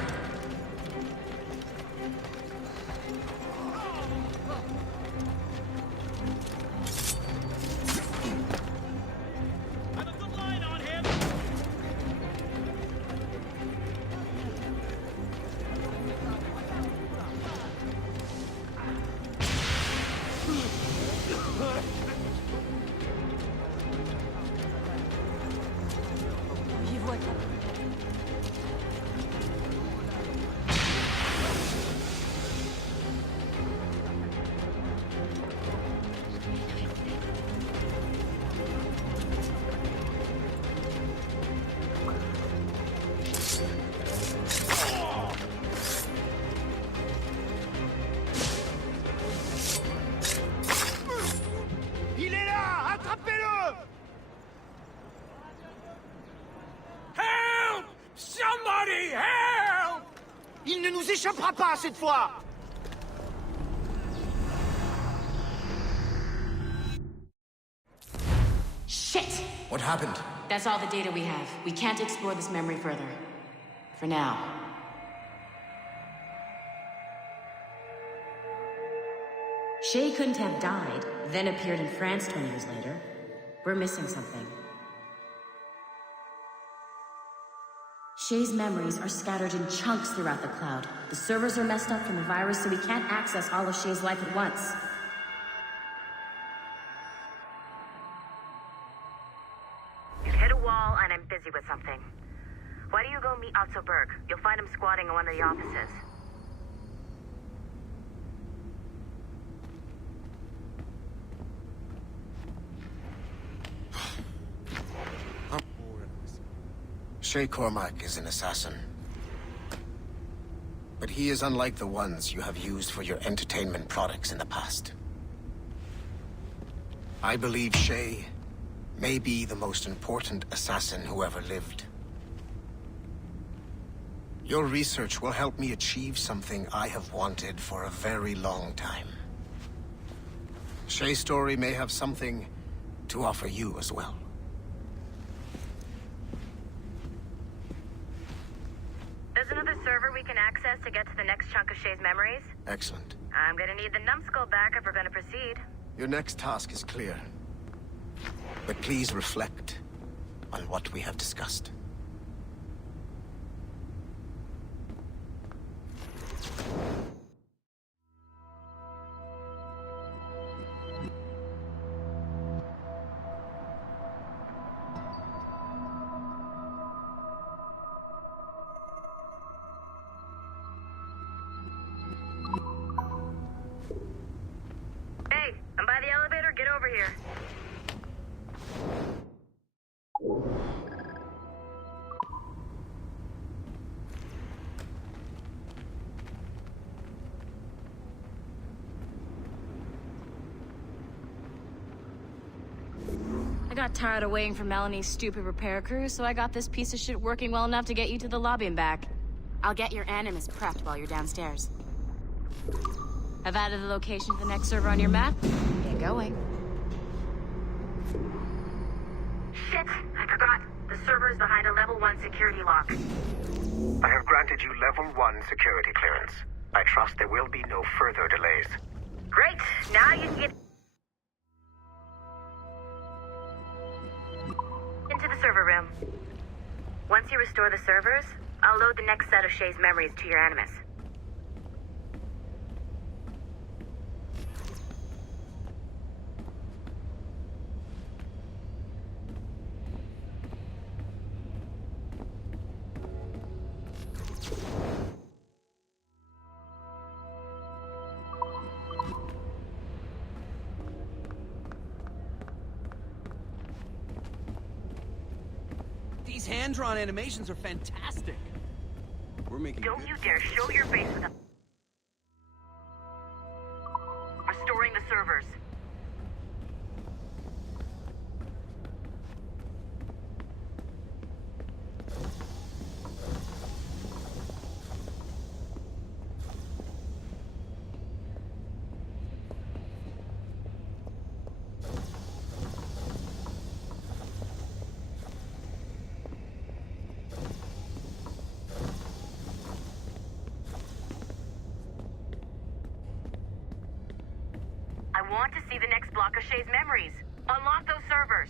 nous échappera pas cette fois! Shit! What happened? That's all the data we have. We can't explore this memory further. For now. Shay couldn't have died, then appeared in France 20 years later. We're missing something. Shay's memories are scattered in chunks throughout the cloud. The servers are messed up from the virus, so we can't access all of Shay's life at once. You've hit a wall, and I'm busy with something. Why don't you go meet Otto Berg? You'll find him squatting in one of the offices. Shay Cormac is an assassin. But he is unlike the ones you have used for your entertainment products in the past. I believe Shay may be the most important assassin who ever lived. Your research will help me achieve something I have wanted for a very long time. Shay's story may have something to offer you as well. There's another server we can access to get to the next chunk of Shay's memories. Excellent. I'm gonna need the numbskull back if we're gonna proceed. Your next task is clear. But please reflect on what we have discussed. Hey, I'm by the elevator. Get over here. I got tired of waiting for Melanie's stupid repair crew, so I got this piece of shit working well enough to get you to the lobby and back. I'll get your Animus prepped while you're downstairs. I've added the location of the next server on your map. Get going. Shit, I forgot. The server is behind a level 1 security lock. I have granted you level 1 security clearance. I trust there will be no further delays. Great, now you can get into the server room. Once you restore the servers, I'll load the next set of Shay's memories to your Animus. These hand-drawn animations are fantastic. We're making Don't you dare show your face with a... Restoring the servers. I want to see the next block of Shay's memories. Unlock those servers.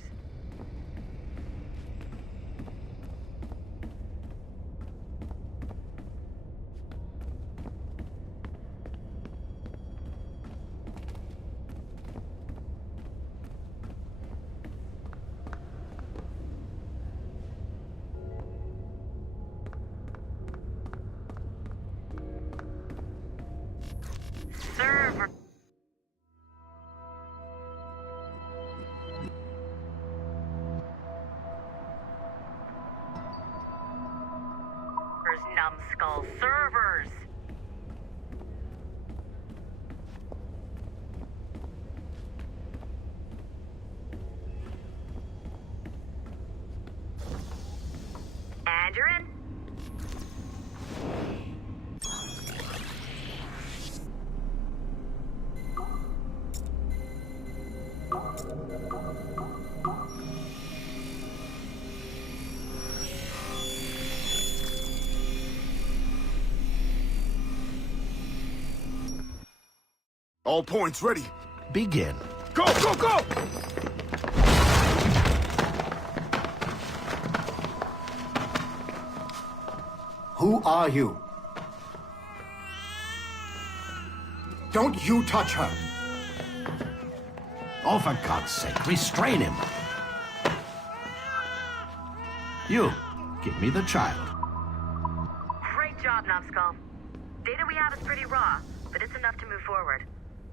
Server. Numbskull servers. And you're in. All points ready. Begin. Go, go, go! Who are you? Don't you touch her! Oh, for God's sake, restrain him. You, give me the child. Great job, Numbskull. Data we have is pretty raw, but it's enough to move forward.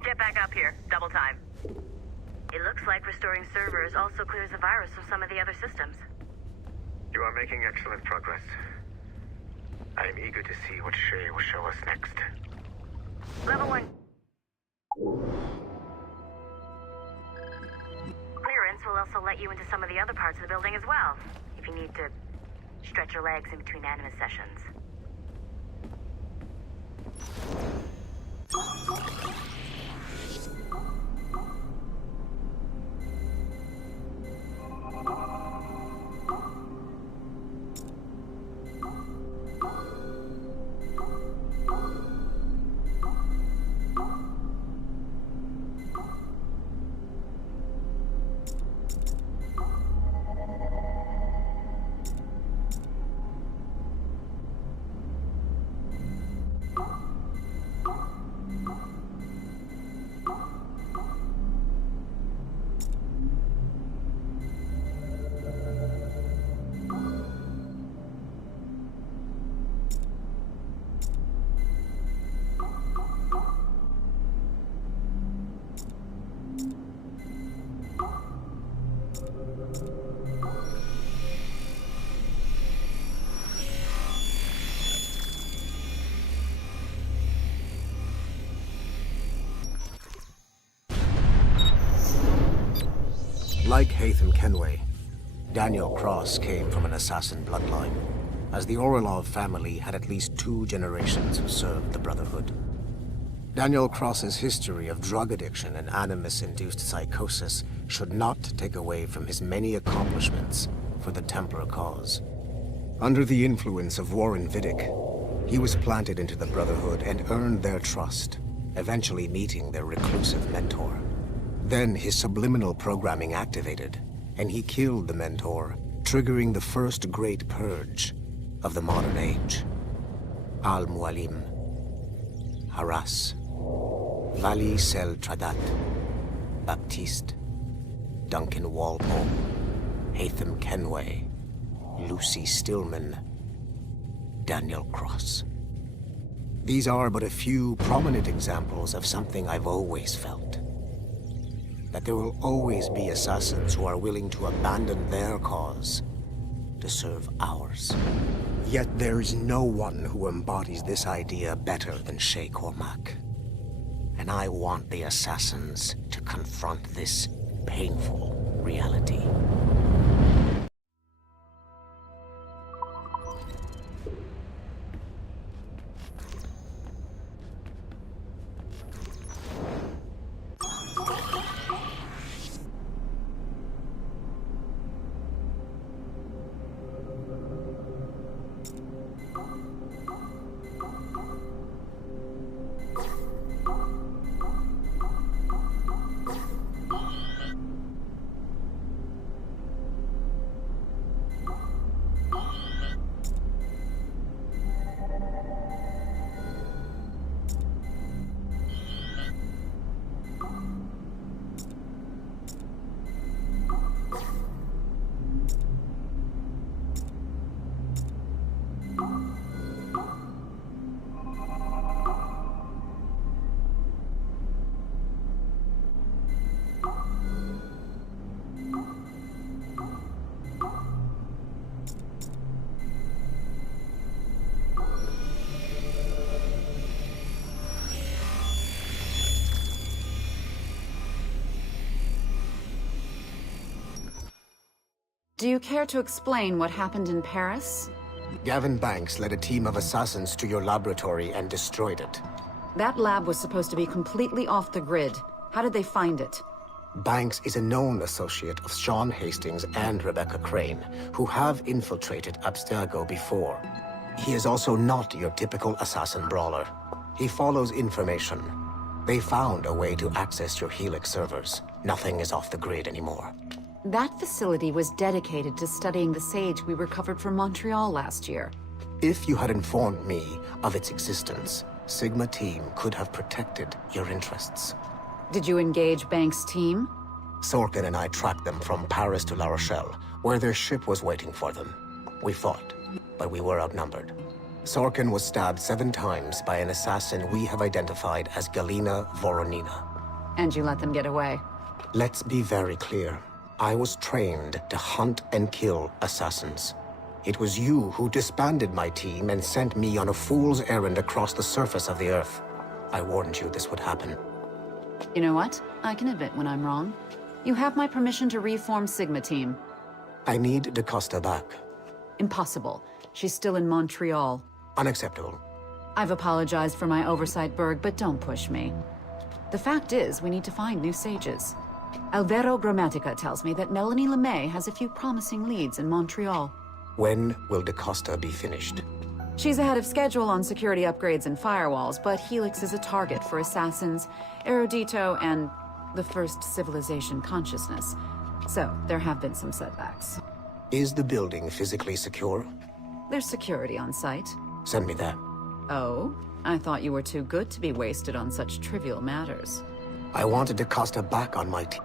Get back up here. Double time. It looks like restoring servers also clears the virus from some of the other systems. You are making excellent progress. I am eager to see what Shay will show us next. Level 1. Clearance will also let you into some of the other parts of the building as well, if you need to stretch your legs in between Animus sessions. Like Haytham Kenway, Daniel Cross came from an assassin bloodline, as the Orlov family had at least 2 generations who served the Brotherhood. Daniel Cross's history of drug addiction and Animus-induced psychosis should not take away from his many accomplishments for the Templar cause. Under the influence of Warren Vidic, he was planted into the Brotherhood and earned their trust, eventually meeting their reclusive mentor. Then his subliminal programming activated, and he killed the mentor, triggering the first great purge of the modern age. Al-Mualim, Haras, Vali Sel Tradat, Baptiste, Duncan Walpole, Haytham Kenway, Lucy Stillman, Daniel Cross. These are but a few prominent examples of something I've always felt. That there will always be assassins who are willing to abandon their cause to serve ours. Yet there is no one who embodies this idea better than Shay Cormac. And I want the assassins to confront this painful reality. Do you care to explain what happened in Paris? Gavin Banks led a team of assassins to your laboratory and destroyed it. That lab was supposed to be completely off the grid. How did they find it? Banks is a known associate of Sean Hastings and Rebecca Crane, who have infiltrated Abstergo before. He is also not your typical assassin brawler. He follows information, They found a way to access your Helix servers. Nothing is off the grid anymore. That facility was dedicated to studying the sage we recovered from Montreal last year. If you had informed me of its existence, Sigma Team could have protected your interests. Did you engage Banks' team? Sorkin and I tracked them from Paris to La Rochelle, where their ship was waiting for them. We fought, but we were outnumbered. Sorkin was stabbed 7 times by an assassin we have identified as Galina Voronina. And you let them get away? Let's be very clear. I was trained to hunt and kill assassins. It was you who disbanded my team and sent me on a fool's errand across the surface of the Earth. I warned you this would happen. You know what? I can admit when I'm wrong. You have my permission to reform Sigma Team. I need DaCosta back. Impossible. She's still in Montreal. Unacceptable. I've apologized for my oversight, Berg, but don't push me. The fact is, we need to find new sages. Alvaro Grammatica tells me that Melanie LeMay has a few promising leads in Montreal. When will DaCosta be finished? She's ahead of schedule on security upgrades and firewalls, but Helix is a target for assassins, Erudito, and the first civilization consciousness. So, there have been some setbacks. Is the building physically secure? There's security on site. Send me that. Oh? I thought you were too good to be wasted on such trivial matters. I wanted DaCosta back on my team.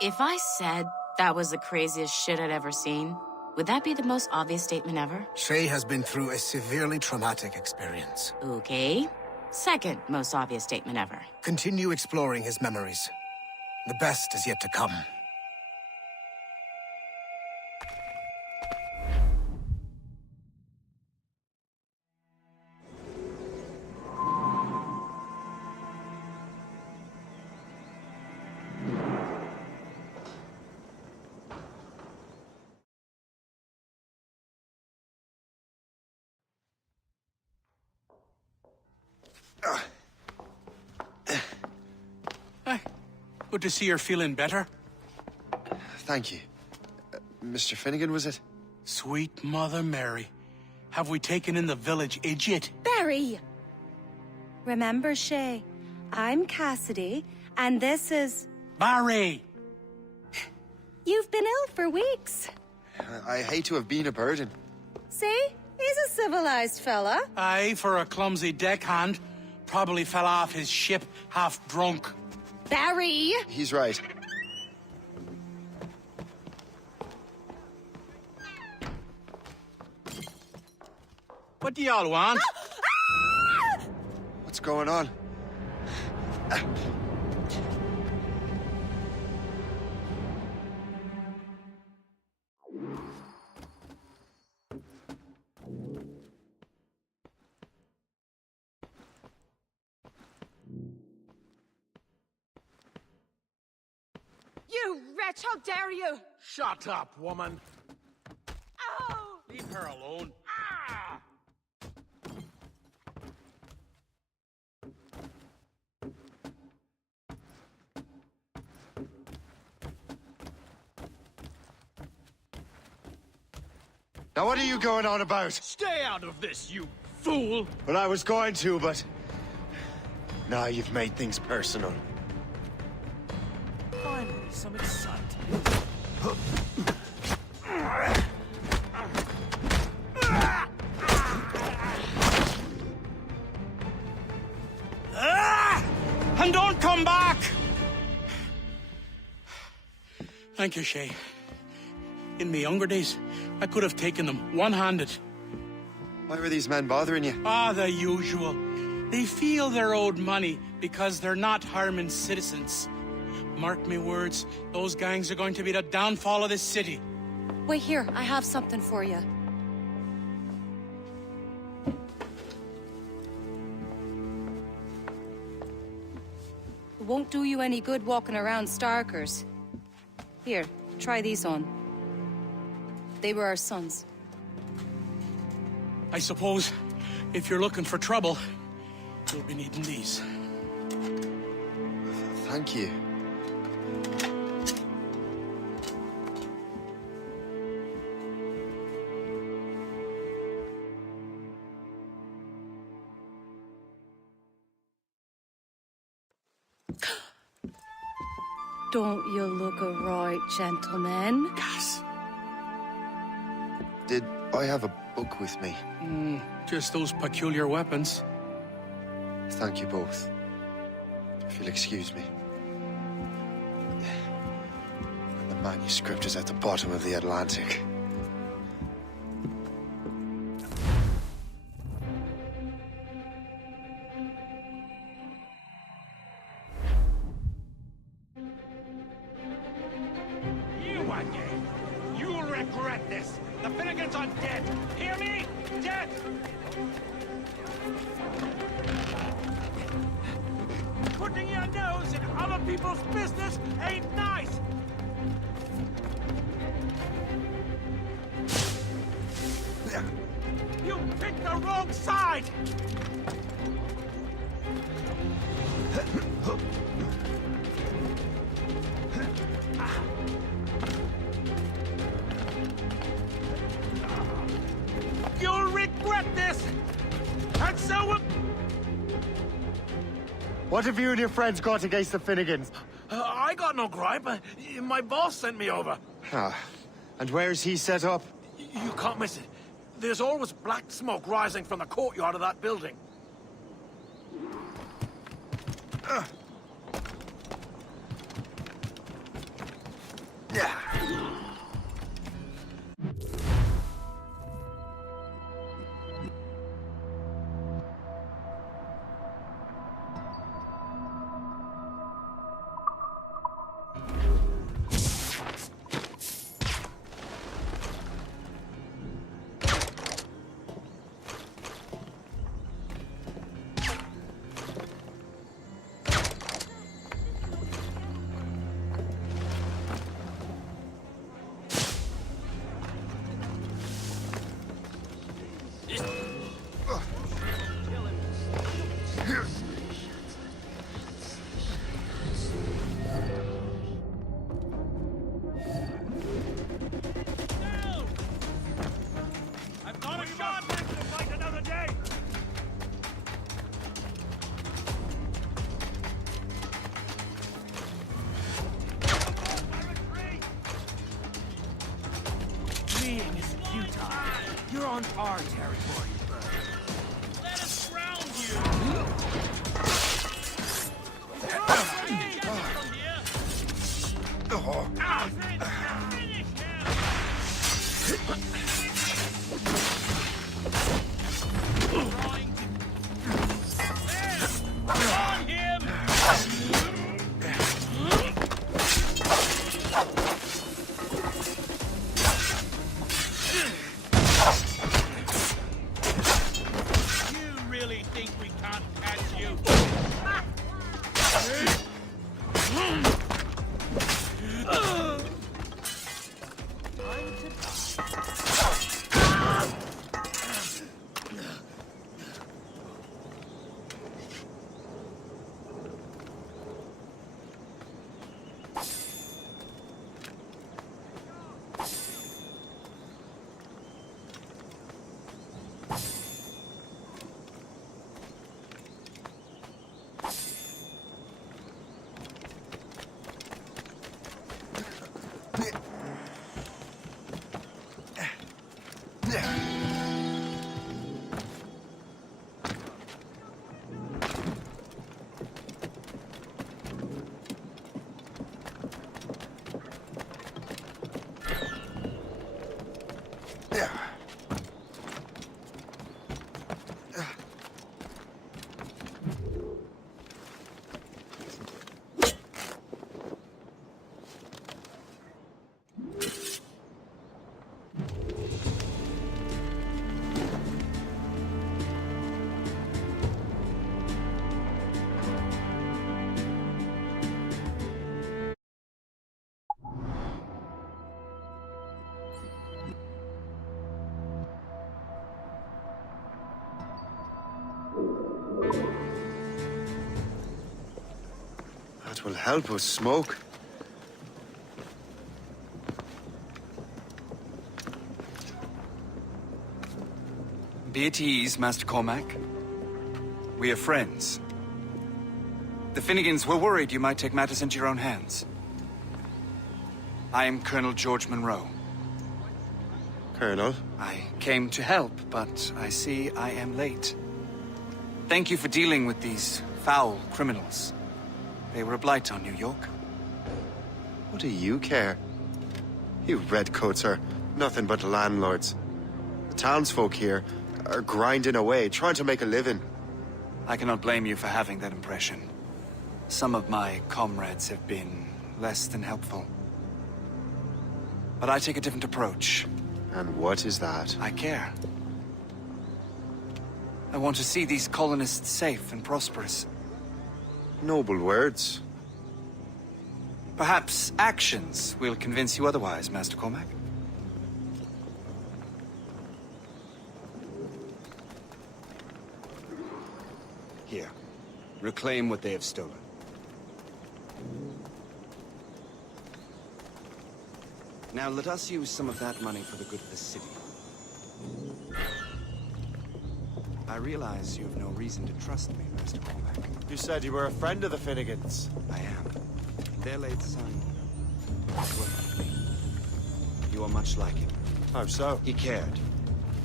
If I said that was the craziest shit I'd ever seen, would that be the most obvious statement ever? Shay has been through a severely traumatic experience. Okay. Second most obvious statement ever. Continue exploring his memories. The best is yet to come. Good to see you're feeling better. Thank you. Mr. Finnegan, was it? Sweet Mother Mary. Have we taken in the village idiot? Barry! Remember, Shay, I'm Cassidy, and this is... Barry! You've been ill for weeks. I hate to have been a burden. See? He's a civilized fella. Aye, for a clumsy deckhand. Probably fell off his ship half drunk. Barry! He's right. What do y'all want? What's going on? You wretch, how dare you! Shut up, woman. Ow! Leave her alone. Ah! Now what are you going on about? Stay out of this, you fool! Well, I was going to, but... Now you've made things personal. Finally, some excitement. And don't come back! Thank you, Shay. In my younger days, I could have taken them one-handed. Why were these men bothering you? Ah, the usual. They feel they're owed money because they're not harming citizens. Mark me words, those gangs are going to be the downfall of this city. Wait here, I have something for you. It won't do you any good walking around Starkers. Here, try these on. They were our sons. I suppose, if you're looking for trouble, you'll be needing these. Thank you. Don't you look a right gentleman? Gas. Did I have a book with me? Just those peculiar weapons. Thank you both. If you'll excuse me. The manuscript is at the bottom of the Atlantic. You again! You'll regret this! The Finnegans are dead! Hear me? Dead! Putting your nose in other people's business ain't nice! You picked the wrong side! You'll regret this! And so will... What have you and your friends got against the Finnegans? I got no gripe. My boss sent me over. Ah, and where's he set up? You can't miss it. There's always black smoke rising from the courtyard of that building. I've got a shot! Fight another day! Fleeing is futile. You're on our territory, bird. Let us ground you! That will help us smoke. Be at ease, Master Cormac. We are friends. The Finnegans were worried you might take matters into your own hands. I am Colonel George Monroe. Colonel? I came to help, but I see I am late. Thank you for dealing with these foul criminals. They were a blight on New York. What do you care? You redcoats are nothing but landlords. The townsfolk here are grinding away, trying to make a living. I cannot blame you for having that impression. Some of my comrades have been less than helpful. But I take a different approach. And what is that? I care. I want to see these colonists safe and prosperous. Noble words. Perhaps actions will convince you otherwise, Master Cormac. Here. Reclaim what they have stolen. Now let us use some of that money for the good of the city. I realize you have no reason to trust me, Master Cormac. You said you were a friend of the Finnegans. I am. Their late son worked with me. You are much like him. How so? He cared,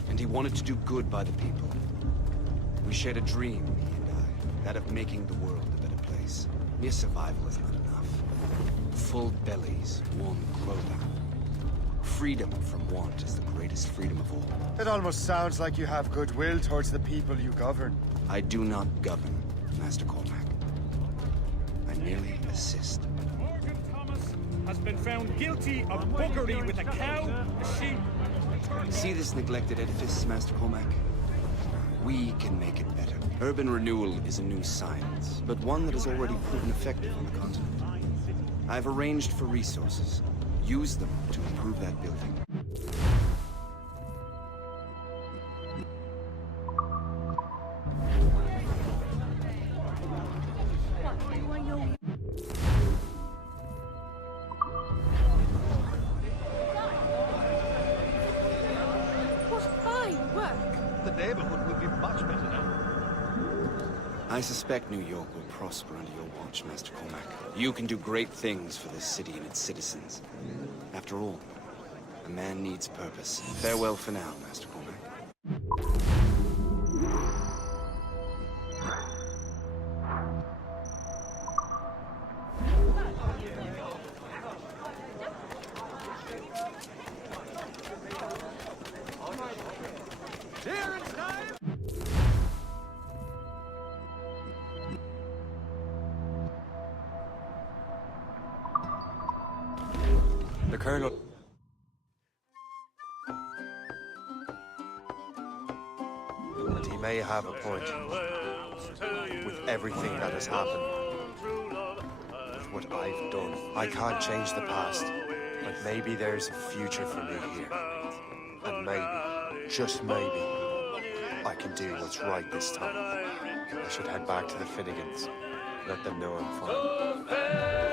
and he wanted to do good by the people. We shared a dream, he and I, that of making the world a better place. Mere survival is not enough. Full bellies, warm clothing. Freedom from want is the greatest freedom of all. It almost sounds like you have goodwill towards the people you govern. I do not govern, Master Cormac. I merely assist. Morgan Thomas has been found guilty of buggery with a cow, a sheep, a See this neglected edifice, Master Cormac? We can make it better. Urban renewal is a new science, but one that has already proven effective on the continent. I've arranged for resources. Use them to improve that building. I suspect New York will prosper under your watch, Master Cormac. You can do great things for this city and its citizens. After all, a man needs purpose. Farewell for now, Master Cormac. The Colonel... And he may have a point. With everything that has happened. With what I've done. I can't change the past. But maybe there's a future for me here. And maybe, just maybe, I can do what's right this time. I should head back to the Finnegans. Let them know I'm fine.